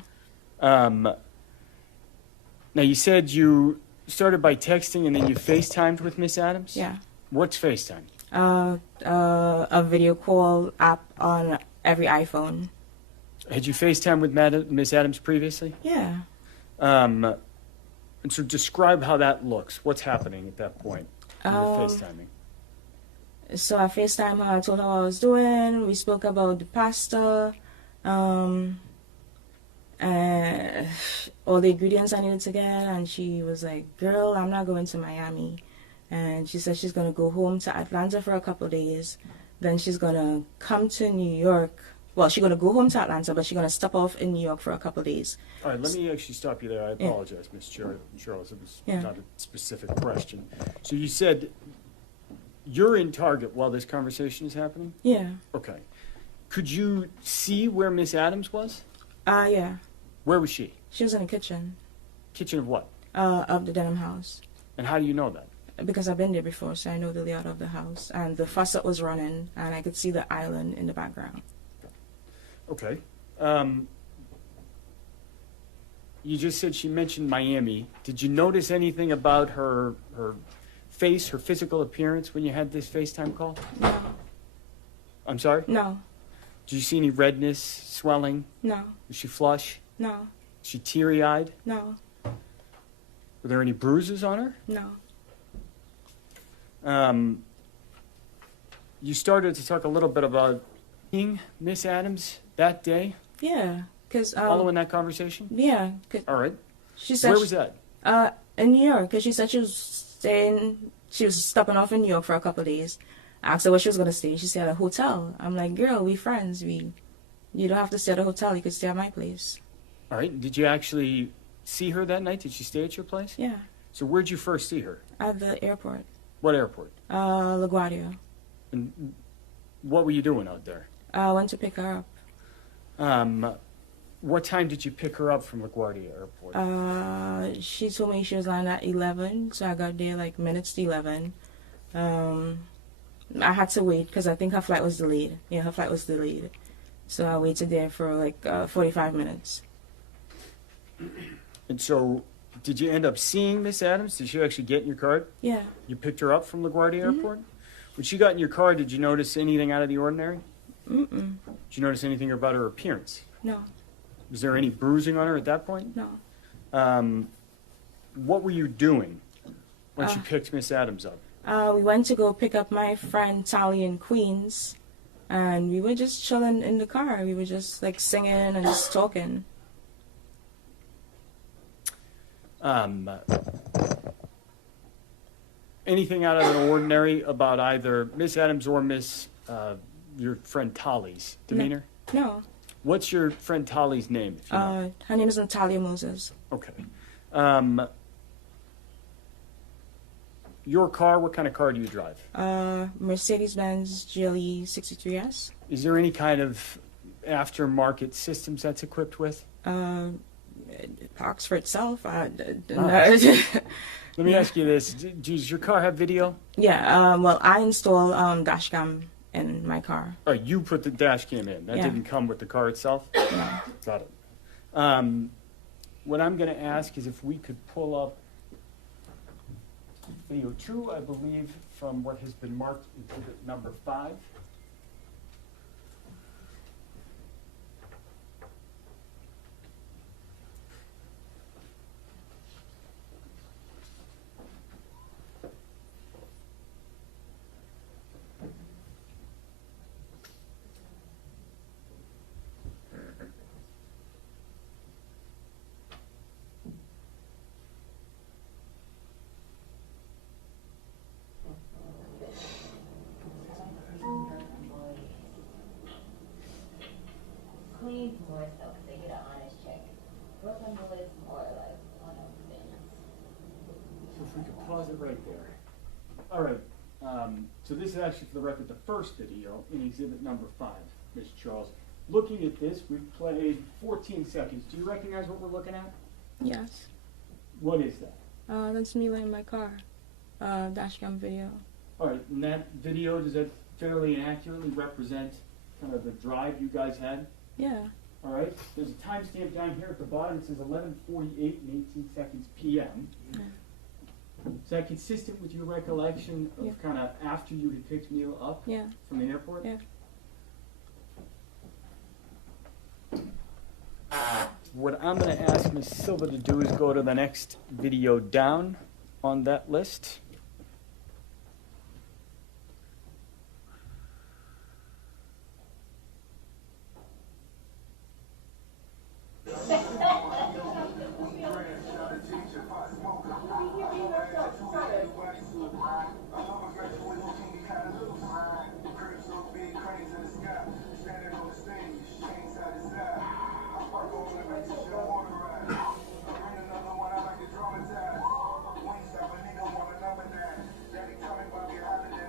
Now, you said you started by texting and then you FaceTimed with Miss Adams? Yeah. What's FaceTime? A video call app on every iPhone. Had you FaceTimed with Miss Adams previously? Yeah. And so describe how that looks. What's happening at that point when you're FaceTiming? So I FaceTime her, I told her what I was doing. We spoke about the pasta, and all the ingredients I needed to get. And she was like, girl, I'm not going to Miami. And she said she's going to go home to Atlanta for a couple of days. Then she's going to come to New York. Well, she's going to go home to Atlanta, but she's going to stop off in New York for a couple of days. All right, let me actually stop you there. I apologize, Ms. Charles. It was not a specific question. So you said you're in Target while this conversation is happening? Yeah. Okay. Could you see where Miss Adams was? Yeah. Where was she? She was in the kitchen. Kitchen of what? Of the Denham house. And how do you know that? Because I've been there before, so I know the layout of the house. And the faucet was running, and I could see the island in the background. Okay. You just said she mentioned Miami. Did you notice anything about her face, her physical appearance when you had this FaceTime call? No. I'm sorry? No. Did you see any redness, swelling? No. Was she flush? No. Was she teary-eyed? No. Were there any bruises on her? No. you started to talk a little bit about seeing Miss Adams that day, Yeah, because following that conversation? yeah, All right. she said Where was that? In New York, because she said she was stopping off in New York for a couple of days. I asked her where she was gonna stay. She said a hotel. I'm like, girl, we friends. You don't have to stay at a hotel. You could stay at my place. All right. Did you actually see her that night? Did she stay at your place? Yeah, So where'd you first see her? at the airport. What airport? LaGuardia. And what were you doing out there? I went to pick her up. What time did you pick her up from LaGuardia Airport? She told me she was on at 11, so I got there like minutes to 11. I had to wait because I think her flight was delayed. Yeah, her flight was delayed. So I waited there for like 45 minutes. And so, did you end up seeing Miss Adams? Did she actually get in your car? Yeah. You picked her up from LaGuardia Airport? When she got in your car, did you notice anything out of the ordinary? Mm-mm. Did you notice anything about her appearance? No. Was there any bruising on her at that point? No. What were you doing once you picked Miss Adams up? We went to go pick up my friend Tally in Queens, and we were just chilling in the car. We were just like singing and just talking. Anything out of the ordinary about either Miss Adams or your friend Tali's demeanor? No. What's your friend Tali's name? If you know? Her name is Natalia Moses. Okay. Your car, what kind of car do you drive? Mercedes-Benz GLE 63S. Is there any kind of aftermarket systems that's equipped with? It parks for itself. Let me ask you this. Does your car have video? Yeah, well, I install dash cam in my car. Oh, you put the dash cam in. That Yeah. didn't come with the car itself? No. Got it. What I'm going to ask is if we could pull up video 2, I believe, from what has been marked exhibit number 5. Clean more so because they get an honest check. Brooklyn Bullet's more like one of the things. So if we could pause it right there. All right. So this is actually, for the record, the first video in exhibit number 5, Mr. Charles. Looking at this, we've played 14 seconds. Do you recognize what we're looking at? Yes. What is that? That's me in my car. Dash cam video. All right. And that video, does that fairly and accurately represent kind of the drive you guys had? Yeah. All right. There's a timestamp down here at the bottom. It says 11:48 and 18 seconds p.m. Is that consistent with your recollection of kind of after you had picked Neil up from the airport? Yeah. What I'm going to ask Ms. Silva to do is go to the next video down on that list.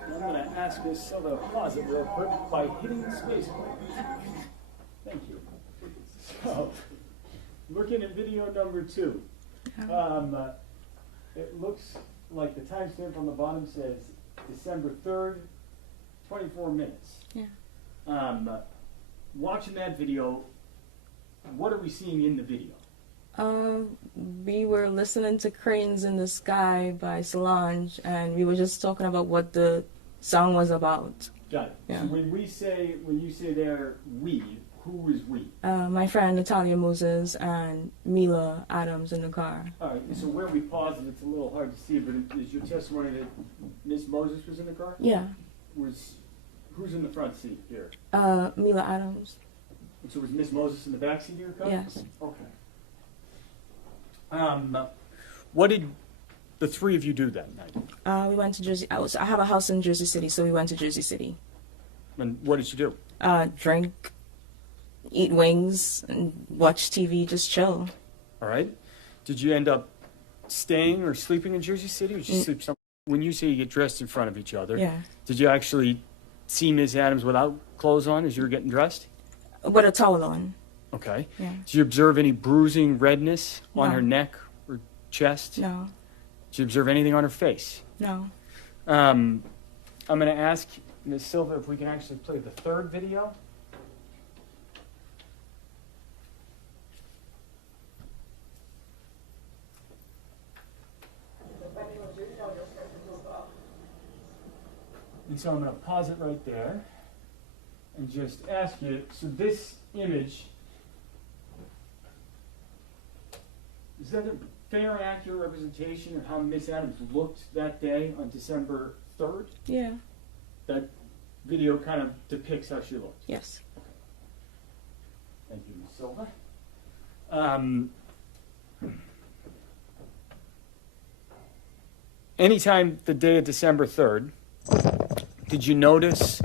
I'm going to ask Ms. Silva to pause it real quick by hitting the space bar. Thank you. So, looking at video number 2, it looks like the timestamp on the bottom says December 3rd, 24 minutes. Yeah. Watching that video, what are we seeing in the video? We were listening to Cranes in the Sky by Solange, and we were just talking about what the song was about. Got it. Yeah. So when you say there, we, who is we? My friend Natalia Moses and Mila Adams in the car. All right, so where we paused it, it's a little hard to see, but is your testimony that Miss Moses was in the car? Yeah. Who's in the front seat here? Mila Adams. And so was Miss Moses in the back seat of your car? Yes. Okay. What did the three of you do that night? We went to Jersey. I have a house in Jersey City, so we went to Jersey City. And what did you do? Drink, eat wings, and watch TV, just chill. All right. Did you end up staying or sleeping in Jersey City, or did you sleep somewhere? When you say you get dressed in front of each other, Yeah. did you actually see Miss Adams without clothes on as you were getting dressed? With a towel on. Okay. Yeah. Did you observe any bruising, redness on No. her neck or chest? No. Did you observe anything on her face? No. I'm going to ask Ms. Silva if we can actually play the third video. And so I'm going to pause it right there and just ask you, so this image, is that a fair and accurate representation of how Miss Adams looked that day on December 3rd? Yeah. That video kind of depicts how she looked. Yes. Thank you, Ms. Silva. Anytime the day of December 3rd, did you notice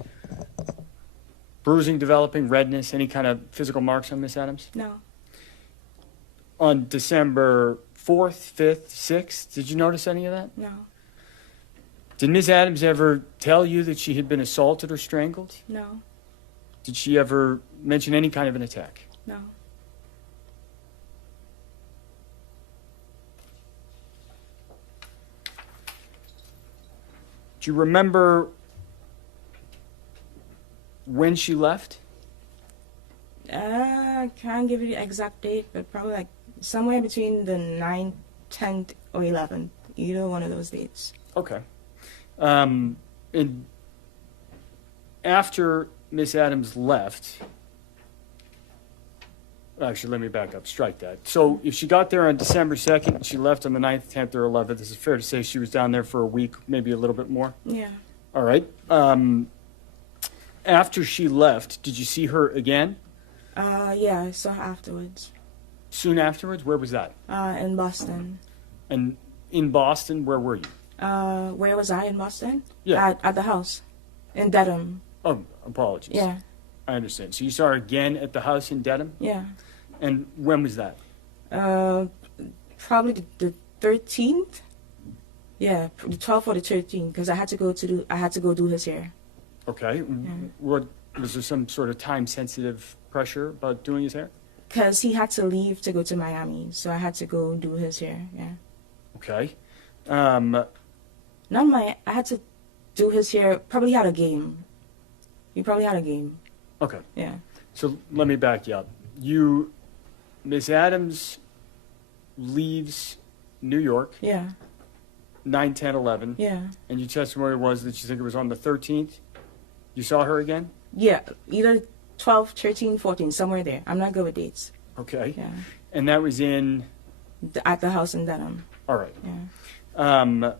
bruising developing, redness, any kind of physical marks on Miss Adams? No. On December 4th, 5th, 6th, did you notice any of that? No. Did Miss Adams ever tell you that she had been assaulted or strangled? No. Did she ever mention any kind of an attack? No. Do you remember when she left? I can't give you the exact date, but probably like somewhere between the 9th, 10th, or 11th. Either one of those dates. Okay. And after Miss Adams left, actually, let me back up. Strike that. So if she got there on December 2nd and she left on the 9th, 10th, or 11th, is it fair to say she was down there for a week, maybe a little bit more? Yeah. All right. After she left, did you see her again? Yeah, I saw her afterwards. Soon afterwards? Where was that? In Boston. And in Boston, where were you? Where was I in Boston? Yeah. At the house. In Dedham. Oh, apologies. Yeah. I understand. So you saw her again at the house in Dedham? Yeah. And when was that? Probably the 13th. Yeah, the 12th or the 13th, because I had to go do his hair. Okay. Yeah. What was there some sort of time sensitive pressure about doing his hair? Because he had to leave to go to Miami, so I had to go do his hair. Yeah. Okay. I had to do his hair. Probably had a game. He probably had a game. Okay. Yeah. So let me back you up. Miss Adams leaves New York. Yeah. 9, 10, 11. Yeah. And your testimony was that you think it was on the 13th? You saw her again? Yeah, either 12, 13, 14, somewhere there. I'm not good with dates. Okay. Yeah. And that was at the house in Dedham. All right. Yeah.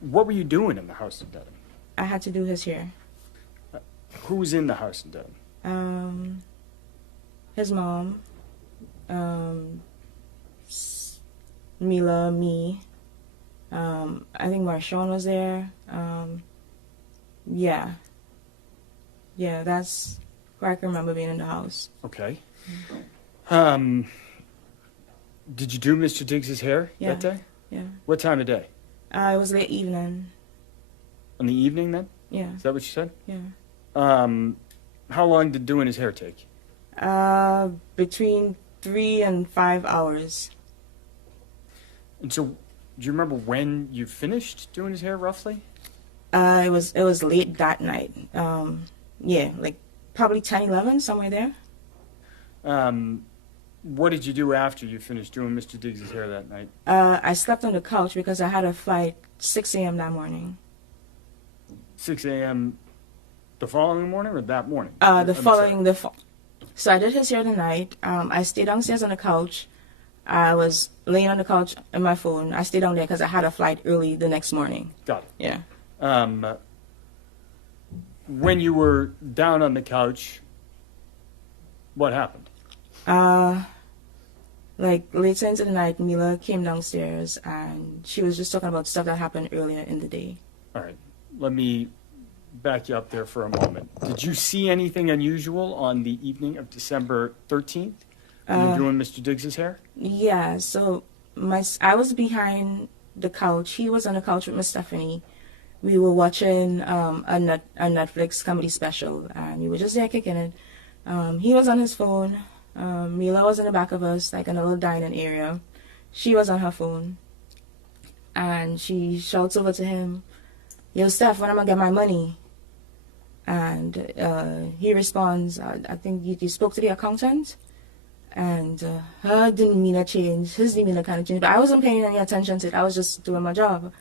What were you doing in the house in Dedham? I had to do his hair. Who was in the house in Dedham? His mom, Mila, me. I think Marshawn was there. Yeah. Yeah, that's where I can remember being in the house. Okay. Did you do Mr. Diggs's hair that day? Yeah. What time of day? It was late evening. In the evening then? Yeah. Is that what you said? Yeah. How long did doing his hair take? Between 3 and 5 hours. And so, do you remember when you finished doing his hair roughly? It was late that night. Yeah, like probably 10, 11, somewhere there. What did you do after you finished doing Mr. Diggs's hair that night? I slept on the couch because I had a flight 6 a.m. that morning. 6 a.m. the following morning or that morning? So I did his hair the night. I stayed downstairs on the couch. I was laying on the couch on my phone. I stayed down there because I had a flight early the next morning. Got it. Yeah. when you were down on the couch, what happened? Like later into the night, Mila came downstairs and she was just talking about stuff that happened earlier in the day. All right, let me back you up there for a moment. Did you see anything unusual on the evening of December 13th when you were doing Mr. Diggs's hair? Yeah, so I was behind the couch. He was on the couch with Miss Stephanie. We were watching a Netflix comedy special, and we were just there kicking it. He was on his phone. Mila was in the back of us, like in a little dining area. She was on her phone, and she shouts over to him, "Yo, Steph, when am I gonna get my money?" And he responds, "I think you spoke to the accountant." And her demeanor changed. His demeanor kind of changed, but I wasn't paying any attention to it. I was just doing my job.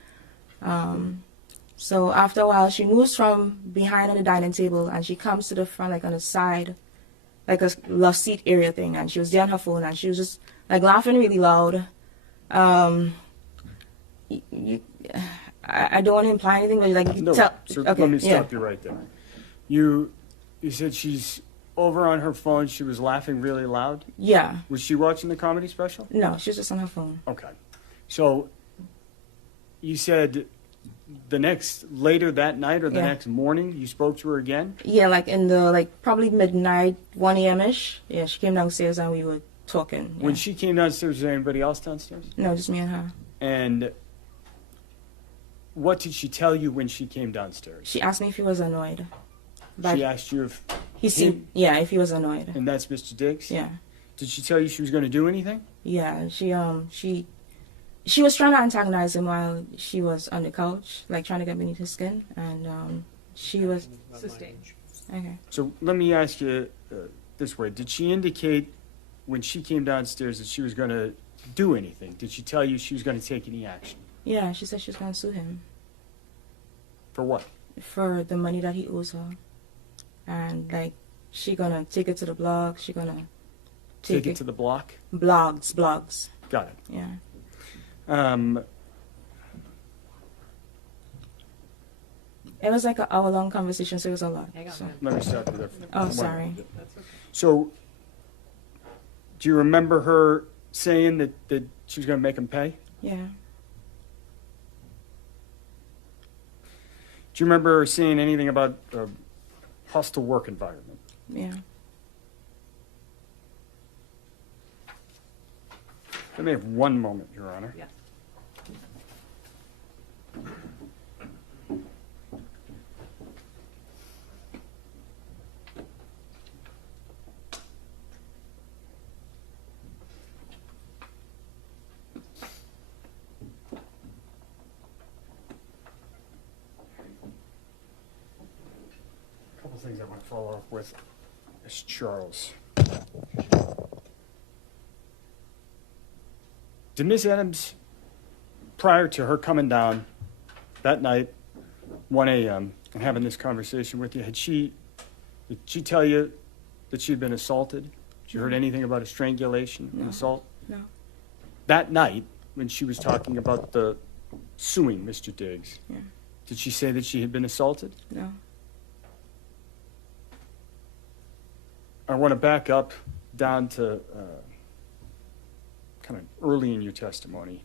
So after a while, she moves from behind on the dining table and she comes to the front, like on the side, like a love seat area thing. And she was there on her phone and she was just like laughing really loud. I don't want to imply anything, but like No, tell. so Okay, let me yeah. stop you right there. You said she's over on her phone. She was laughing really loud. Yeah. Was she watching the comedy special? No, she was just on her phone. Okay. So you said later that night or the Yeah. next morning you spoke to her again? Yeah, like in the probably midnight, 1 a.m. ish. Yeah, she came downstairs and we were talking. When she came downstairs, was there anybody else downstairs? No, just me and her. And what did she tell you when she came downstairs? She asked me if he was annoyed. She asked you if he seemed, yeah, if he was annoyed. And that's Mr. Diggs? Yeah. Did she tell you she was going to do anything? Yeah, she was trying to antagonize him while she was on the couch, like trying to get beneath his skin, and she was Sustained. Okay. So let me ask you this way. Did she indicate when she came downstairs that she was going to do anything? Did she tell you she was going to take any action? Yeah, she said she was gonna sue him For what? for the money that he owes her, and like she gonna take it to the blog. She gonna Take it to the block? blogs. Got it. Yeah. It was like an hour-long conversation, so it was a lot. So. Let me stop you there. Oh, sorry. So, do you remember her saying that she was going to make him pay? Yeah. Do you remember her saying anything about a hostile work environment? Yeah. Let me have one moment, Your Honor. Yeah. A couple things I want to follow up with is Charles. Did Miss Adams, prior to her coming down that night, 1 a.m., and having this conversation with you, did she tell you that she had been assaulted? Did you heard anything about a strangulation and assault? No. That night, when she was talking about the suing Mr. Diggs, Yeah. did she say that she had been assaulted? No. I want to back up down to kind of early in your testimony.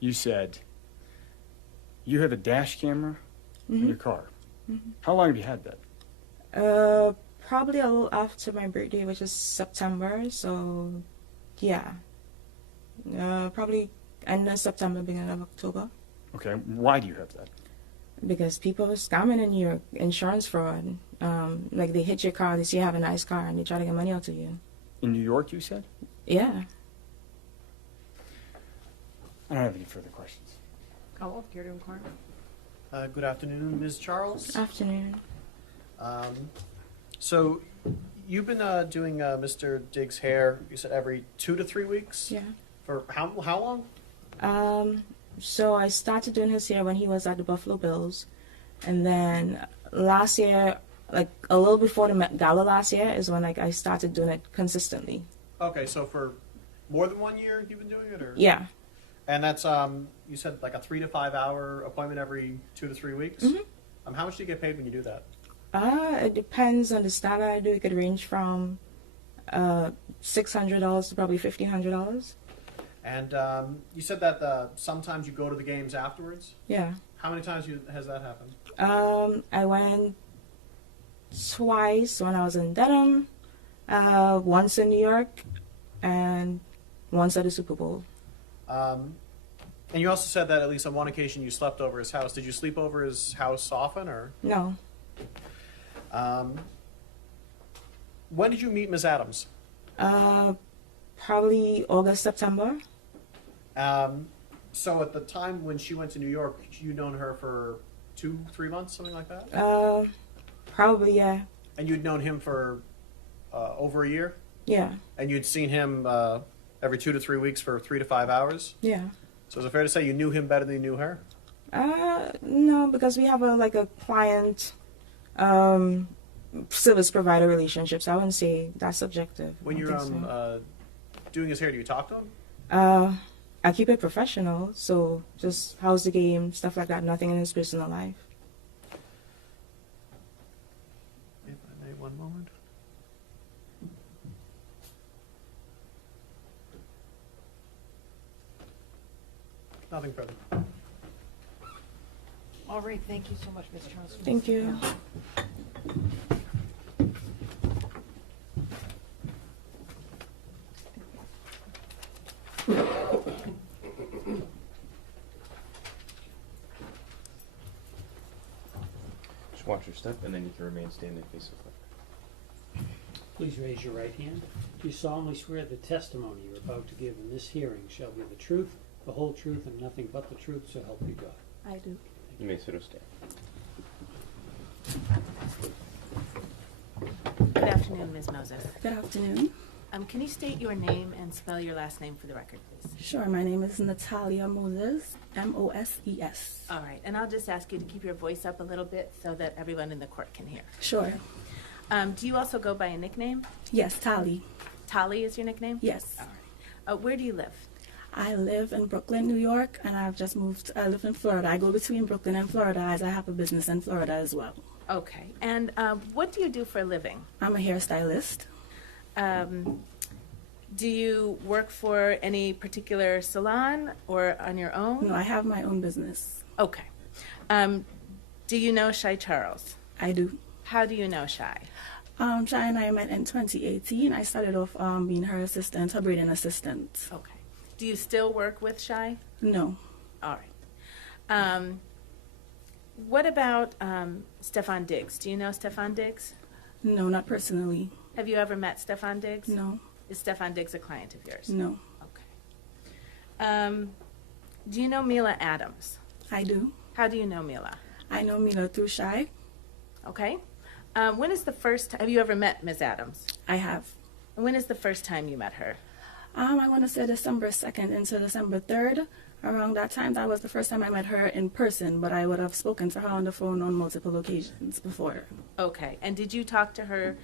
You said you have a dash camera in your car. Mhm. How long have you had that? Probably a little after my birthday, which is September. So, yeah. Probably end of September, beginning of October. Okay, why do you have that? Because people are scamming in your insurance fraud. Like they hit your car, they see you have a nice car, and they try to get money out of you. In New York, you said? Yeah. I don't have any further questions. Cole, care to inquire? Good afternoon, Ms. Charles. Afternoon. So you've been doing Mr. Diggs' hair, you said every 2 to 3 weeks? Yeah. For how long? So I started doing his hair when he was at the Buffalo Bills, and then last year, like a little before the Met Gala last year, is when like I started doing it consistently. Okay, so for more than 1 year you've been doing it, or? Yeah. And that's you said like a 3 to 5 hour appointment every 2 to 3 weeks. Mm-hmm. How much do you get paid when you do that? It depends on the style I do. It could range from $600 to probably $1,500. And you said that sometimes you go to the games afterwards. Yeah. How many times has that happened? I went twice when I was in Dedham, once in New York, and once at the Super Bowl. And you also said that at least on one occasion you slept over his house. Did you sleep over his house often, or? No. When did you meet Ms. Adams? Probably August, September. So at the time when she went to New York, you'd known her for 2-3 months, something like that? Probably, yeah. And you'd known him for over a year? Yeah. And you'd seen him every 2 to 3 weeks for 3 to 5 hours? Yeah. So is it fair to say you knew him better than you knew her? No, because we have a client service provider relationship, so I wouldn't say that's subjective. When you're doing his hair, do you talk to him? I keep it professional, so just how's the game, stuff like that, nothing in his personal life. If I may, one moment. Nothing further. All right, thank you so much, Ms. Charles. Thank you. Just watch your step, and then you can remain standing face to front. Please raise your right hand. Do you solemnly swear the testimony you're about to give in this hearing shall be the truth, the whole truth, and nothing but the truth, so help you God? I do. You may sort of stand. Good afternoon, Ms. Moses. Good afternoon. Can you state your name and spell your last name for the record, please? Sure, my name is Natalia Moses, Moses. All right, and I'll just ask you to keep your voice up a little bit so that everyone in the court can hear. Sure. Do you also go by a nickname? Yes, Tali. Tali is your nickname? Yes. All right. Where do you live? I live in Brooklyn, New York, and I've just moved. I live in Florida. I go between Brooklyn and Florida as I have a business in Florida as well. Okay. And what do you do for a living? I'm a hairstylist. Do you work for any particular salon or on your own? No, I have my own business. Okay. Do you know Shy Charles? I do. How do you know Shy? Shy and I met in 2018. I started off being her assistant, her braiding assistant. Okay. Do you still work with Shy? No. All right. What about Stefon Diggs? Do you know Stefon Diggs? No, not personally. Have you ever met Stefon Diggs? No. Is Stefon Diggs a client of yours? No. Okay. Do you know Mila Adams? I do. How do you know Mila? I know Mila through Shy. Okay. When is the first have you ever met Ms. Adams? I have. And when is the first time you met her? I want to say December 2nd into December 3rd. Around that time, that was the first time I met her in person, but I would have spoken to her on the phone on multiple occasions before. Okay. And did you talk to her,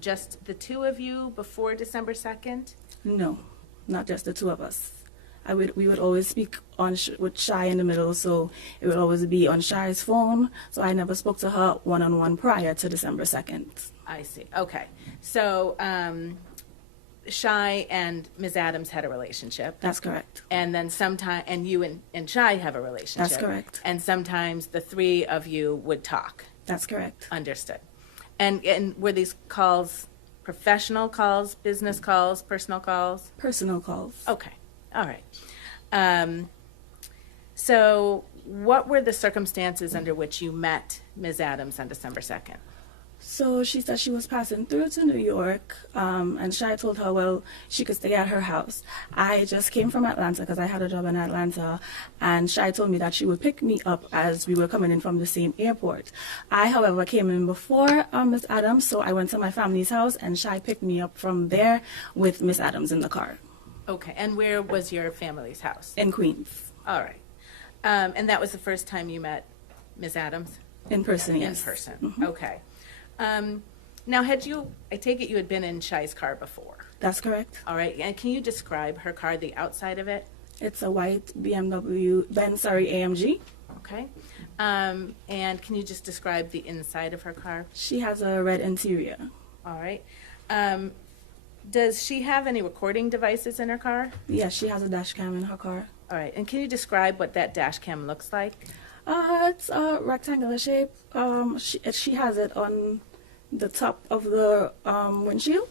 just the two of you, before December 2nd? No, not just the two of us. We would always speak with Shy in the middle, so it would always be on Shy's phone, so I never spoke to her one-on-one prior to December 2nd. I see. Okay. So, Shy and Ms. Adams had a relationship. That's correct. And then and you and Shy have a relationship. That's correct. And sometimes the three of you would talk. That's correct. Understood. And were these calls professional calls, business calls, personal calls? Personal calls. Okay. All right. So what were the circumstances under which you met Ms. Adams on December 2nd? So she said she was passing through to New York, and Shy told her, well, she could stay at her house. I just came from Atlanta because I had a job in Atlanta, and Shy told me that she would pick me up as we were coming in from the same airport. I, however, came in before Miss Adams, so I went to my family's house, and Shy picked me up from there with Miss Adams in the car. Okay. And where was your family's house? In Queens. All right. And that was the first time you met Ms. Adams? In person, yes. In person. Mm-hmm. Okay. Now, I take it you had been in Shy's car before? That's correct. All right. And can you describe her car, the outside of it? It's a white AMG. Okay. And can you just describe the inside of her car? She has a red interior. All right. Does she have any recording devices in her car? Yes, she has a dash cam in her car. All right. And can you describe what that dash cam looks like? It's a rectangular shape. She has it on the top of the windshield.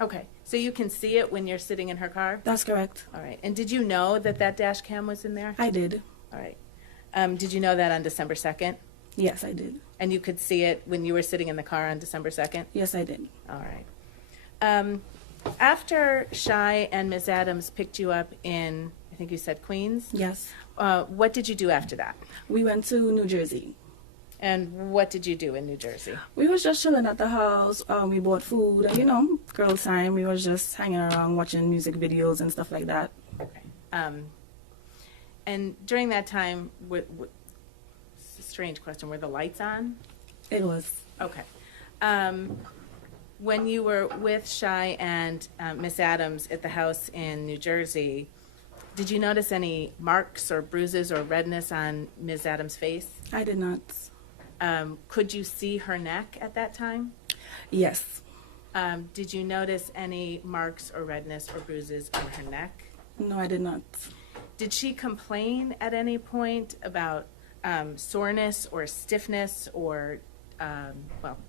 Okay. So you can see it when you're sitting in her car? That's correct. All right. And did you know that that dash cam was in there? I did. All right. Did you know that on December 2nd? Yes, I did. And you could see it when you were sitting in the car on December 2nd? Yes, I did. All right. After Shy and Ms. Adams picked you up in, I think you said Queens? Yes. What did you do after that? We went to New Jersey. And what did you do in New Jersey? We was just chilling at the house. We bought food, and girl time. We was just hanging around, watching music videos and stuff like that. Okay. And during that time, it's a strange question, were the lights on? It was. Okay. When you were with Shy and Miss Adams at the house in New Jersey, did you notice any marks or bruises or redness on Ms. Adams' face? I did not. Could you see her neck at that time? Yes. Did you notice any marks or redness or bruises on her neck? No, I did not. Did she complain at any point about soreness or stiffness or,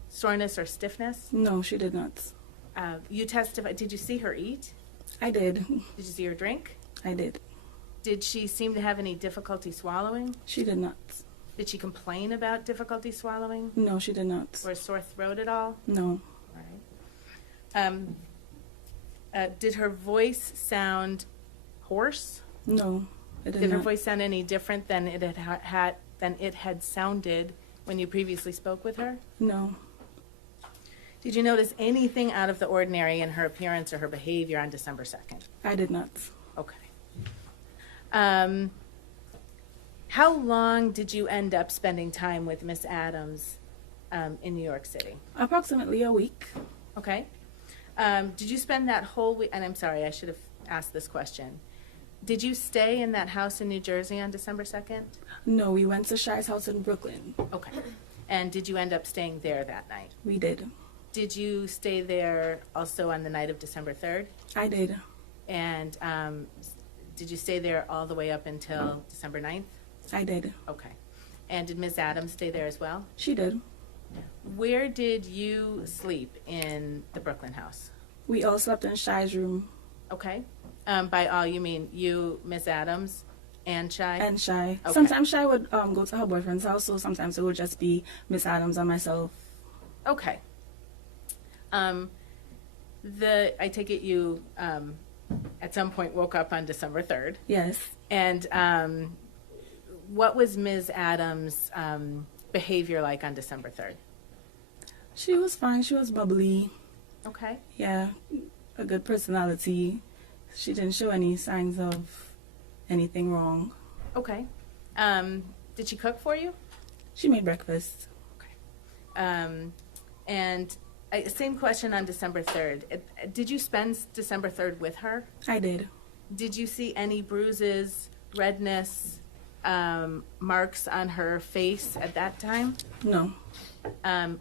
soreness or stiffness? No, she did not. You testified, did you see her eat? I did. Did you see her drink? I did. Did she seem to have any difficulty swallowing? She did not. Did she complain about difficulty swallowing? No, she did not. Or a sore throat at all? No. All right. Did her voice sound hoarse? No, it did Did her not. voice sound any different than it had sounded when you previously spoke with her? No. Did you notice anything out of the ordinary in her appearance or her behavior on December 2nd? I did not. Okay. How long did you end up spending time with Miss Adams in New York City? Approximately a week. Okay. Did you spend that whole week? And I'm sorry, I should have asked this question. Did you stay in that house in New Jersey on December 2nd? No, we went to Shy's house in Brooklyn. Okay. And did you end up staying there that night? We did. Did you stay there also on the night of December 3rd? I did. And did you stay there all the way up until December 9th? I did. Okay. And did Miss Adams stay there as well? She did. Where did you sleep in the Brooklyn house? We all slept in Shy's room. Okay. By all, you mean you, Miss Adams, and Shy? And Shy. Okay. Sometimes Shy would go to her boyfriend's house, so sometimes it would just be Miss Adams and myself. Okay. I take it you at some point woke up on December 3rd. Yes. And what was Ms. Adams' behavior like on December 3rd? She was fine. She was bubbly. Okay. Yeah, a good personality. She didn't show any signs of anything wrong. Okay. Did she cook for you? She made breakfast. And same question on December 3rd. Did you spend December 3rd with her? I did. Did you see any bruises, redness, marks on her face at that time? No.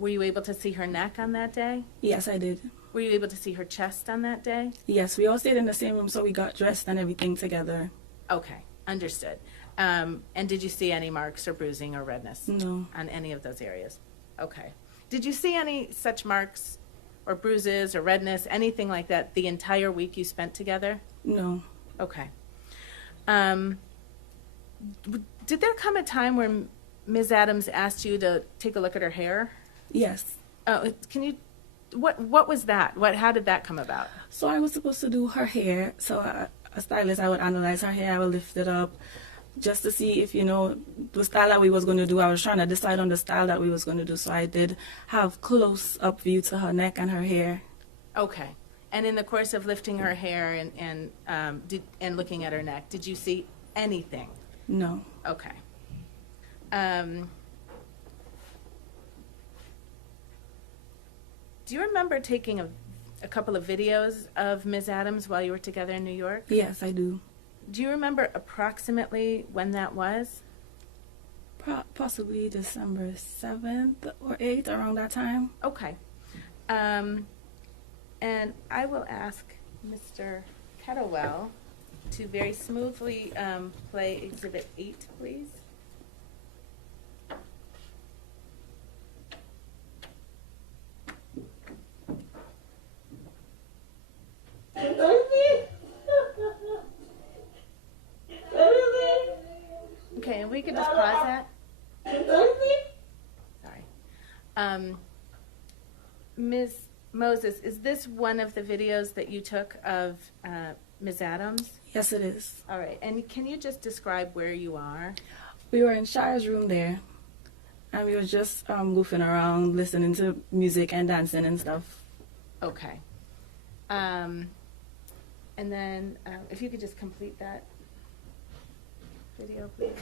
Were you able to see her neck on that day? Yes, I did. Were you able to see her chest on that day? Yes, we all stayed in the same room, so we got dressed and everything together. Okay, understood. And did you see any marks or bruising or redness? No. On any of those areas? Okay. Did you see any such marks or bruises or redness, anything like that, the entire week you spent together? No. Okay. Did there come a time where Ms. Adams asked you to take a look at her hair? Yes. Can you? What was that? How did that come about? So I was supposed to do her hair. So a stylist, I would analyze her hair. I would lift it up, just to see if the style that we was going to do. I was trying to decide on the style that we was going to do. So I did have close up view to her neck and her hair. Okay. And in the course of lifting her hair and looking at her neck, did you see anything? No. Okay. Do you remember taking a couple of videos of Ms. Adams while you were together in New York? Yes, I do. Do you remember approximately when that was? possibly December 7th or 8th, around that time. Okay. And I will ask Mr. Kettlewell to very smoothly play Exhibit 8, please. Okay, and we can just pause that. Sorry. Ms. Moses, is this one of the videos that you took of Ms. Adams? Yes, it is. All right, and can you just describe where you are? We were in Shire's room there, and we were just goofing around, listening to music and dancing and stuff. Okay. And then if you could just complete that video, please.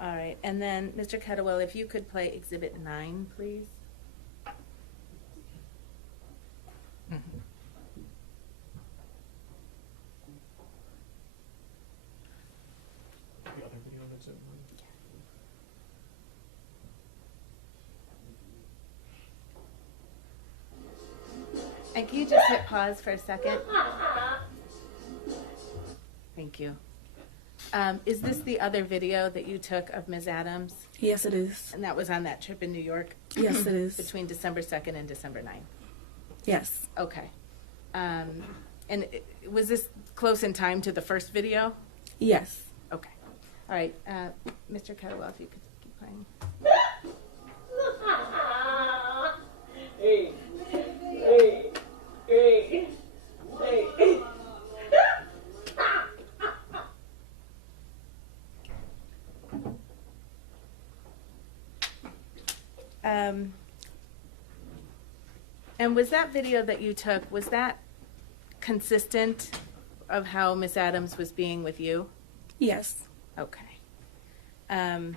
All right, and then Mr. Kettlewell, if you could play Exhibit 9, please. The other video that's in one. And can you just hit pause for a second? Thank you. Is this the other video that you took of Ms. Adams? Yes, it is. And that was on that trip in New York? Yes, it is. Between December 2nd and December 9th? Yes. Okay. And was this close in time to the first video? Yes. Okay. All right. Mr. Kettlewell, if you could keep playing. Hey, hey, hey, hey. And was that video that you took, was that consistent of how Miss Adams was being with you? Yes. Okay. Did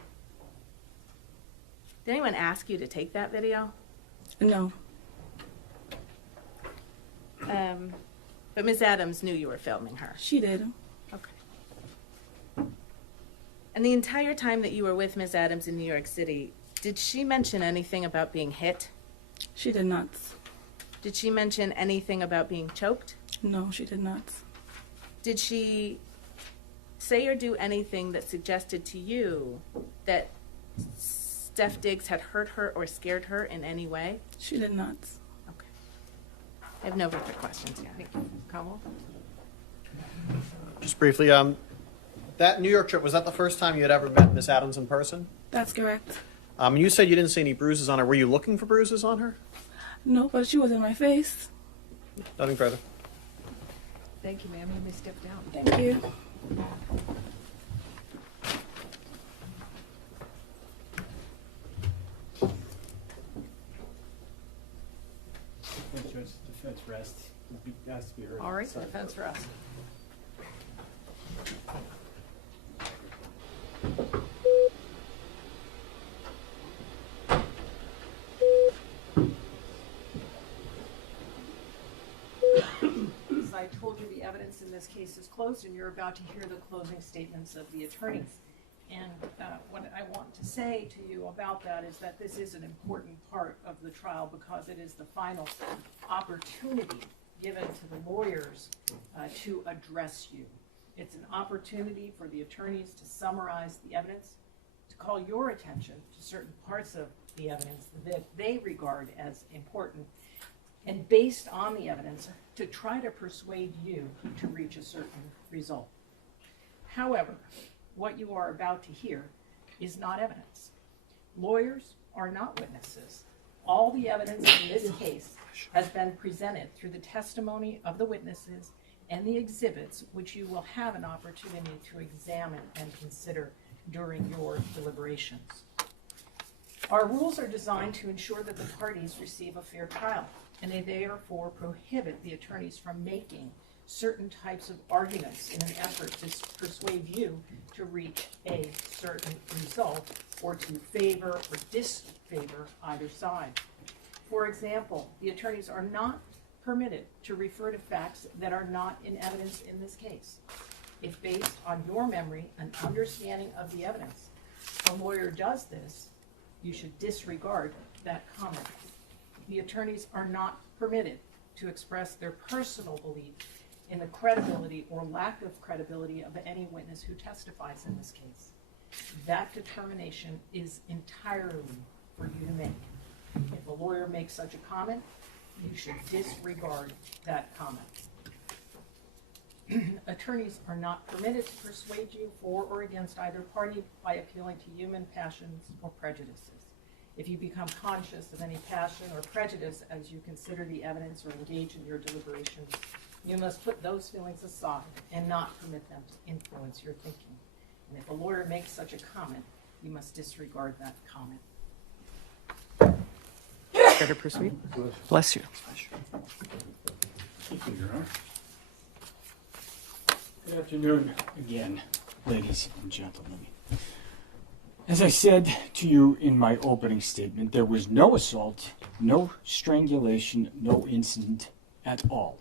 anyone ask you to take that video? No. But Miss Adams knew you were filming her. She did. Okay. And the entire time that you were with Miss Adams in New York City, did she mention anything about being hit? She did not. Did she mention anything about being choked? No, she did not. Did she say or do anything that suggested to you that Steph Diggs had hurt her or scared her in any way? She did not. Okay. I have no further questions. Yeah. Thank you. Cowell? Just briefly, that New York trip, was that the first time you had ever met Miss Adams in person? That's correct. You said you didn't see any bruises on her. Were you looking for bruises on her? No, but she was in my face. Nothing further. Thank you, ma'am. You may step down. Thank you. Defense rest. It has to be early. All right, defense rest. As I told you, the evidence in this case is closed, and you're about to hear the closing statements of the attorneys. And what I want to say to you about that is that this is an important part of the trial because it is the final opportunity given to the lawyers to address you. It's an opportunity for the attorneys to summarize the evidence, to call your attention to certain parts of the evidence that they regard as important, and based on the evidence, to try to persuade you to reach a certain result. However, what you are about to hear is not evidence. Lawyers are not witnesses. All the evidence in this case has been presented through the testimony of the witnesses and the exhibits, which you will have an opportunity to examine and consider during your deliberations. Our rules are designed to ensure that the parties receive a fair trial, and they therefore prohibit the attorneys from making certain types of arguments in an effort to persuade you to reach a certain result or to favor or disfavor either side. For example, the attorneys are not permitted to refer to facts that are not in evidence in this case. If based on your memory and understanding of the evidence, a lawyer does this, you should disregard that comment. The attorneys are not permitted to express their personal belief in the credibility or lack of credibility of any witness who testifies in this case. That determination is entirely for you to make. If a lawyer makes such a comment, you should disregard that comment. Attorneys are not permitted to persuade you for or against either party by appealing to human passions or prejudices. If you become conscious of any passion or prejudice as you consider the evidence or engage in your deliberations, you must put those feelings aside and not permit them to influence your thinking. And if a lawyer makes such a comment, you must disregard that comment. Better proceed. Bless you. Thank you, Your Honor. Good afternoon again, ladies and gentlemen. As I said to you in my opening statement, there was no assault, no strangulation, no incident at all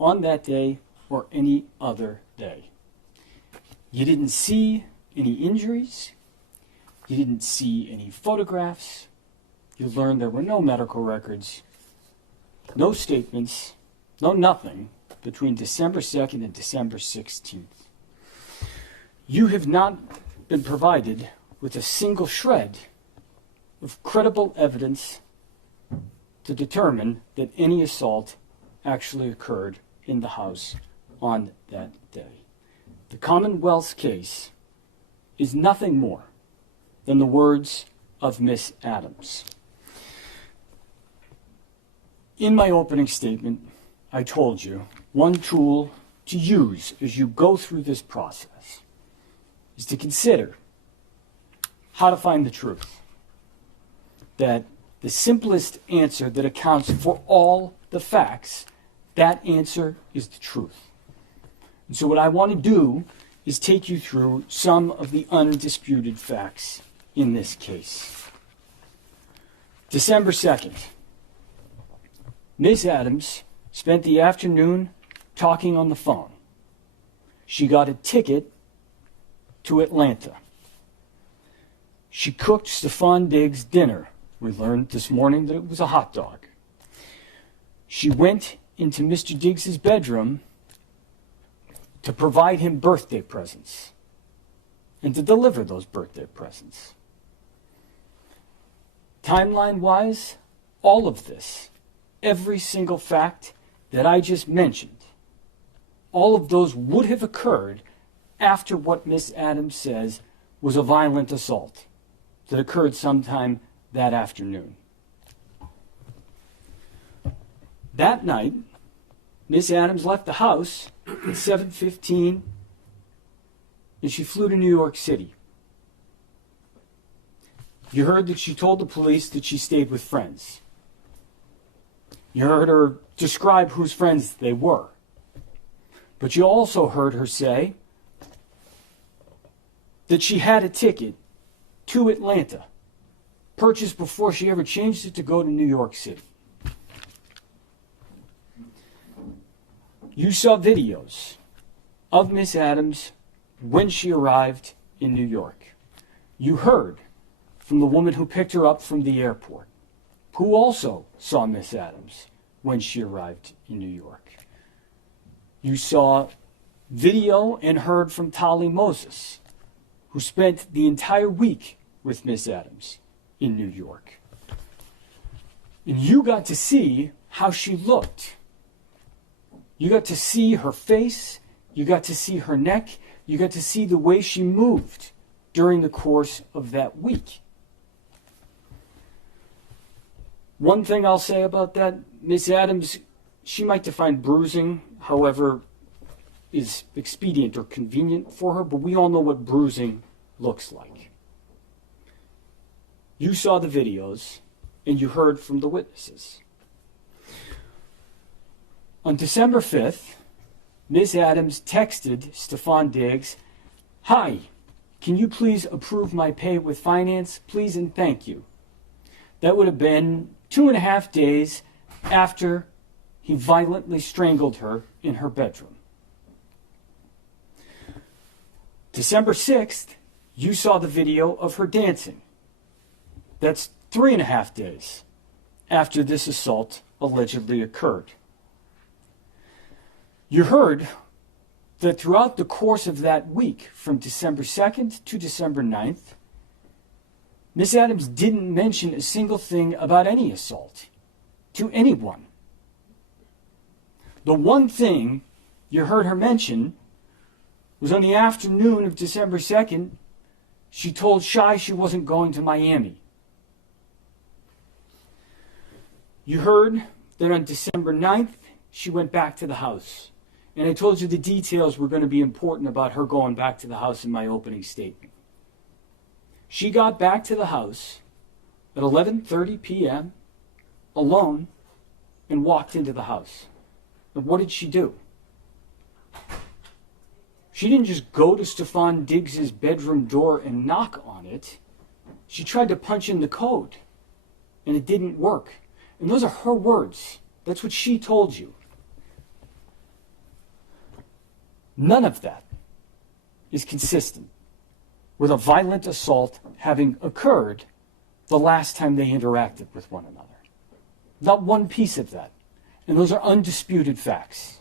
on that day or any other day. You didn't see any injuries. You didn't see any photographs. You learned there were no medical records, no statements, no nothing between December 2nd and December 16th. You have not been provided with a single shred of credible evidence to determine that any assault actually occurred in the house on that day. The Commonwealth's case is nothing more than the words of Miss Adams. In my opening statement, I told you one tool to use as you go through this process is to consider how to find the truth. That the simplest answer that accounts for all the facts, that answer is the truth. And so what I want to do is take you through some of the undisputed facts in this case. December 2nd, Ms. Adams spent the afternoon talking on the phone. She got a ticket to Atlanta. She cooked Stefon Diggs dinner. We learned this morning that it was a hot dog. She went into Mr. Diggs's bedroom to provide him birthday presents and to deliver those birthday presents. Timeline-wise, all of this, every single fact that I just mentioned, all of those would have occurred after what Miss Adams says was a violent assault that occurred sometime that afternoon. That night, Miss Adams left the house at 7:15 and she flew to New York City. You heard that she told the police that she stayed with friends. You heard her describe whose friends they were. But you also heard her say that she had a ticket to Atlanta, purchased before she ever changed it to go to New York City. You saw videos of Miss Adams when she arrived in New York. You heard from the woman who picked her up from the airport, who also saw Miss Adams when she arrived in New York. You saw video and heard from Tali Moses, who spent the entire week with Miss Adams in New York. And you got to see how she looked. You got to see her face, you got to see her neck, you got to see the way she moved during the course of that week. One thing I'll say about that, Miss Adams, she might define bruising, however, is expedient or convenient for her, but we all know what bruising looks like. You saw the videos, and you heard from the witnesses. On December 5th, Ms. Adams texted Stefon Diggs, "Hi, can you please approve my pay with finance, please and thank you." That would have been 2.5 days after he violently strangled her in her bedroom. December 6th, you saw the video of her dancing. That's 3.5 days after this assault allegedly occurred. You heard that throughout the course of that week, from December 2nd to December 9th, Miss Adams didn't mention a single thing about any assault to anyone. The one thing you heard her mention was on the afternoon of December 2nd, she told Shy she wasn't going to Miami. You heard that on December 9th, she went back to the house. And I told you the details were going to be important about her going back to the house in my opening statement. She got back to the house at 11:30 p.m. alone and walked into the house. And what did she do? She didn't just go to Stefon Diggs's bedroom door and knock on it. She tried to punch in the code, and it didn't work. And those are her words. That's what she told you. None of that is consistent with a violent assault having occurred the last time they interacted with one another. Not one piece of that. And those are undisputed facts.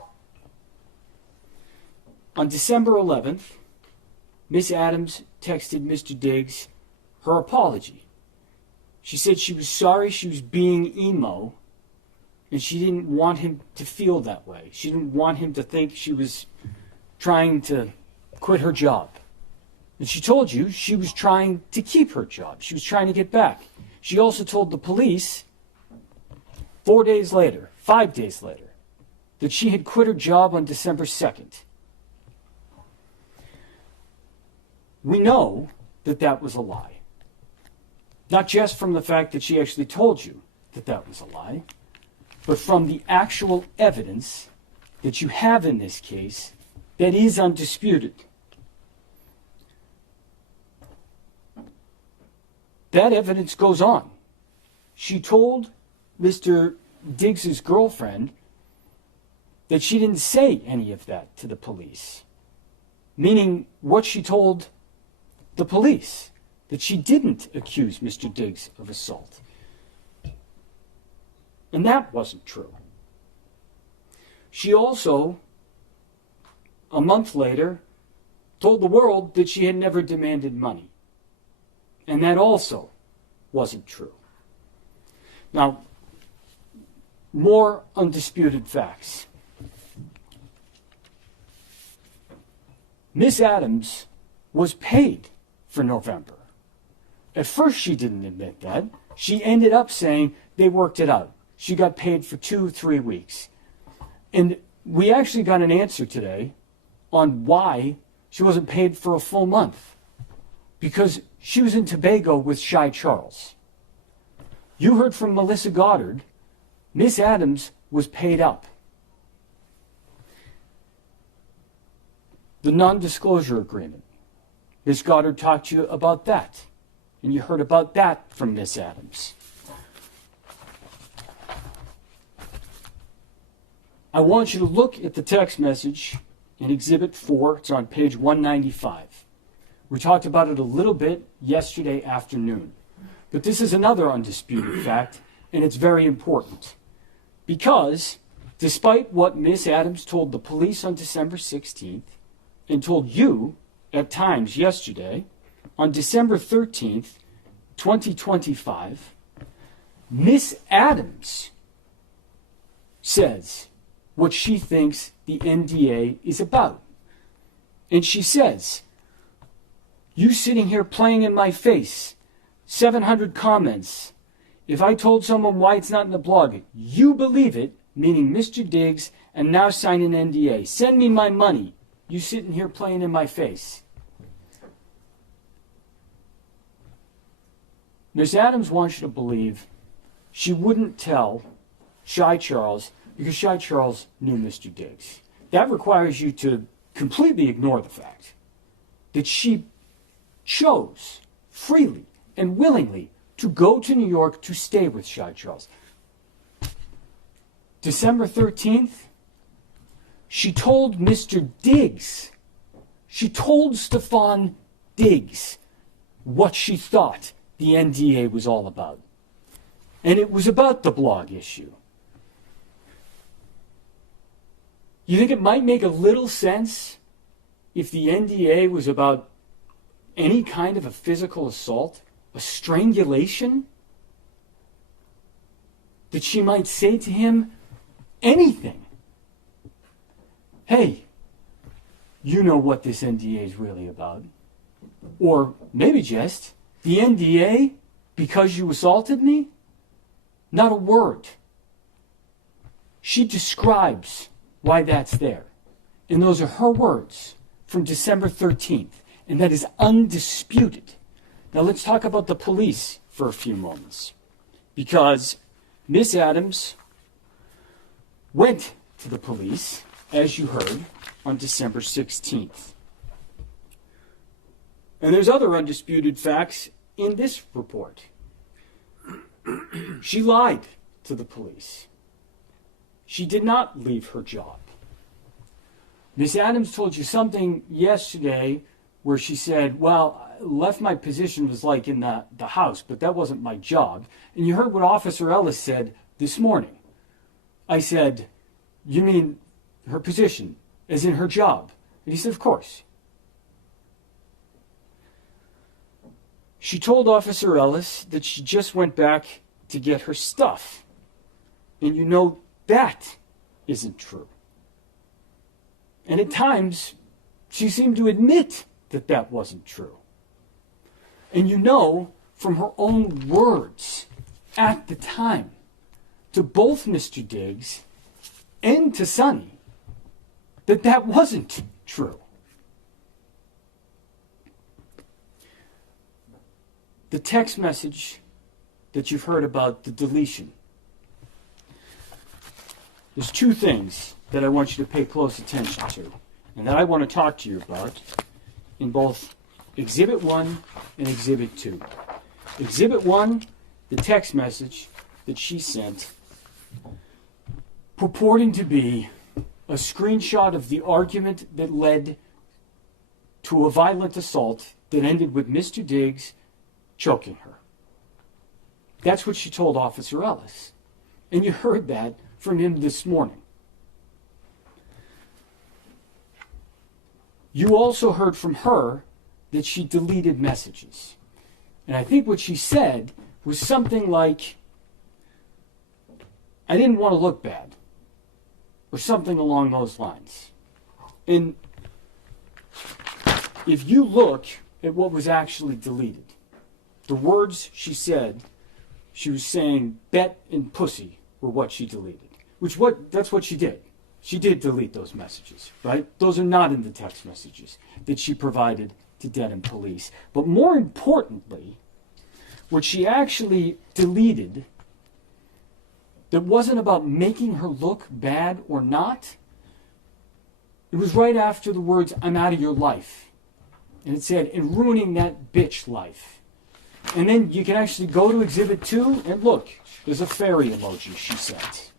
On December 11th, Miss Adams texted Mr. Diggs her apology. She said she was sorry she was being emo, and she didn't want him to feel that way. She didn't want him to think she was trying to quit her job. And she told you she was trying to keep her job. She was trying to get back. She also told the police 4 days later, 5 days later, that she had quit her job on December 2nd. We know that that was a lie. Not just from the fact that she actually told you that that was a lie, but from the actual evidence that you have in this case that is undisputed. That evidence goes on. She told Mr. Diggs's girlfriend that she didn't say any of that to the police, meaning what she told the police, that she didn't accuse Mr. Diggs of assault. And that wasn't true. She also, a month later, told the world that she had never demanded money. And that also wasn't true. Now, more undisputed facts. Miss Adams was paid for November. At first she didn't admit that. She ended up saying they worked it out. She got paid for 2-3 weeks. And we actually got an answer today on why she wasn't paid for a full month. Because she was in Tobago with Shy Charles. You heard from Melissa Goddard, Miss Adams was paid up. The non-disclosure agreement. Miss Goddard talked to you about that. And you heard about that from Miss Adams. I want you to look at the text message in Exhibit 4. It's on page 195. We talked about it a little bit yesterday afternoon. But this is another undisputed fact, and it's very important. Because, despite what Miss Adams told the police on December 16th, and told you at times yesterday, on December 13th, 2025, Miss Adams says what she thinks the NDA is about. And she says, you sitting here playing in my face, 700 comments. If I told someone why it's not in the blog, you believe it, meaning Mr. Diggs, and now sign an NDA. Send me my money. You sitting here playing in my face. Miss Adams wants you to believe she wouldn't tell Shy Charles because Shy Charles knew Mr. Diggs. That requires you to completely ignore the fact that she chose freely and willingly to go to New York to stay with Shy Charles. December 13th, she told Mr. Diggs, she told Stefon Diggs what she thought the NDA was all about. And it was about the blog issue. You think it might make a little sense if the NDA was about any kind of a physical assault, a strangulation? That she might say to him anything. Hey, you know what this NDA is really about. Or maybe just, the NDA, because you assaulted me? Not a word. She describes why that's there. And those are her words from December 13th. And that is undisputed. Now let's talk about the police for a few moments. Because Miss Adams went to the police, as you heard, on December 16th. And there's other undisputed facts in this report. She lied to the police. She did not leave her job. Miss Adams told you something yesterday where she said, well, I left my position was like in the house, but that wasn't my job. And you heard what Officer Ellis said this morning. I said, you mean her position, as in her job? And he said, of course. She told Officer Ellis that she just went back to get her stuff. And you know that isn't true. And at times, she seemed to admit that that wasn't true. And you know from her own words at the time to both Mr. Diggs and to Sonny that that wasn't true. The text message that you've heard about the deletion. There's two things that I want you to pay close attention to and that I want to talk to you about in both Exhibit 1 and Exhibit 2. Exhibit 1, the text message that she sent purporting to be a screenshot of the argument that led to a violent assault that ended with Mr. Diggs choking her. That's what she told Officer Ellis. And you heard that from him this morning. You also heard from her that she deleted messages. And I think what she said was something like, I didn't want to look bad, or something along those lines. And if you look at what was actually deleted, the words she said, she was saying bet and pussy were what she deleted. That's what she did. She did delete those messages, right? Those are not in the text messages that she provided to Dedham Police. But more importantly, what she actually deleted that wasn't about making her look bad or not, it was right after the words, I'm out of your life. And it said, and ruining that bitch life. And then you can actually go to Exhibit 2 and look, there's a fairy emoji she sent.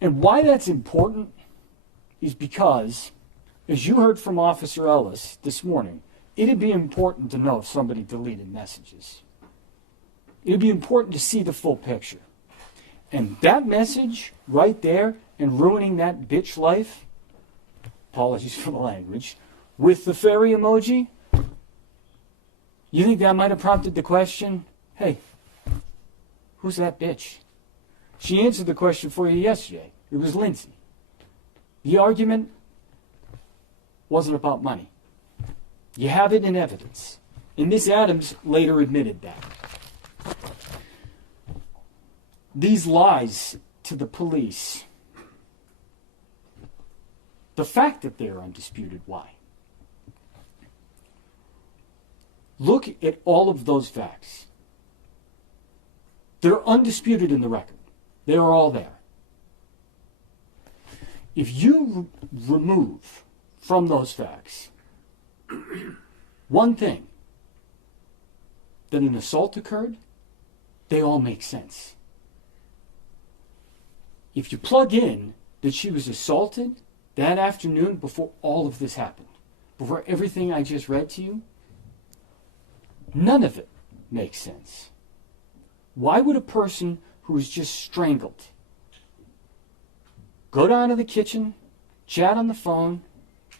And why that's important is because, as you heard from Officer Ellis this morning, it'd be important to know if somebody deleted messages. It'd be important to see the full picture. And that message right there, and ruining that bitch life, apologies for the language, with the fairy emoji, you think that might have prompted the question, hey, who's that bitch? She answered the question for you yesterday. It was Lindsay. The argument wasn't about money. You have it in evidence. And Miss Adams later admitted that. These lies to the police, the fact that they're undisputed, why? Look at all of those facts. They're undisputed in the record. They are all there. If you remove from those facts one thing, that an assault occurred, they all make sense. If you plug in that she was assaulted that afternoon before all of this happened, before everything I just read to you, none of it makes sense. Why would a person who was just strangled go down to the kitchen, chat on the phone,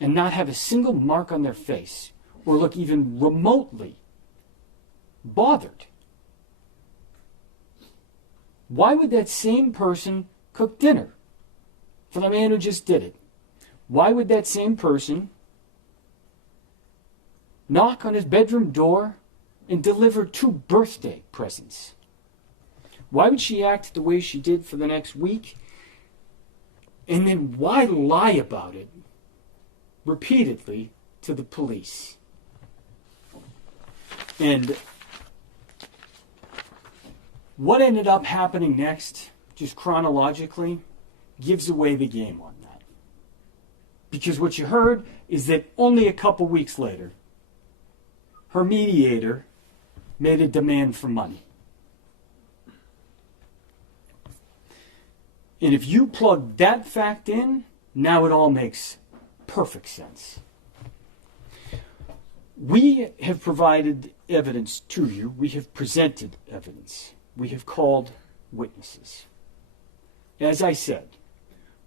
and not have a single mark on their face or look even remotely bothered? Why would that same person cook dinner for the man who just did it? Why would that same person knock on his bedroom door and deliver 2 birthday presents? Why would she act the way she did for the next week? And then why lie about it repeatedly to the police? And what ended up happening next, just chronologically, gives away the game on that. Because what you heard is that only a couple weeks later, her mediator made a demand for money. And if you plug that fact in, now it all makes perfect sense. We have provided evidence to you. We have presented evidence. We have called witnesses. As I said,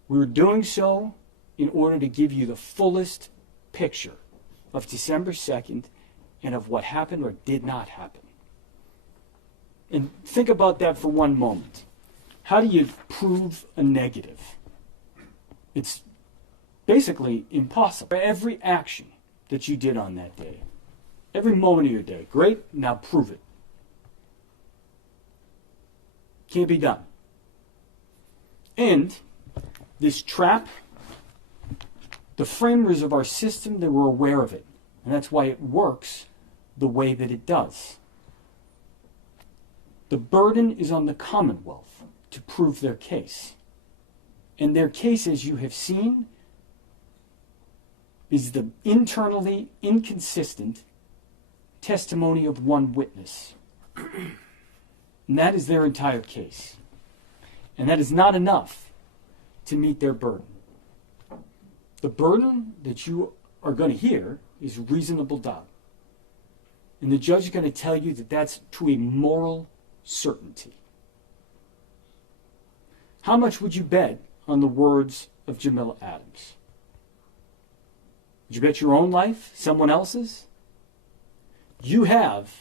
we were doing so in order to give you the fullest picture of December 2nd and of what happened or did not happen. And think about that for one moment. How do you prove a negative? It's basically impossible. Every action that you did on that day, every moment of your day, great, now prove it. Can't be done. And this trap, the framers of our system, they were aware of it. And that's why it works the way that it does. The burden is on the Commonwealth to prove their case. And their case, as you have seen, is the internally inconsistent testimony of one witness. And that is their entire case. And that is not enough to meet their burden. The burden that you are going to hear is reasonable doubt. And the judge is going to tell you that that's to a moral certainty. How much would you bet on the words of Jamila Adams? Would you bet your own life? Someone else's? You have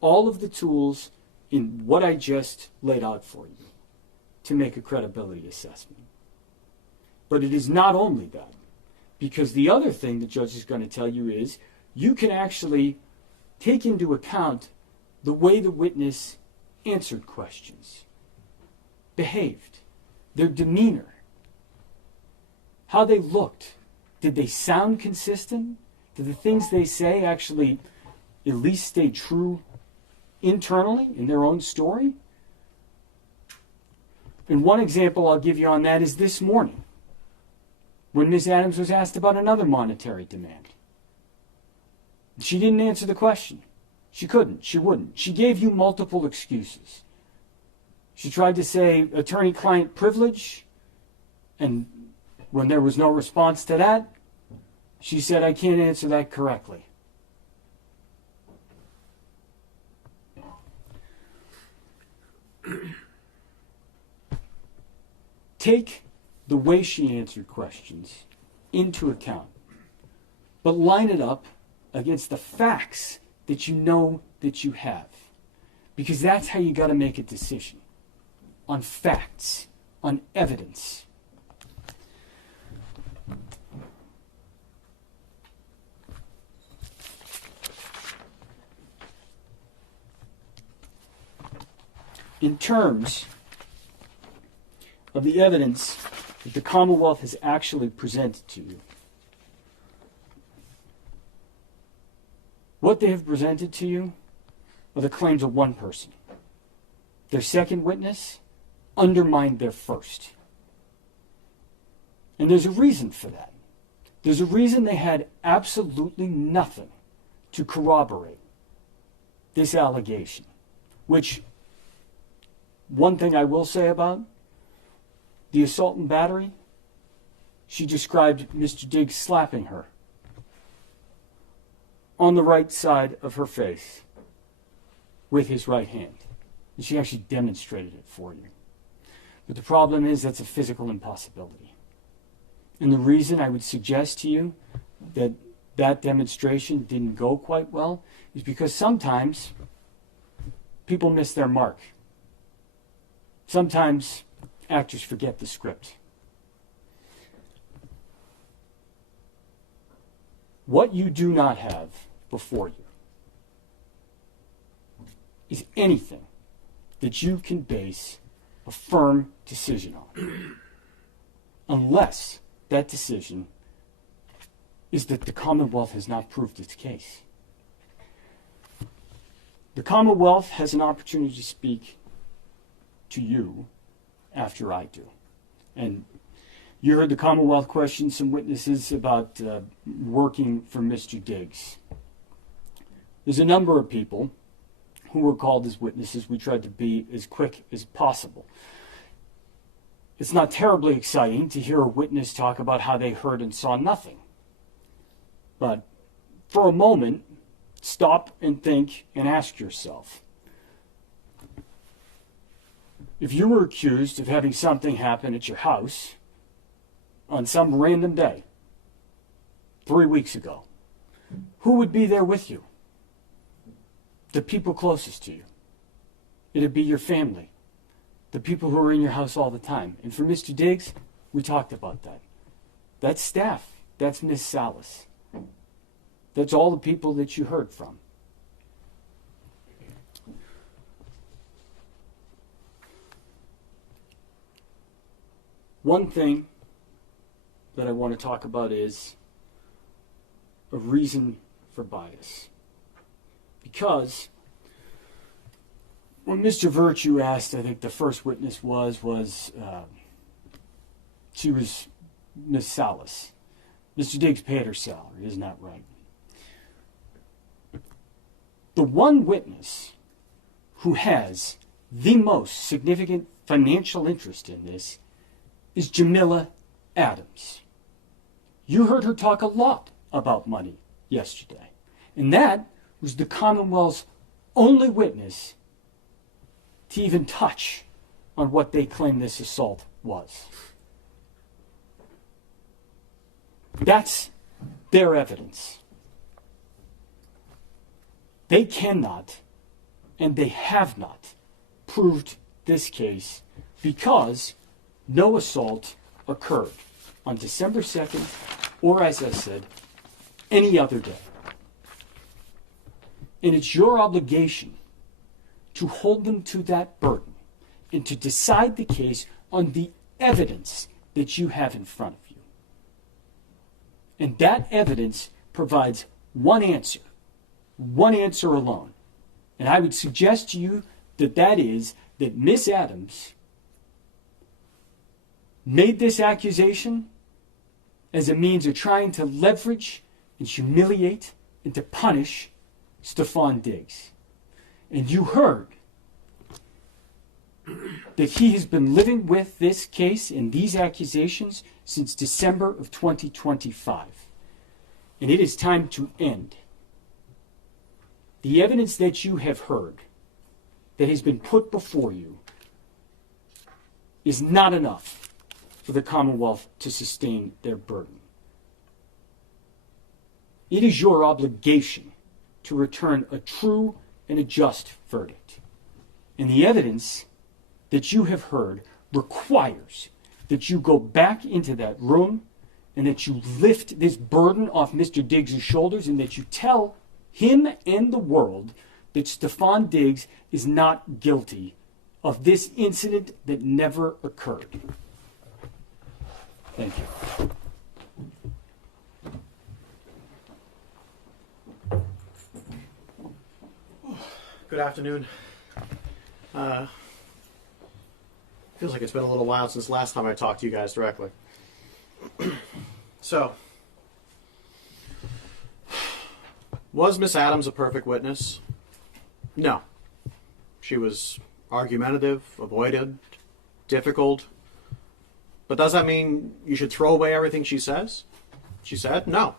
all of the tools in what I just laid out for you to make a credibility assessment. But it is not only that. Because the other thing the judge is going to tell you is you can actually take into account the way the witness answered questions, behaved, their demeanor, how they looked. Did they sound consistent? Did the things they say actually at least stay true internally in their own story? And one example I'll give you on that is this morning, when Ms. Adams was asked about another monetary demand. She didn't answer the question. She couldn't. She wouldn't. She gave you multiple excuses. She tried to say attorney-client privilege, and when there was no response to that, she said, I can't answer that correctly. Take the way she answered questions into account, but line it up against the facts that you know that you have. Because that's how you got to make a decision. On facts, on evidence. In terms of the evidence that the Commonwealth has actually presented to you, what they have presented to you are the claims of one person. Their second witness undermined their first. And there's a reason for that. There's a reason they had absolutely nothing to corroborate this allegation. Which, one thing I will say about, the assault and battery, she described Mr. Diggs slapping her on the right side of her face with his right hand. And she actually demonstrated it for you. But the problem is that's a physical impossibility. And the reason I would suggest to you that that demonstration didn't go quite well is because sometimes people miss their mark. Sometimes actors forget the script. What you do not have before you is anything that you can base a firm decision on, unless that decision is that the Commonwealth has not proved its case. The Commonwealth has an opportunity to speak to you after I do. And you heard the Commonwealth question some witnesses about working for Mr. Diggs. There's a number of people who were called as witnesses. We tried to be as quick as possible. It's not terribly exciting to hear a witness talk about how they heard and saw nothing. But for a moment, stop and think and ask yourself, if you were accused of having something happen at your house on some random day 3 weeks ago, who would be there with you? The people closest to you. It'd be your family, the people who are in your house all the time. And for Mr. Diggs, we talked about that. That's staff. That's Miss Salas. That's all the people that you heard from. One thing that I want to talk about is a reason for bias. Because when Mr. Virtue asked, I think the first witness she was Miss Salas. Mr. Diggs paid her salary, isn't that right? The one witness who has the most significant financial interest in this is Jamila Adams. You heard her talk a lot about money yesterday. And that was the Commonwealth's only witness to even touch on what they claim this assault was. That's their evidence. They cannot, and they have not, proved this case because no assault occurred on December 2nd, or as I said, any other day. And it's your obligation to hold them to that burden and to decide the case on the evidence that you have in front of you. And that evidence provides one answer alone. And I would suggest to you that is that Miss Adams made this accusation as a means of trying to leverage and humiliate and to punish Stefon Diggs. And you heard that he has been living with this case and these accusations since December of 2025. And it is time to end. The evidence that you have heard that has been put before you is not enough for the Commonwealth to sustain their burden. It is your obligation to return a true and a just verdict. And the evidence that you have heard requires that you go back into that room and that you lift this burden off Mr. Diggs' shoulders and that you tell him and the world that Stefon Diggs is not guilty of this incident that never occurred. Thank you. Good afternoon. Feels like it's been a little while since last time I talked to you guys directly. So, was Miss Adams a perfect witness? No. She was argumentative, avoided, difficult, But does that mean you should throw away everything she says? She said, no.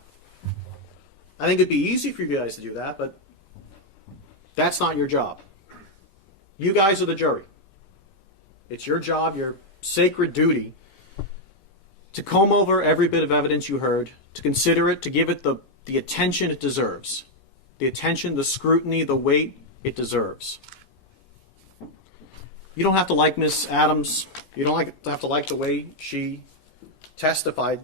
I think it'd be easy for you guys to do that, but that's not your job. You guys are the jury. It's your job, your sacred duty, to comb over every bit of evidence you heard, to consider it, to give it the attention it deserves. The attention, the scrutiny, the weight it deserves. You don't have to like Miss Adams. You don't have to like the way she testified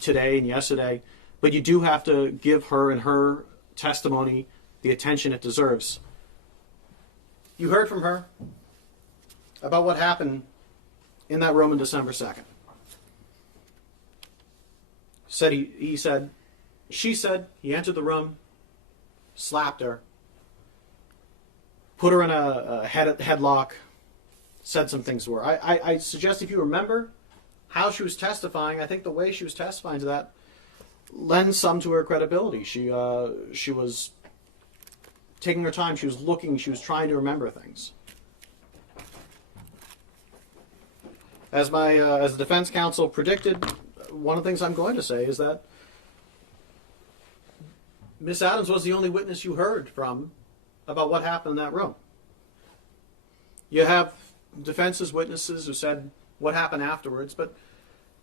today and yesterday, but you do have to give her and her testimony the attention it deserves. You heard from her about what happened in that room on December 2nd. She said he entered the room, slapped her, put her in a headlock, said some things to her. I suggest if you remember how she was testifying, I think the way she was testifying to that lends some to her credibility. She was taking her time. She was looking. She was trying to remember things. As the defense counsel predicted, one of the things I'm going to say is that Miss Adams was the only witness you heard from about what happened in that room. You have defense's witnesses who said what happened afterwards, but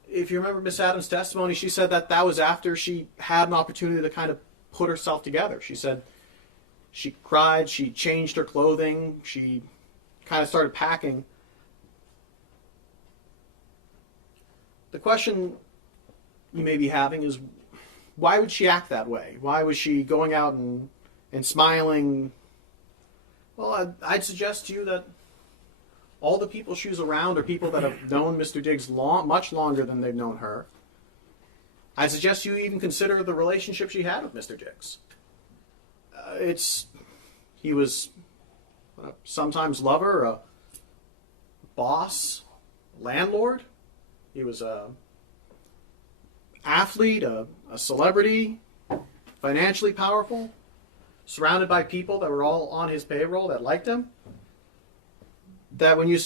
if you remember Miss Adams' testimony, she said that was after she had an opportunity to kind of put herself together. She said she cried, she changed her clothing, she kind of started packing. The question you may be having is, why would she act that way? Why was she going out and smiling? Well, I'd suggest to you that all the people she was around are people that have known Mr. Diggs much longer than they've known her. I'd suggest you even consider the relationship she had with Mr. Diggs. He was sometimes lover, a boss, landlord. He was a athlete, a celebrity, financially powerful, surrounded by people that were all on his payroll that liked him. That when you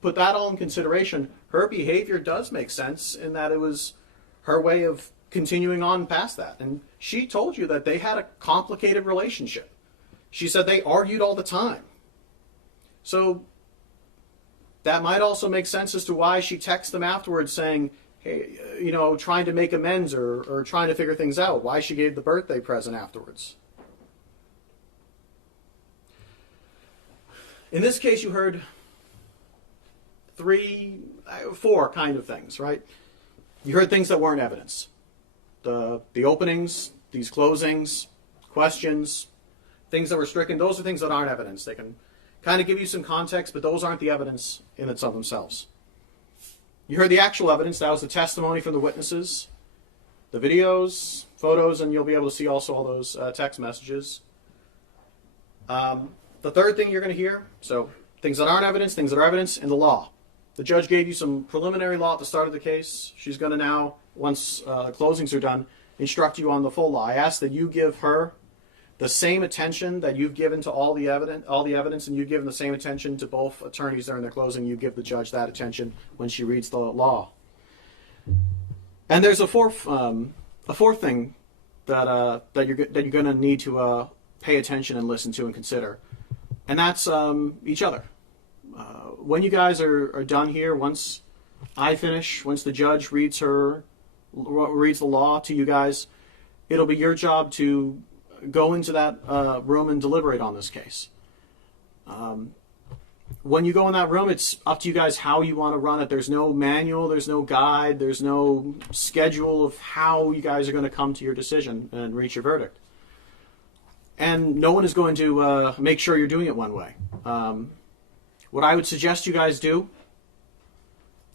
put that all in consideration, her behavior does make sense in that it was her way of continuing on past that. And she told you that they had a complicated relationship. She said they argued all the time. So that might also make sense as to why she texted them afterwards saying, hey, trying to make amends or trying to figure things out, why she gave the birthday present afterwards. In this case, you heard 4 kind of things, right? You heard things that weren't evidence. The openings, these closings, questions, things that were stricken, those are things that aren't evidence. They can kind of give you some context, but those aren't the evidence in and of themselves. You heard the actual evidence. That was the testimony from the witnesses, the videos, photos, and you'll be able to see also all those text messages. The third thing you're going to hear, so things that aren't evidence, things that are evidence, in the law. The judge gave you some preliminary law at the start of the case. She's going to now, once closings are done, instruct you on the full law. I ask that you give her the same attention that you've given to all the evidence, and you've given the same attention to both attorneys during their closing. You give the judge that attention when she reads the law. And there's a fourth thing that you're going to need to pay attention and listen to and consider, and that's each other. When you guys are done here, once I finish, once the judge reads the law to you guys, it'll be your job to go into that room and deliberate on this case. When you go in that room, it's up to you guys how you want to run it. There's no manual, there's no guide, there's no schedule of how you guys are going to come to your decision and reach your verdict. And no one is going to make sure you're doing it one way. What I would suggest you guys do,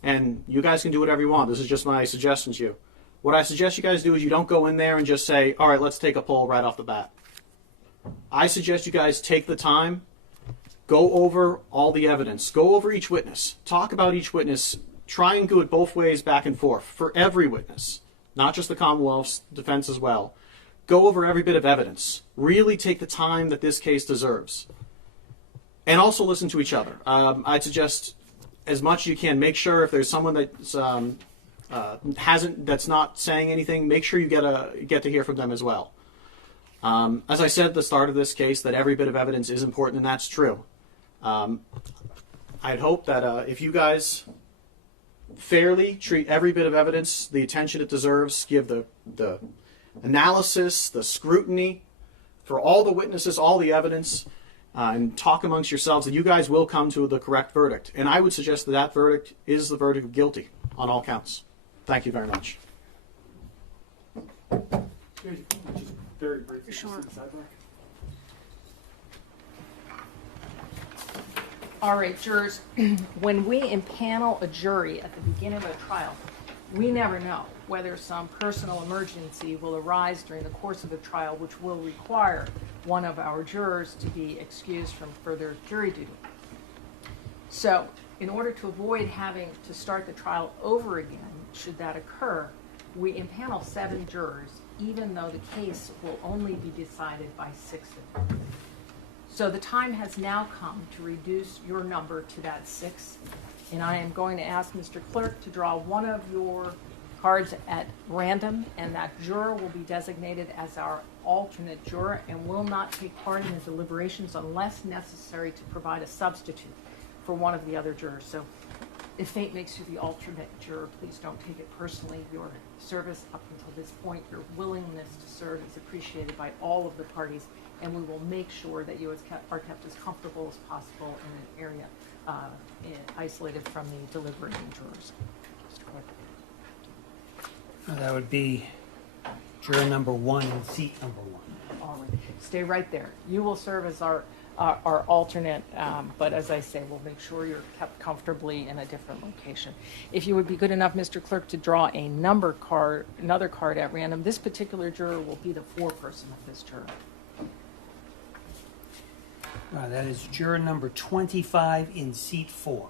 and you guys can do whatever you want, this is just my suggestion to you. What I suggest you guys do is you don't go in there and just say, all right, let's take a poll right off the bat. I suggest you guys take the time, go over all the evidence, go over each witness, talk about each witness, try and do it both ways, back and forth, for every witness, not just the Commonwealth's defense as well. Go over every bit of evidence. Really take the time that this case deserves. And also listen to each other. I'd suggest as much as you can, make sure if there's someone that's that's not saying anything, make sure you get to hear from them as well. As I said at the start of this case, that every bit of evidence is important, and that's true. I'd hope that if you guys fairly treat every bit of evidence the attention it deserves, give the analysis, the scrutiny for all the witnesses, all the evidence, and talk amongst yourselves, that you guys will come to the correct verdict. And I would suggest that that verdict is the verdict of guilty on all counts. Thank you very much. Very briefly. Sure. All right, jurors, when we impanel a jury at the beginning of a trial, we never know whether some personal emergency will arise during the course of the trial, which will require one of our jurors to be excused from further jury duty. So, in order to avoid having to start the trial over again, should that occur, we impanel 7 jurors, even though the case will only be decided by 6 of them. So the time has now come to reduce your number to that 6, and I am going to ask Mr. Clerk to draw one of your cards at random, and that juror will be designated as our alternate juror and will not take part in the deliberations unless necessary to provide a substitute for one of the other jurors. So if fate makes you the alternate juror, please don't take it personally. Your service up until this point, your willingness to serve is appreciated by all of the parties, and we will make sure that you are kept as comfortable as possible in an area isolated from the deliberating jurors. Mr. Clerk. That would be juror number 1 and seat number 1. All right. Stay right there. You will serve as our alternate, but as I say, we'll make sure you're kept comfortably in a different location. If you would be good enough, Mr. Clerk, to draw another card at random, this particular juror will be the foreperson of this juror. That is juror number 25 in seat 4.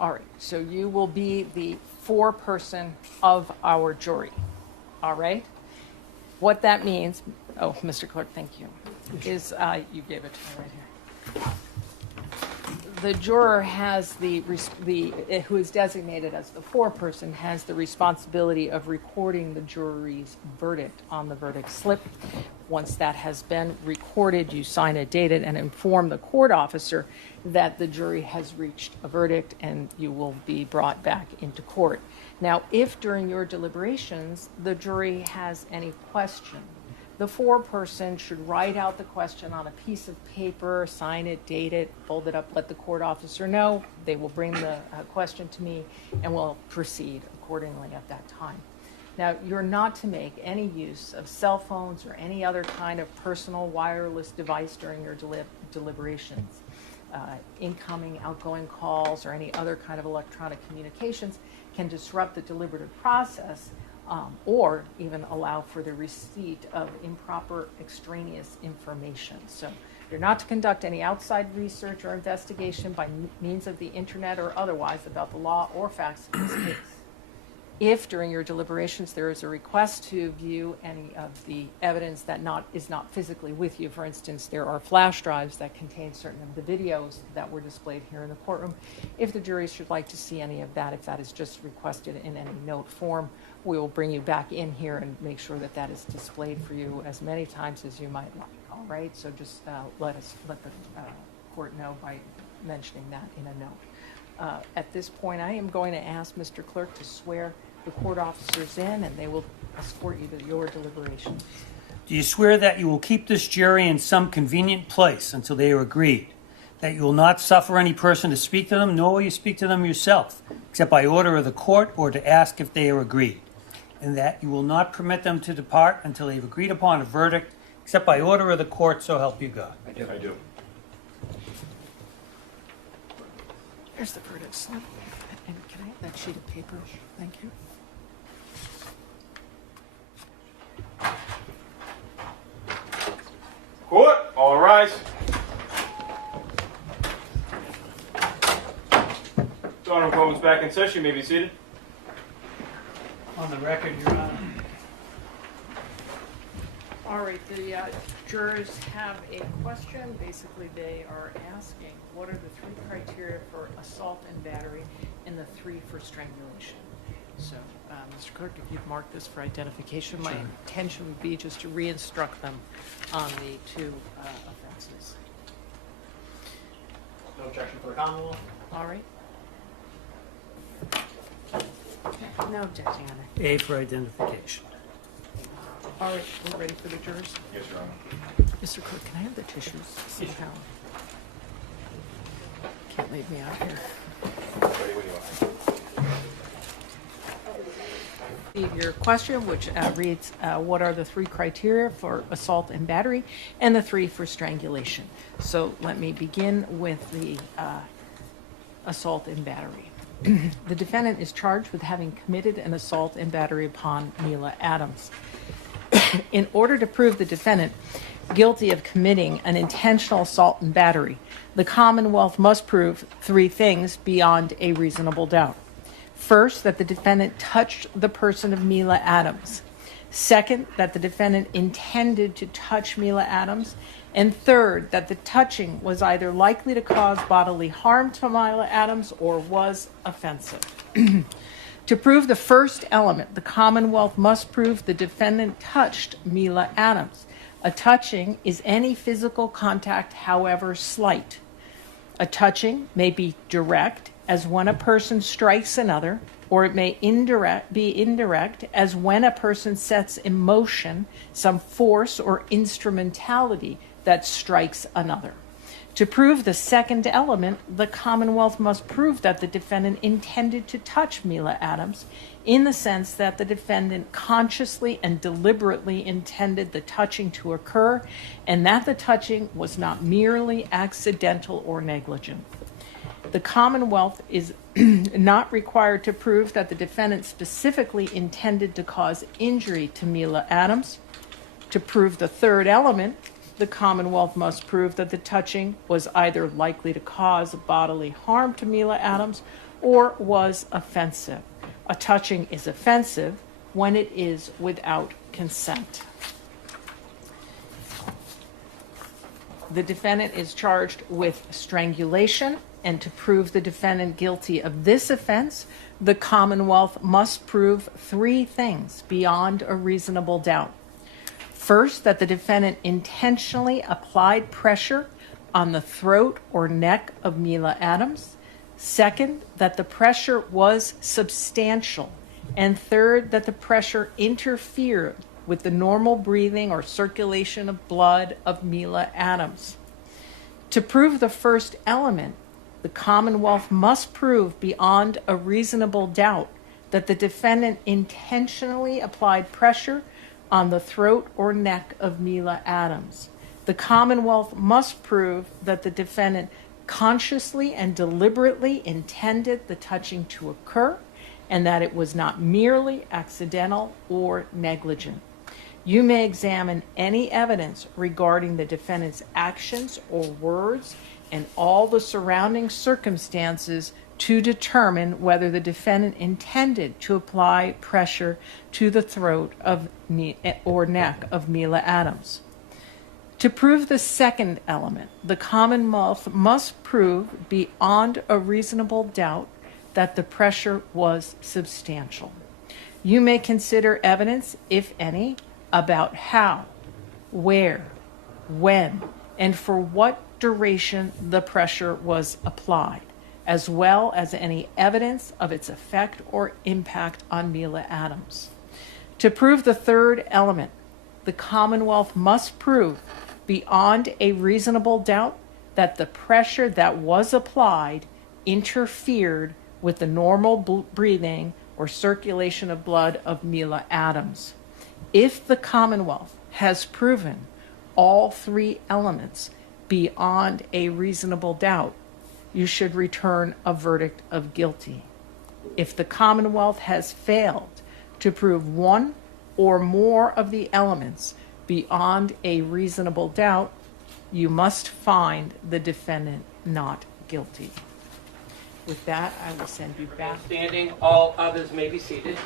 All right, so you will be the foreperson of our jury. All right? What that means, oh, Mr. Clerk, thank you, is you gave it to me right here. The juror has who is designated as the foreperson has the responsibility of recording the jury's verdict on the verdict slip. Once that has been recorded, you sign it, date it, and inform the court officer that the jury has reached a verdict, and you will be brought back into court. Now, if during your deliberations the jury has any question, the foreperson should write out the question on a piece of paper, sign it, date it, fold it up, let the court officer know. They will bring the question to me, and we'll proceed accordingly at that time. Now, you're not to make any use of cell phones or any other kind of personal wireless device during your deliberations. Incoming, outgoing calls, or any other kind of electronic communications can disrupt the deliberative process, or even allow for the receipt of improper extraneous information. So you're not to conduct any outside research or investigation by means of the internet or otherwise about the law or facts of this case. If during your deliberations there is a request to view any of the evidence that is not physically with you, for instance, there are flash drives that contain certain of the videos that were displayed here in the courtroom. If the jury should like to see any of that, if that is just requested in any note form, we will bring you back in here and make sure that that is displayed for you as many times as you might like. All right, so just let the court know by mentioning that in a note. At this point, I am going to ask Mr. Clerk to swear the court officers in, and they will escort you to your deliberations. Do you swear that you will keep this jury in some convenient place until they are agreed, that you will not suffer any person to speak to them, nor will you speak to them yourself, except by order of the court or to ask if they are agreed, and that you will not permit them to depart until they have agreed upon a verdict, except by order of the court, so help you God? I do. Here's the verdict slip. And can I have that sheet of paper? Thank you. Court, all rise. Court is back in session. You may be seated. On the record, Your Honor. All right, the jurors have a question. Basically, they are asking, what are the 3 criteria for assault and battery and the 3 for strangulation? So, Mr. Clerk, if you'd mark this for identification, my intention would be just to re-instruct them on the 2 offenses. No objection for the Commonwealth? All right. No objection, Honor. A for identification. All right, we're ready for the jurors? Yes, Your Honor. Mr. Clerk, can I have the tissues somehow? Can't leave me out here. Ready when you are. Your question, which reads, what are the 3 criteria for assault and battery and the 3 for strangulation? So let me begin with the assault and battery. The defendant is charged with having committed an assault and battery upon Mila Adams. In order to prove the defendant guilty of committing an intentional assault and battery, the Commonwealth must prove 3 things beyond a reasonable doubt. First, that the defendant touched the person of Mila Adams. Second, that the defendant intended to touch Mila Adams. And third, that the touching was either likely to cause bodily harm to Mila Adams or was offensive. To prove the first element, the Commonwealth must prove the defendant touched Mila Adams. A touching is any physical contact, however slight. A touching may be direct, as when a person strikes another, or it may be indirect, as when a person sets in motion some force or instrumentality that strikes another. To prove the second element, the Commonwealth must prove that the defendant intended to touch Mila Adams in the sense that the defendant consciously and deliberately intended the touching to occur and that the touching was not merely accidental or negligent. The Commonwealth is not required to prove that the defendant specifically intended to cause injury to Mila Adams. To prove the third element, the Commonwealth must prove that the touching was either likely to cause bodily harm to Mila Adams or was offensive. A touching is offensive when it is without consent. The defendant is charged with strangulation, and to prove the defendant guilty of this offense, the Commonwealth must prove 3 things beyond a reasonable doubt. First, that the defendant intentionally applied pressure on the throat or neck of Mila Adams. Second, that the pressure was substantial. And third, that the pressure interfered with the normal breathing or circulation of blood of Mila Adams. To prove the first element, the Commonwealth must prove beyond a reasonable doubt that the defendant intentionally applied pressure on the throat or neck of Mila Adams. The Commonwealth must prove that the defendant consciously and deliberately intended the touching to occur and that it was not merely accidental or negligent. You may examine any evidence regarding the defendant's actions or words and all the surrounding circumstances to determine whether the defendant intended to apply pressure to the throat of or neck of Mila Adams. To prove the second element, the Commonwealth must prove beyond a reasonable doubt that the pressure was substantial. You may consider evidence, if any, about how, where, when, and for what duration the pressure was applied, as well as any evidence of its effect or impact on Mila Adams. To prove the third element, the Commonwealth must prove beyond a reasonable doubt that the pressure that was applied interfered with the normal breathing or circulation of blood of Mila Adams. If the Commonwealth has proven all 3 elements beyond a reasonable doubt, you should return a verdict of guilty. If the Commonwealth has failed to prove one or more of the elements beyond a reasonable doubt, you must find the defendant not guilty. With that, I will send you back. Standing, all others may be seated.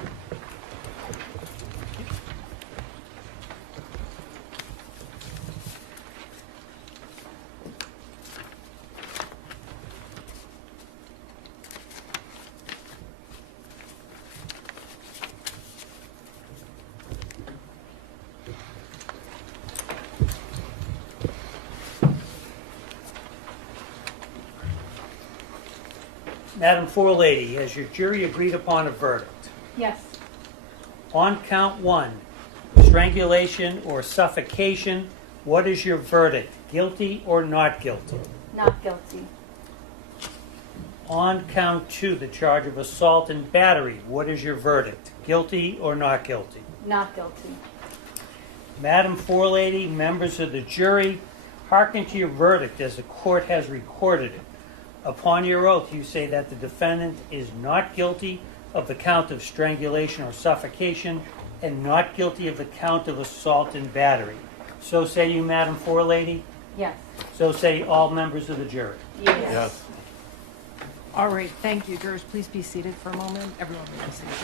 Madam Forelady, has your jury agreed upon a verdict? Yes. On count 1, strangulation or suffocation, what is your verdict? Guilty or not guilty? Not guilty. On count 2, the charge of assault and battery, what is your verdict? Guilty or not guilty? Not guilty. Madam Forelady, members of the jury, hearken to your verdict as the court has recorded it. Upon your oath, you say that the defendant is not guilty of the count of strangulation or suffocation and not guilty of the count of assault and battery. So say you, Madam Forelady? Yes. So say all members of the jury? Yes. All right, thank you. Jurors, please be seated for a moment. Everyone be seated.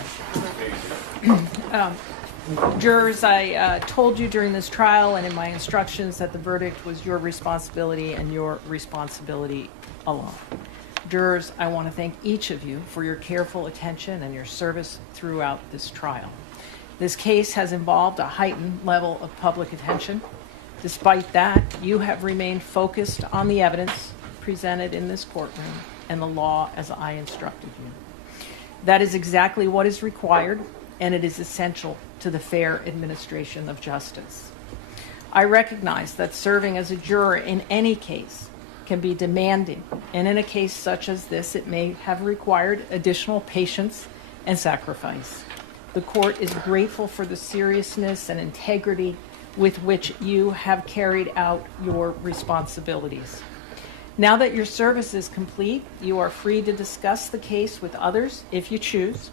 Jurors, I told you during this trial and in my instructions that the verdict was your responsibility and your responsibility alone. Jurors, I want to thank each of you for your careful attention and your service throughout this trial. This case has involved a heightened level of public attention. Despite that, you have remained focused on the evidence presented in this courtroom and the law as I instructed you. That is exactly what is required, and it is essential to the fair administration of justice. I recognize that serving as a juror in any case can be demanding, and in a case such as this, it may have required additional patience and sacrifice. The court is grateful for the seriousness and integrity with which you have carried out your responsibilities. Now that your service is complete, you are free to discuss the case with others if you choose,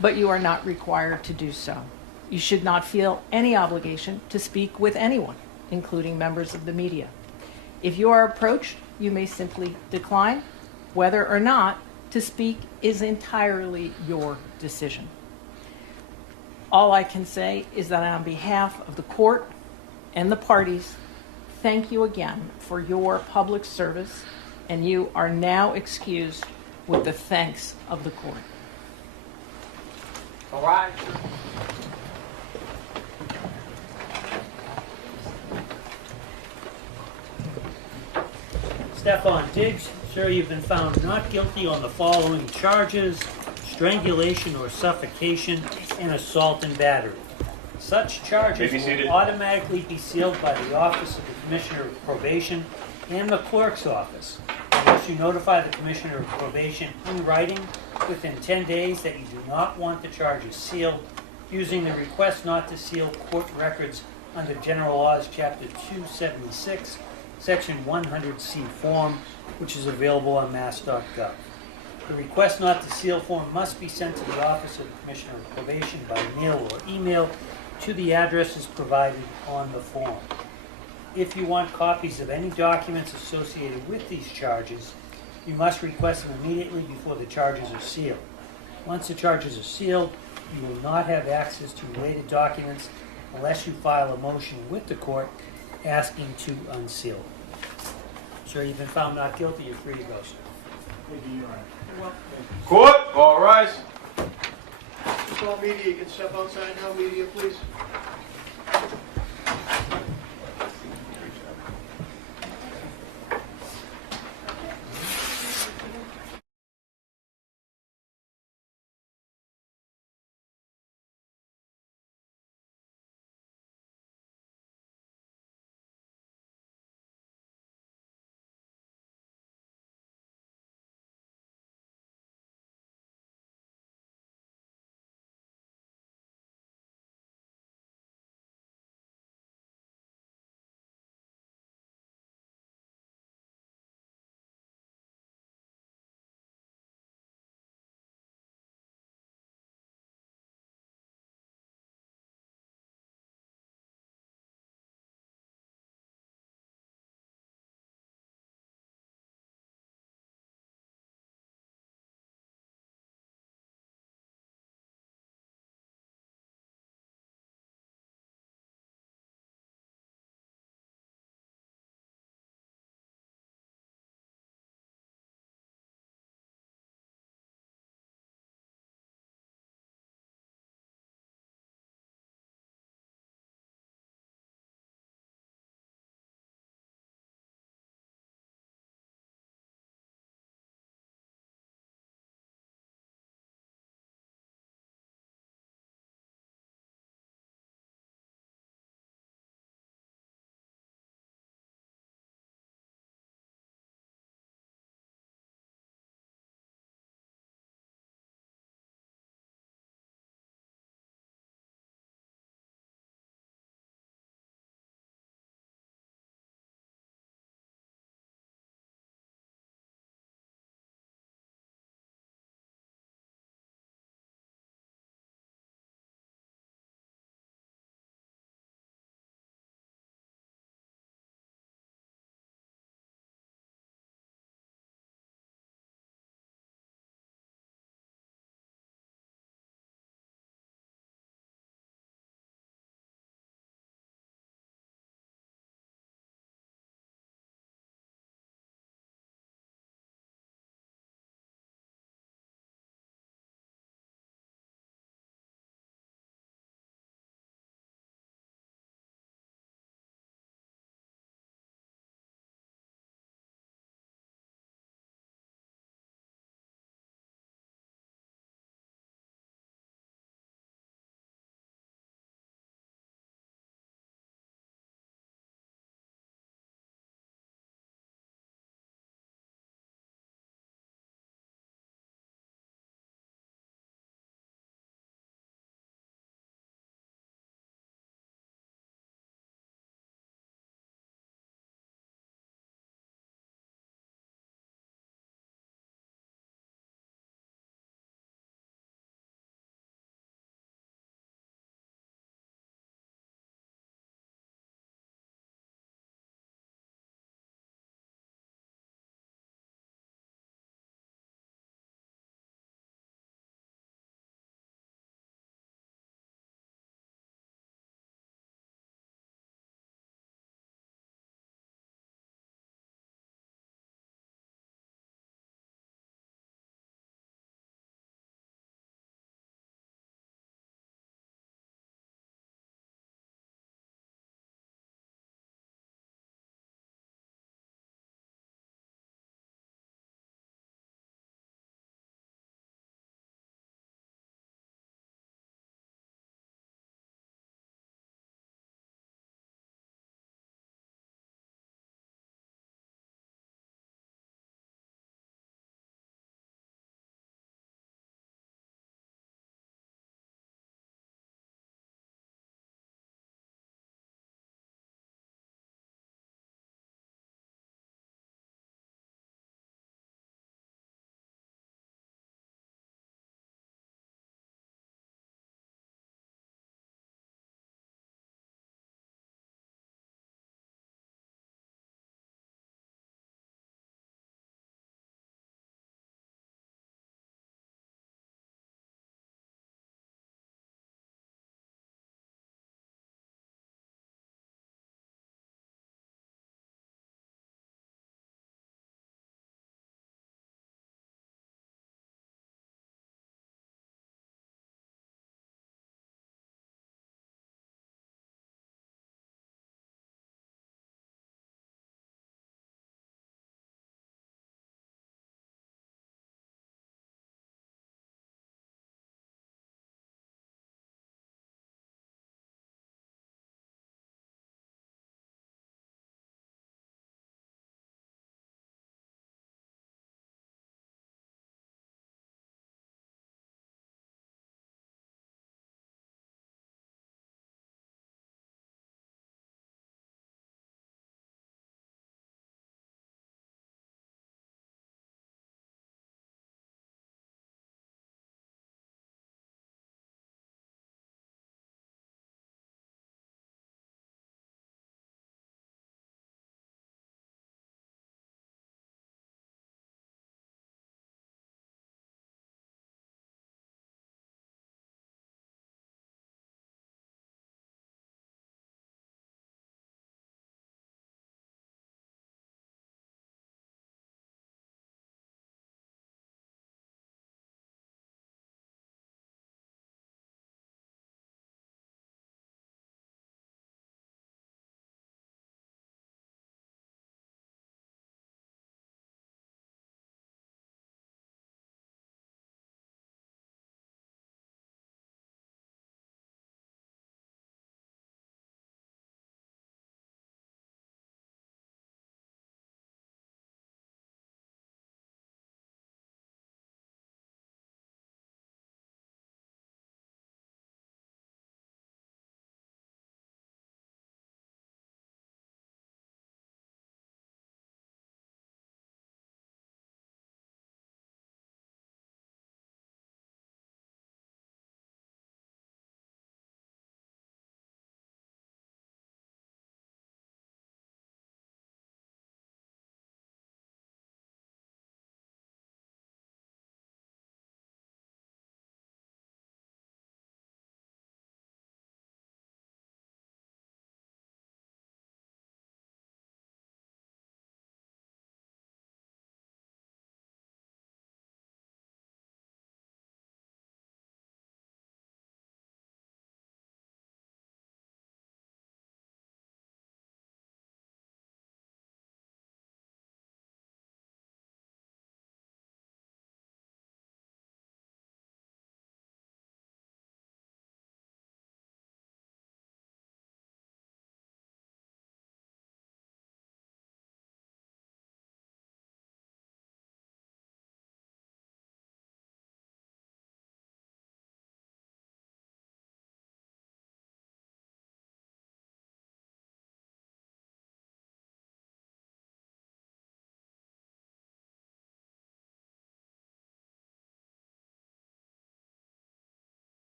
but you are not required to do so. You should not feel any obligation to speak with anyone, including members of the media. If you are approached, you may simply decline. Whether or not to speak is entirely your decision. All I can say is that on behalf of the court and the parties, thank you again for your public service, and you are now excused with the thanks of the court. All right. Stefon Diggs, sir, you've been found not guilty on the following charges: strangulation or suffocation and assault and battery. Such charges will automatically be sealed by the Office of the Commissioner of Probation and the Clerk's Office, unless you notify the Commissioner of Probation in writing within 10 days that you do not want the charges sealed, using the request not to seal court records under General Laws, Chapter 276, Section 100C form, which is available on mass.gov. The request not to seal form must be sent to the Office of the Commissioner of Probation by mail or email to the addresses provided on the form. If you want copies of any documents associated with these charges, you must request them immediately before the charges are sealed. Once the charges are sealed, you will not have access to related documents unless you file a motion with the court asking to unseal. Sir, you've been found not guilty. You're free to go, sir. Thank you, Your Honor. You're welcome. Court, all rise. Just all media, you can step outside now. Media, please.